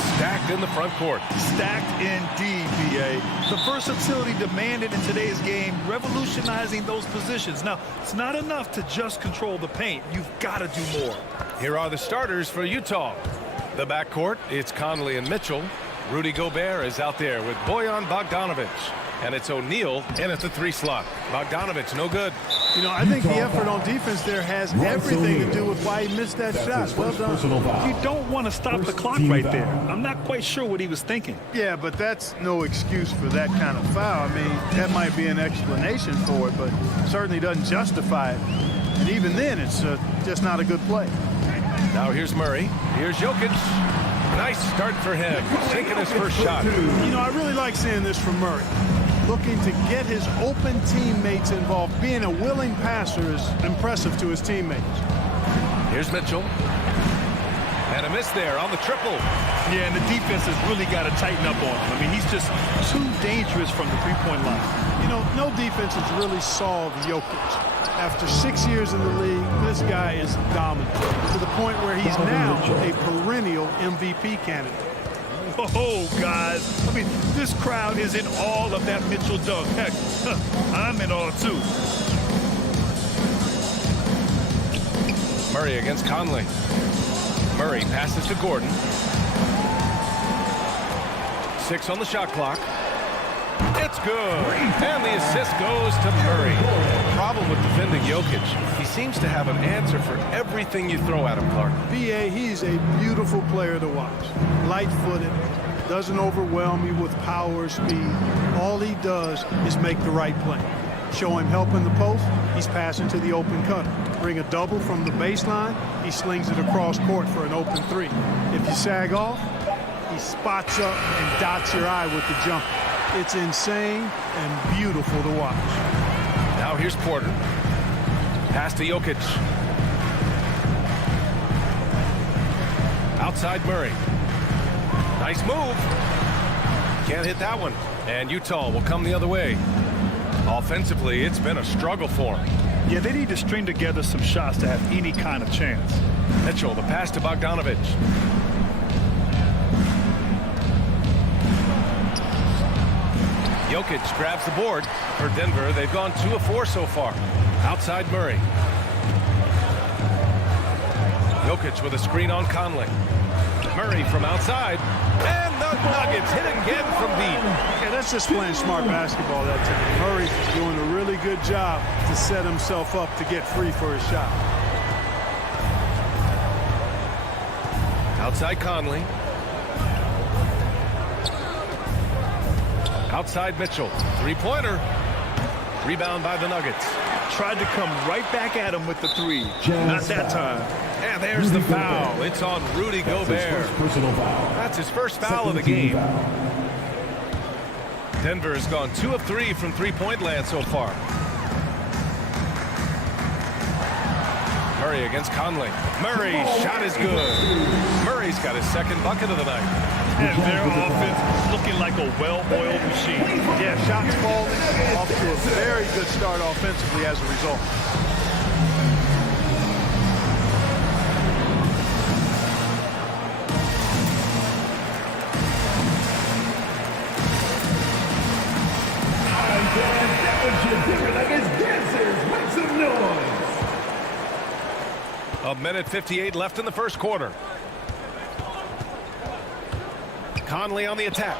stacked in the front court. Stacked indeed, BA. The versatility demanded in today's game, revolutionizing those positions. Now, it's not enough to just control the paint. You've got to do more. Here are the starters for Utah. The backcourt, it's Conley and Mitchell. Rudy Gobert is out there with Bojan Bogdanovic. And it's O'Neal in at the 3 slot. Bogdanovic, no good. You know, I think the effort on defense there has everything to do with why he missed that shot. Well done. You don't want to stop the clock right there. I'm not quite sure what he was thinking. Yeah, but that's no excuse for that kind of foul. I mean, that might be an explanation for it, but certainly doesn't justify it. And even then, it's just not a good play. Now here's Murray. Here's Jokic. Nice start for him. Taking his first shot. You know, I really like seeing this from Murray. Looking to get his open teammates involved. Being a willing passer is impressive to his teammates. Here's Mitchell. And a miss there on the triple. Yeah, and the defense has really got to tighten up on him. I mean, he's just too dangerous from the three-point line. You know, no defense has really solved Jokic. After 6 years in the league, this guy is dominant to the point where he's now a perennial MVP candidate. Oh, guys. I mean, this crowd is in all of that Mitchell dunk. Heck, I'm in all, too. Murray against Conley. Murray passes to Gordon. 6 on the shot clock. It's good. And the assist goes to Murray. Problem with defending Jokic. He seems to have an answer for everything you throw at him, Clark. B.A., he's a beautiful player to watch. Light-footed, doesn't overwhelm you with power, speed. All he does is make the right play. Show him help in the post, he's passing to the open cutter. Bring a double from the baseline, he slings it across court for an open 3. If you sag off, he spots up and dots your eye with the jumper. It's insane and beautiful to watch. Now here's Porter. Pass to Jokic. Outside Murray. Nice move. Can't hit that one. And Utah will come the other way. Offensively, it's been a struggle for him. Yeah, they need to string together some shots to have any kind of chance. Mitchell, the pass to Bogdanovic. Jokic grabs the board. For Denver, they've gone 2 of 4 so far. Outside Murray. Jokic with a screen on Conley. Murray from outside. And the Nuggets hit again from deep. Yeah, that's just playing smart basketball that time. Murray's doing a really good job to set himself up to get free for his shot. Outside Conley. Outside Mitchell. 3-pointer. Rebound by the Nuggets. Tried to come right back at him with the three. Not that time. And there's the foul. It's on Rudy Gobert. That's his first foul of the game. Denver has gone 2 of 3 from three-point land so far. Murray against Conley. Murray's shot is good. Murray's got his second bucket of the night. And their offense looking like a well-oiled machine. Yeah, shots falling off to a very good start offensively as a result. A minute 58 left in the first quarter. Conley on the attack.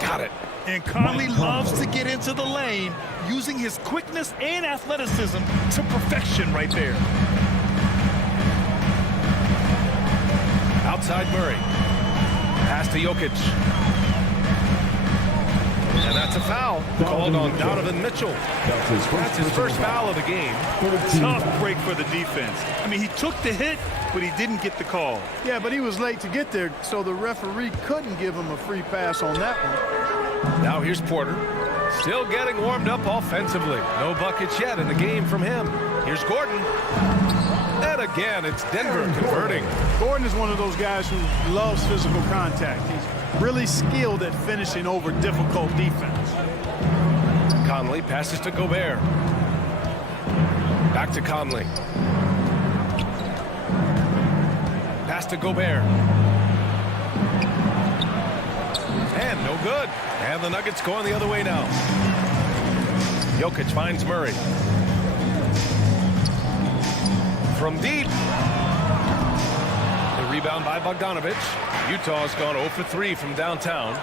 Got it. And Conley loves to get into the lane, using his quickness and athleticism to perfection right there. Outside Murray. Pass to Jokic. And that's a foul called on Donovan Mitchell. That's his first foul of the game. Tough break for the defense. I mean, he took the hit, but he didn't get the call. Yeah, but he was late to get there, so the referee couldn't give him a free pass on that one. Now here's Porter. Still getting warmed up offensively. No buckets yet in the game from him. Here's Gordon. And again, it's Denver converting. Gordon is one of those guys who loves physical contact. He's really skilled at finishing over difficult defense. Conley passes to Gobert. Back to Conley. Pass to Gobert. And no good. And the Nuggets going the other way now. Jokic finds Murray. From deep. The rebound by Bogdanovic. Utah's gone 0 for 3 from downtown.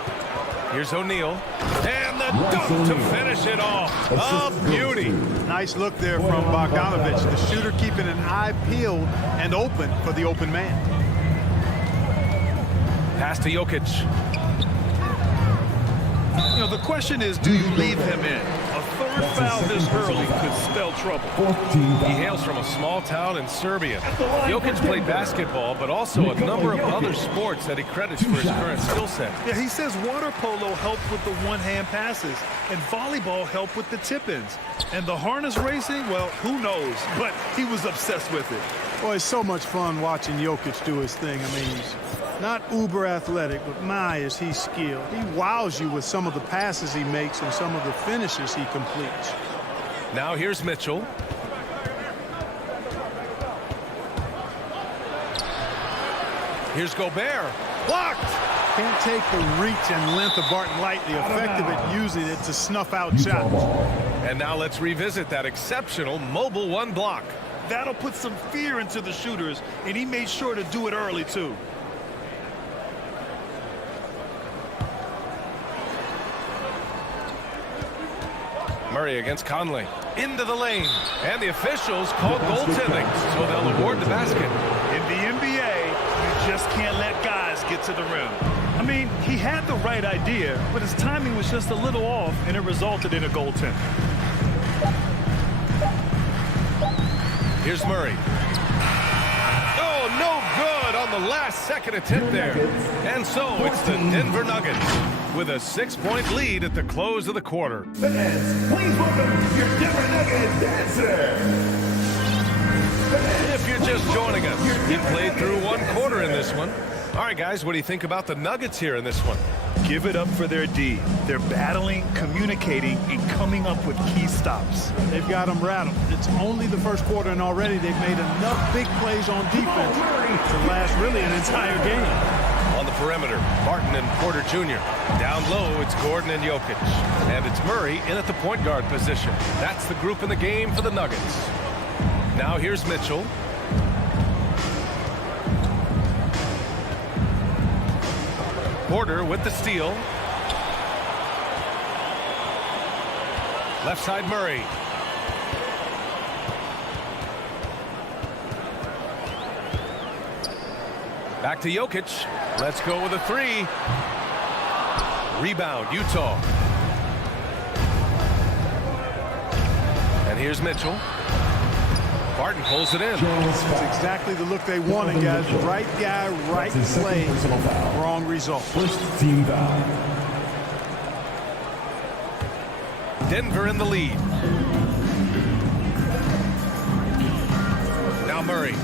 Here's O'Neal. And the dunk to finish it off. A beauty. Nice look there from Bogdanovic. The shooter keeping an eye peeled and open for the open man. Pass to Jokic. You know, the question is, do you leave him in? A third foul this early could spell trouble. He hails from a small town in Serbia. Jokic played basketball, but also a number of other sports that he credits for his current skill set. Yeah, he says water polo helped with the one-hand passes, and volleyball helped with the tip-ins. And the harness racing, well, who knows? But he was obsessed with it. Boy, it's so much fun watching Jokic do his thing. I mean, he's not uber athletic, but my, is he skilled. He wows you with some of the passes he makes and some of the finishes he completes. Now here's Mitchell. Here's Gobert. Blocked! Can't take the reach and length of Barton lightly. Effective at using it to snuff out shots. And now let's revisit that exceptional mobile one block. That'll put some fear into the shooters, and he made sure to do it early, too. Murray against Conley. Into the lane. And the officials call goaltending, so they'll award the basket. In the NBA, you just can't let guys get to the rim. I mean, he had the right idea, but his timing was just a little off, and it resulted in a goaltend. Here's Murray. Oh, no good on the last second attempt there. And so it's the Denver Nuggets with a 6-point lead at the close of the quarter. Fans, please welcome your Denver Nuggets dancer. If you're just joining us, you played through one quarter in this one. All right, guys, what do you think about the Nuggets here in this one? Give it up for their D. They're battling, communicating, and coming up with key stops. They've got them rattled. It's only the first quarter, and already they've made enough big plays on defense to last really an entire game. On the perimeter, Martin and Porter Jr. Down low, it's Gordon and Jokic. And it's Murray in at the point guard position. That's the group in the game for the Nuggets. Now here's Mitchell. Porter with the steal. Left side Murray. Back to Jokic. Let's go with a three. Rebound, Utah. And here's Mitchell. Barton pulls it in. That's exactly the look they wanted, guys. Right guy, right play, wrong result. First team foul. Denver in the lead. Now Murray.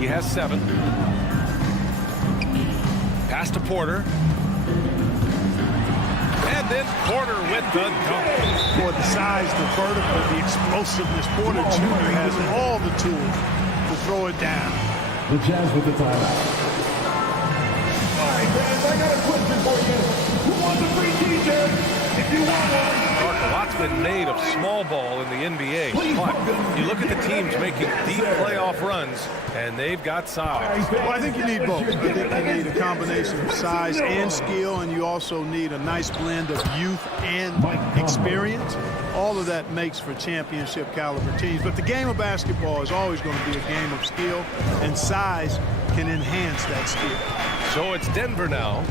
He has 7. Pass to Porter. And then Porter with the dunk. For the size, the vertical, the explosiveness, Porter Jr. has all the tools to throw it down. The Jazz with the timeout. All right, fans, I got a question for you. Who wants a free t-shirt? If you want one. A lot's been made of small ball in the NBA, but you look at the teams making deep playoff runs, and they've got size. Well, I think you need both. I think you need a combination of size and skill, and you also need a nice blend of youth and experience. All of that makes for championship caliber teams. But the game of basketball is always going to be a game of skill, and size can enhance that skill. So it's Denver now.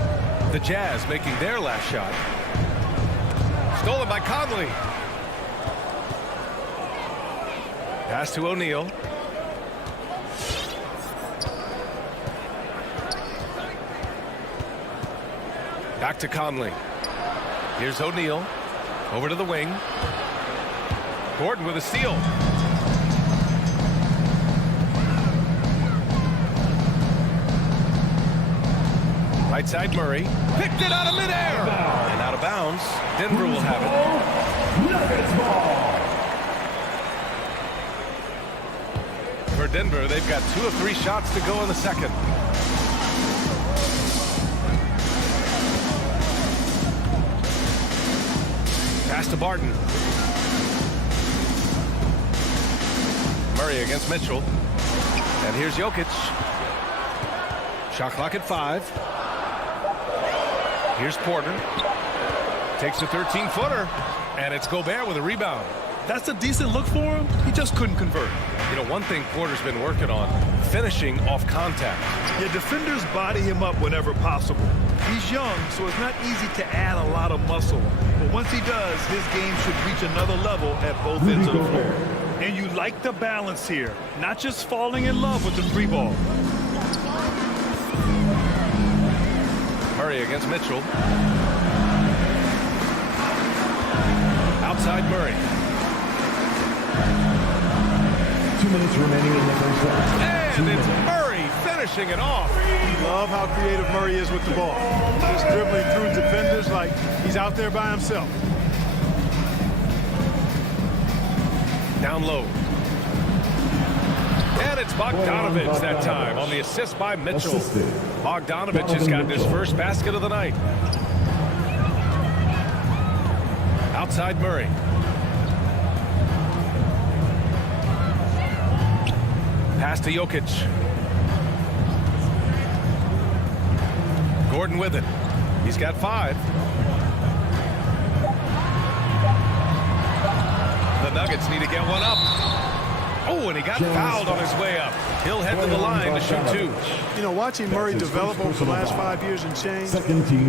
The Jazz making their last shot. Stolen by Conley. Pass to O'Neal. Back to Conley. Here's O'Neal. Over to the wing. Gordon with a steal. Right side Murray. Picked it out of midair. And out of bounds. Denver will have it. Nuggets ball. For Denver, they've got 2 of 3 shots to go in the second. Pass to Barton. Murray against Mitchell. And here's Jokic. Shot clock at 5. Here's Porter. Takes a 13-footer. And it's Gobert with a rebound. That's a decent look for him. He just couldn't convert. You know, one thing Porter's been working on, finishing off contact. Yeah, defenders body him up whenever possible. He's young, so it's not easy to add a lot of muscle. But once he does, his game should reach another level at both ends of the floor. And you like the balance here, not just falling in love with the 3 ball. Murray against Mitchell. Outside Murray. 2 minutes remaining in the first half. And it's Murray finishing it off. Love how creative Murray is with the ball. Just dribbling through defenders like he's out there by himself. Down low. And it's Bogdanovich that time on the assist by Mitchell. Bogdanovich has gotten his first basket of the night. Outside Murray. Pass to Jokic. Gordon with it. He's got 5. The Nuggets need to get one up. Oh, and he got fouled on his way up. He'll head to the line to shoot 2. You know, watching Murray develop over the last 5 years and change,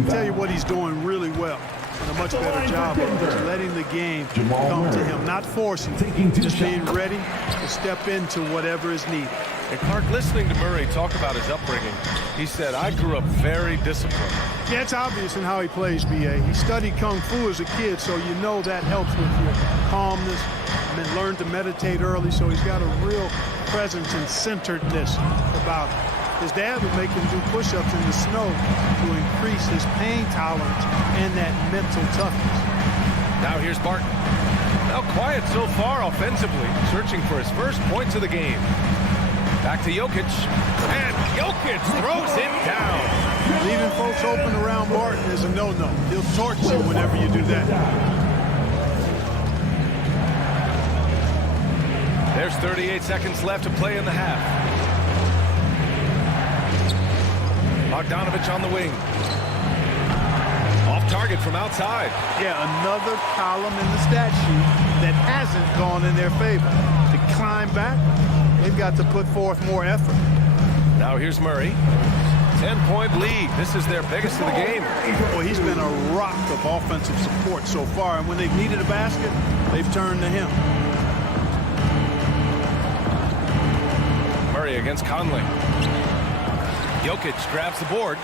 tell you what he's doing really well. And a much better job of just letting the game come to him, not forcing it, just being ready to step into whatever is needed. And Clark, listening to Murray talk about his upbringing, he said, I grew up very disciplined. Yeah, it's obvious in how he plays, B.A. He studied Kung Fu as a kid, so you know that helps with your calmness. And then learned to meditate early, so he's got a real presence and centeredness about him. His dad would make him do push-ups in the snow to increase his pain tolerance and that mental toughness. Now here's Barton. Now quiet so far offensively, searching for his first points of the game. Back to Jokic. And Jokic throws it down. Leaving folks open around Barton is a no-no. He'll torch you whenever you do that. There's 38 seconds left to play in the half. Bogdanovich on the wing. Off target from outside. Yeah, another column in the stat sheet that hasn't gone in their favor. To climb back, they've got to put forth more effort. Now here's Murray. 10-point lead. This is their biggest of the game. Well, he's been a rock of offensive support so far, and when they've needed a basket, they've turned to him. Murray against Conley. Jokic grabs the board.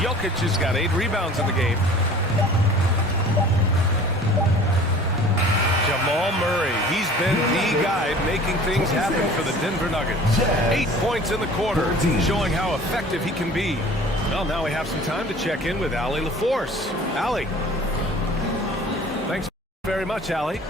Jokic has got 8 rebounds in the game. Jamal Murray, he's been the guy making things happen for the Denver Nuggets. 8 points in the quarter, showing how effective he can be. Well, now we have some time to check in with Allie LaForce. Allie. Thanks very much, Allie.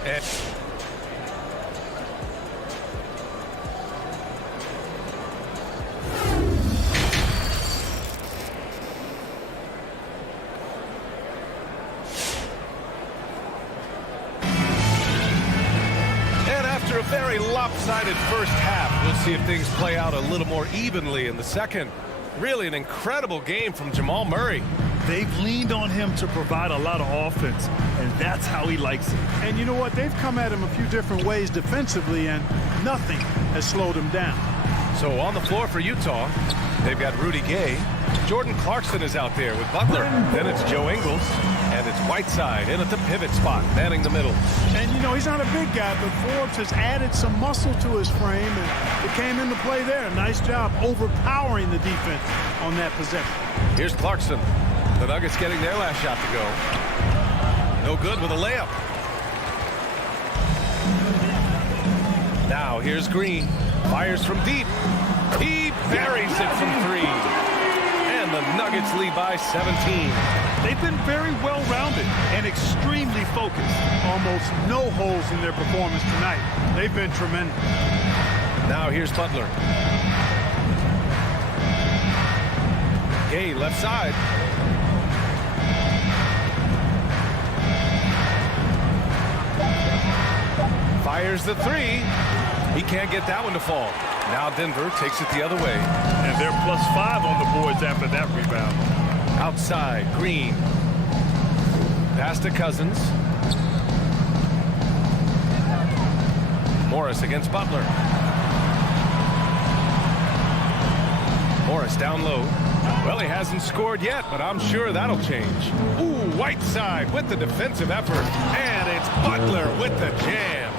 After a very lopsided first half, we'll see if things play out a little more evenly in the second. Really an incredible game from Jamal Murray. They've leaned on him to provide a lot of offense, and that's how he likes it. And you know what? They've come at him a few different ways defensively, and nothing has slowed him down. So on the floor for Utah, they've got Rudy Gay. Jordan Clarkson is out there with Butler. Then it's Joe Ingles, and it's Whiteside in at the pivot spot, manning the middle. And, you know, he's not a big guy, but Forbes has added some muscle to his frame, and it came into play there. Nice job overpowering the defense on that possession. Here's Clarkson. The Nuggets getting their last shot to go. No good with a layup. Now here's Green. Fires from deep. He buries it from 3. And the Nuggets lead by 17. They've been very well-rounded and extremely focused. Almost no holes in their performance tonight. They've been tremendous. Now here's Butler. Gay left side. Fires the 3. He can't get that one to fall. Now Denver takes it the other way. And they're +5 on the boards after that rebound. Outside, Green. Pass to Cousins. Morris against Butler. Morris down low. Well, he hasn't scored yet, but I'm sure that'll change. Ooh, Whiteside with the defensive effort. And it's Butler with the jam.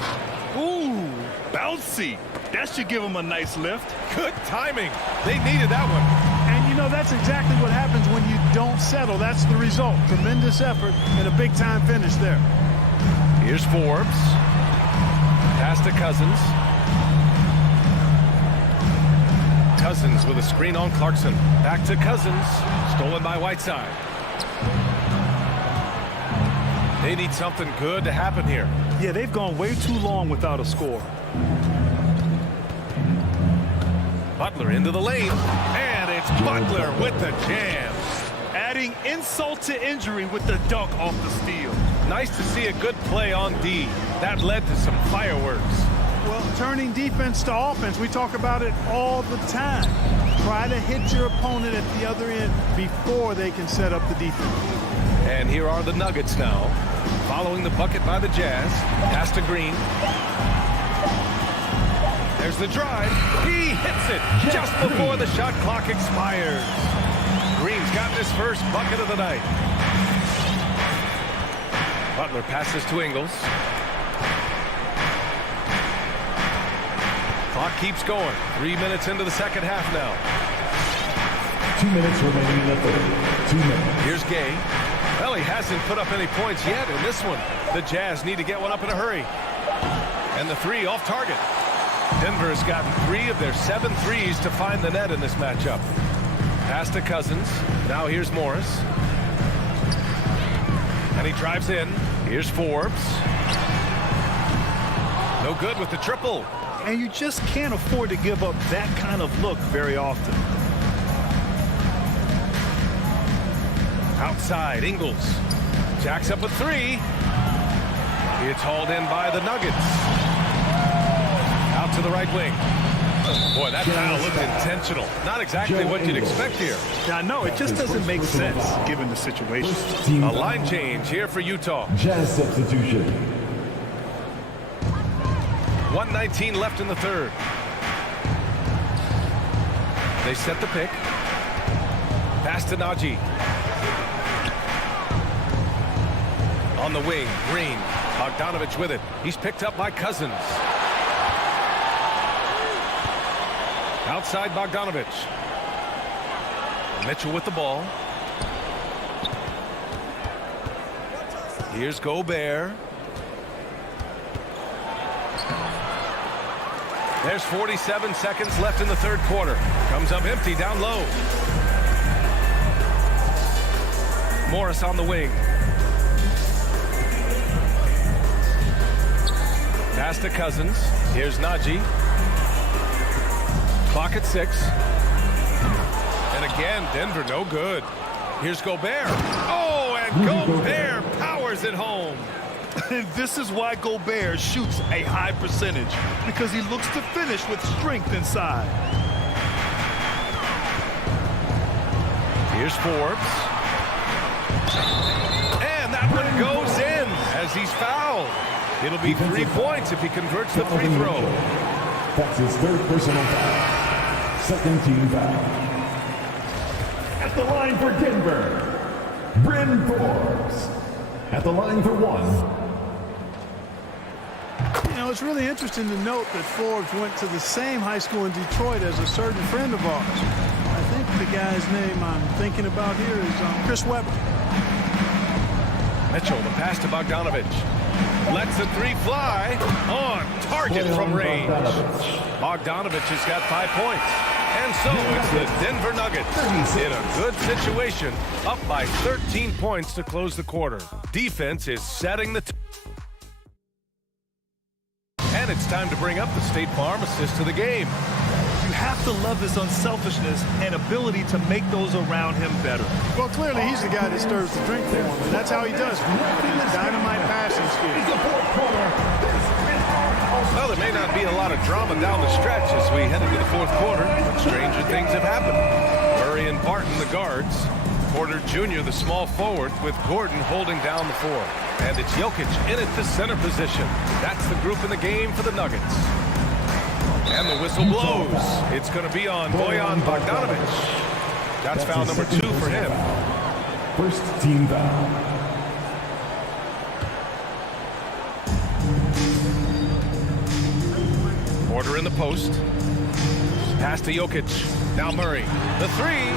Ooh, bouncy. That should give him a nice lift. Good timing. They needed that one. And, you know, that's exactly what happens when you don't settle. That's the result. Tremendous effort and a big-time finish there. Here's Forbes. Pass to Cousins. Cousins with a screen on Clarkson. Back to Cousins. Stolen by Whiteside. They need something good to happen here. Yeah, they've gone way too long without a score. Butler into the lane. And it's Butler with the jam. Adding insult to injury with the dunk off the steal. Nice to see a good play on D. That led to some fireworks. Well, turning defense to offense, we talk about it all the time. Try to hit your opponent at the other end before they can set up the defense. And here are the Nuggets now, following the bucket by the Jazz. Pass to Green. There's the drive. He hits it just before the shot clock expires. Green's got his first bucket of the night. Butler passes to Ingles. Clock keeps going. 3 minutes into the second half now. 2 minutes remaining in the third. 2 minutes. Here's Gay. Well, he hasn't put up any points yet in this one. The Jazz need to get one up in a hurry. And the 3 off target. Denver has gotten 3 of their 7 threes to find the net in this matchup. Pass to Cousins. Now here's Morris. And he drives in. Here's Forbes. No good with the triple. And you just can't afford to give up that kind of look very often. Outside, Ingles. Jacks up a 3. It's hauled in by the Nuggets. Out to the right wing. Boy, that foul looked intentional. Not exactly what you'd expect here. Yeah, no, it just doesn't make sense given the situation. A line change here for Utah. Jazz substitution. 1:19 left in the third. They set the pick. Pass to Najee. On the wing, Green. Bogdanovich with it. He's picked up by Cousins. Outside Bogdanovich. Mitchell with the ball. Here's Gobert. There's 47 seconds left in the third quarter. Comes up empty down low. Morris on the wing. Pass to Cousins. Here's Najee. Clock at 6. And again, Denver no good. Here's Gobert. Oh, and Gobert powers it home. And this is why Gobert shoots a high percentage, because he looks to finish with strength inside. Here's Forbes. And that one goes in as he's fouled. It'll be 3 points if he converts the free throw. That's his third personal foul. Second team foul. At the line for Denver, Bryn Forbes. At the line for 1. You know, it's really interesting to note that Forbes went to the same high school in Detroit as a certain friend of ours. I think the guy's name I'm thinking about here is Chris Webber. Mitchell, the pass to Bogdanovich. Lets the 3 fly on target from range. Bogdanovich has got 5 points. And so it's the Denver Nuggets in a good situation, up by 13 points to close the quarter. Defense is setting the and it's time to bring up the State Farm assist to the game. You have to love his unselfishness and ability to make those around him better. Well, clearly he's the guy that stirs the drink for him, and that's how he does it. His dynamite passing skills. Well, there may not be a lot of drama down the stretch as we head into the fourth quarter, but stranger things have happened. Murray and Barton, the guards. Porter Jr., the small forward, with Gordon holding down the 4. And it's Jokic in at the center position. That's the group in the game for the Nuggets. And the whistle blows. It's going to be on Bojan Bogdanovich. That's foul number 2 for him. First team foul. Porter in the post. Pass to Jokic. Now Murray. The 3.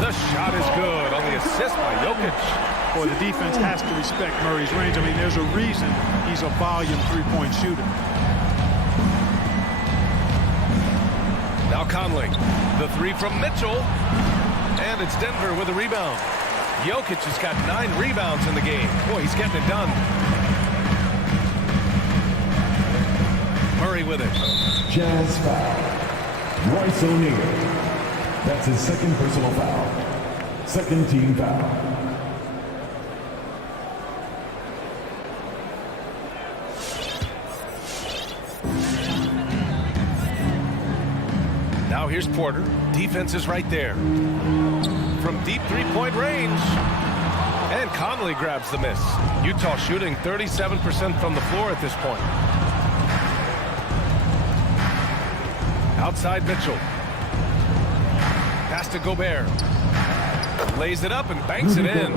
The shot is good on the assist by Jokic. Boy, the defense has to respect Murray's range. I mean, there's a reason he's a volume three-point shooter. Now Conley. The 3 from Mitchell. And it's Denver with a rebound. Jokic has got 9 rebounds in the game. Boy, he's getting it done. Murray with it. Jazz foul. Royce O'Neal. That's his second personal foul. Second team foul. Now here's Porter. Defense is right there. From deep three-point range. And Conley grabs the miss. Utah shooting 37% from the floor at this point. Outside Mitchell. Pass to Gobert. Lays it up and banks it in.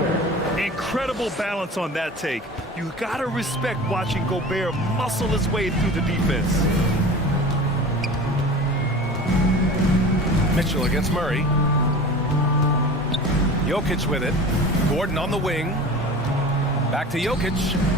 Incredible balance on that take. You got to respect watching Gobert muscle his way through the defense. Mitchell against Murray. Jokic with it. Gordon on the wing. Back to Jokic.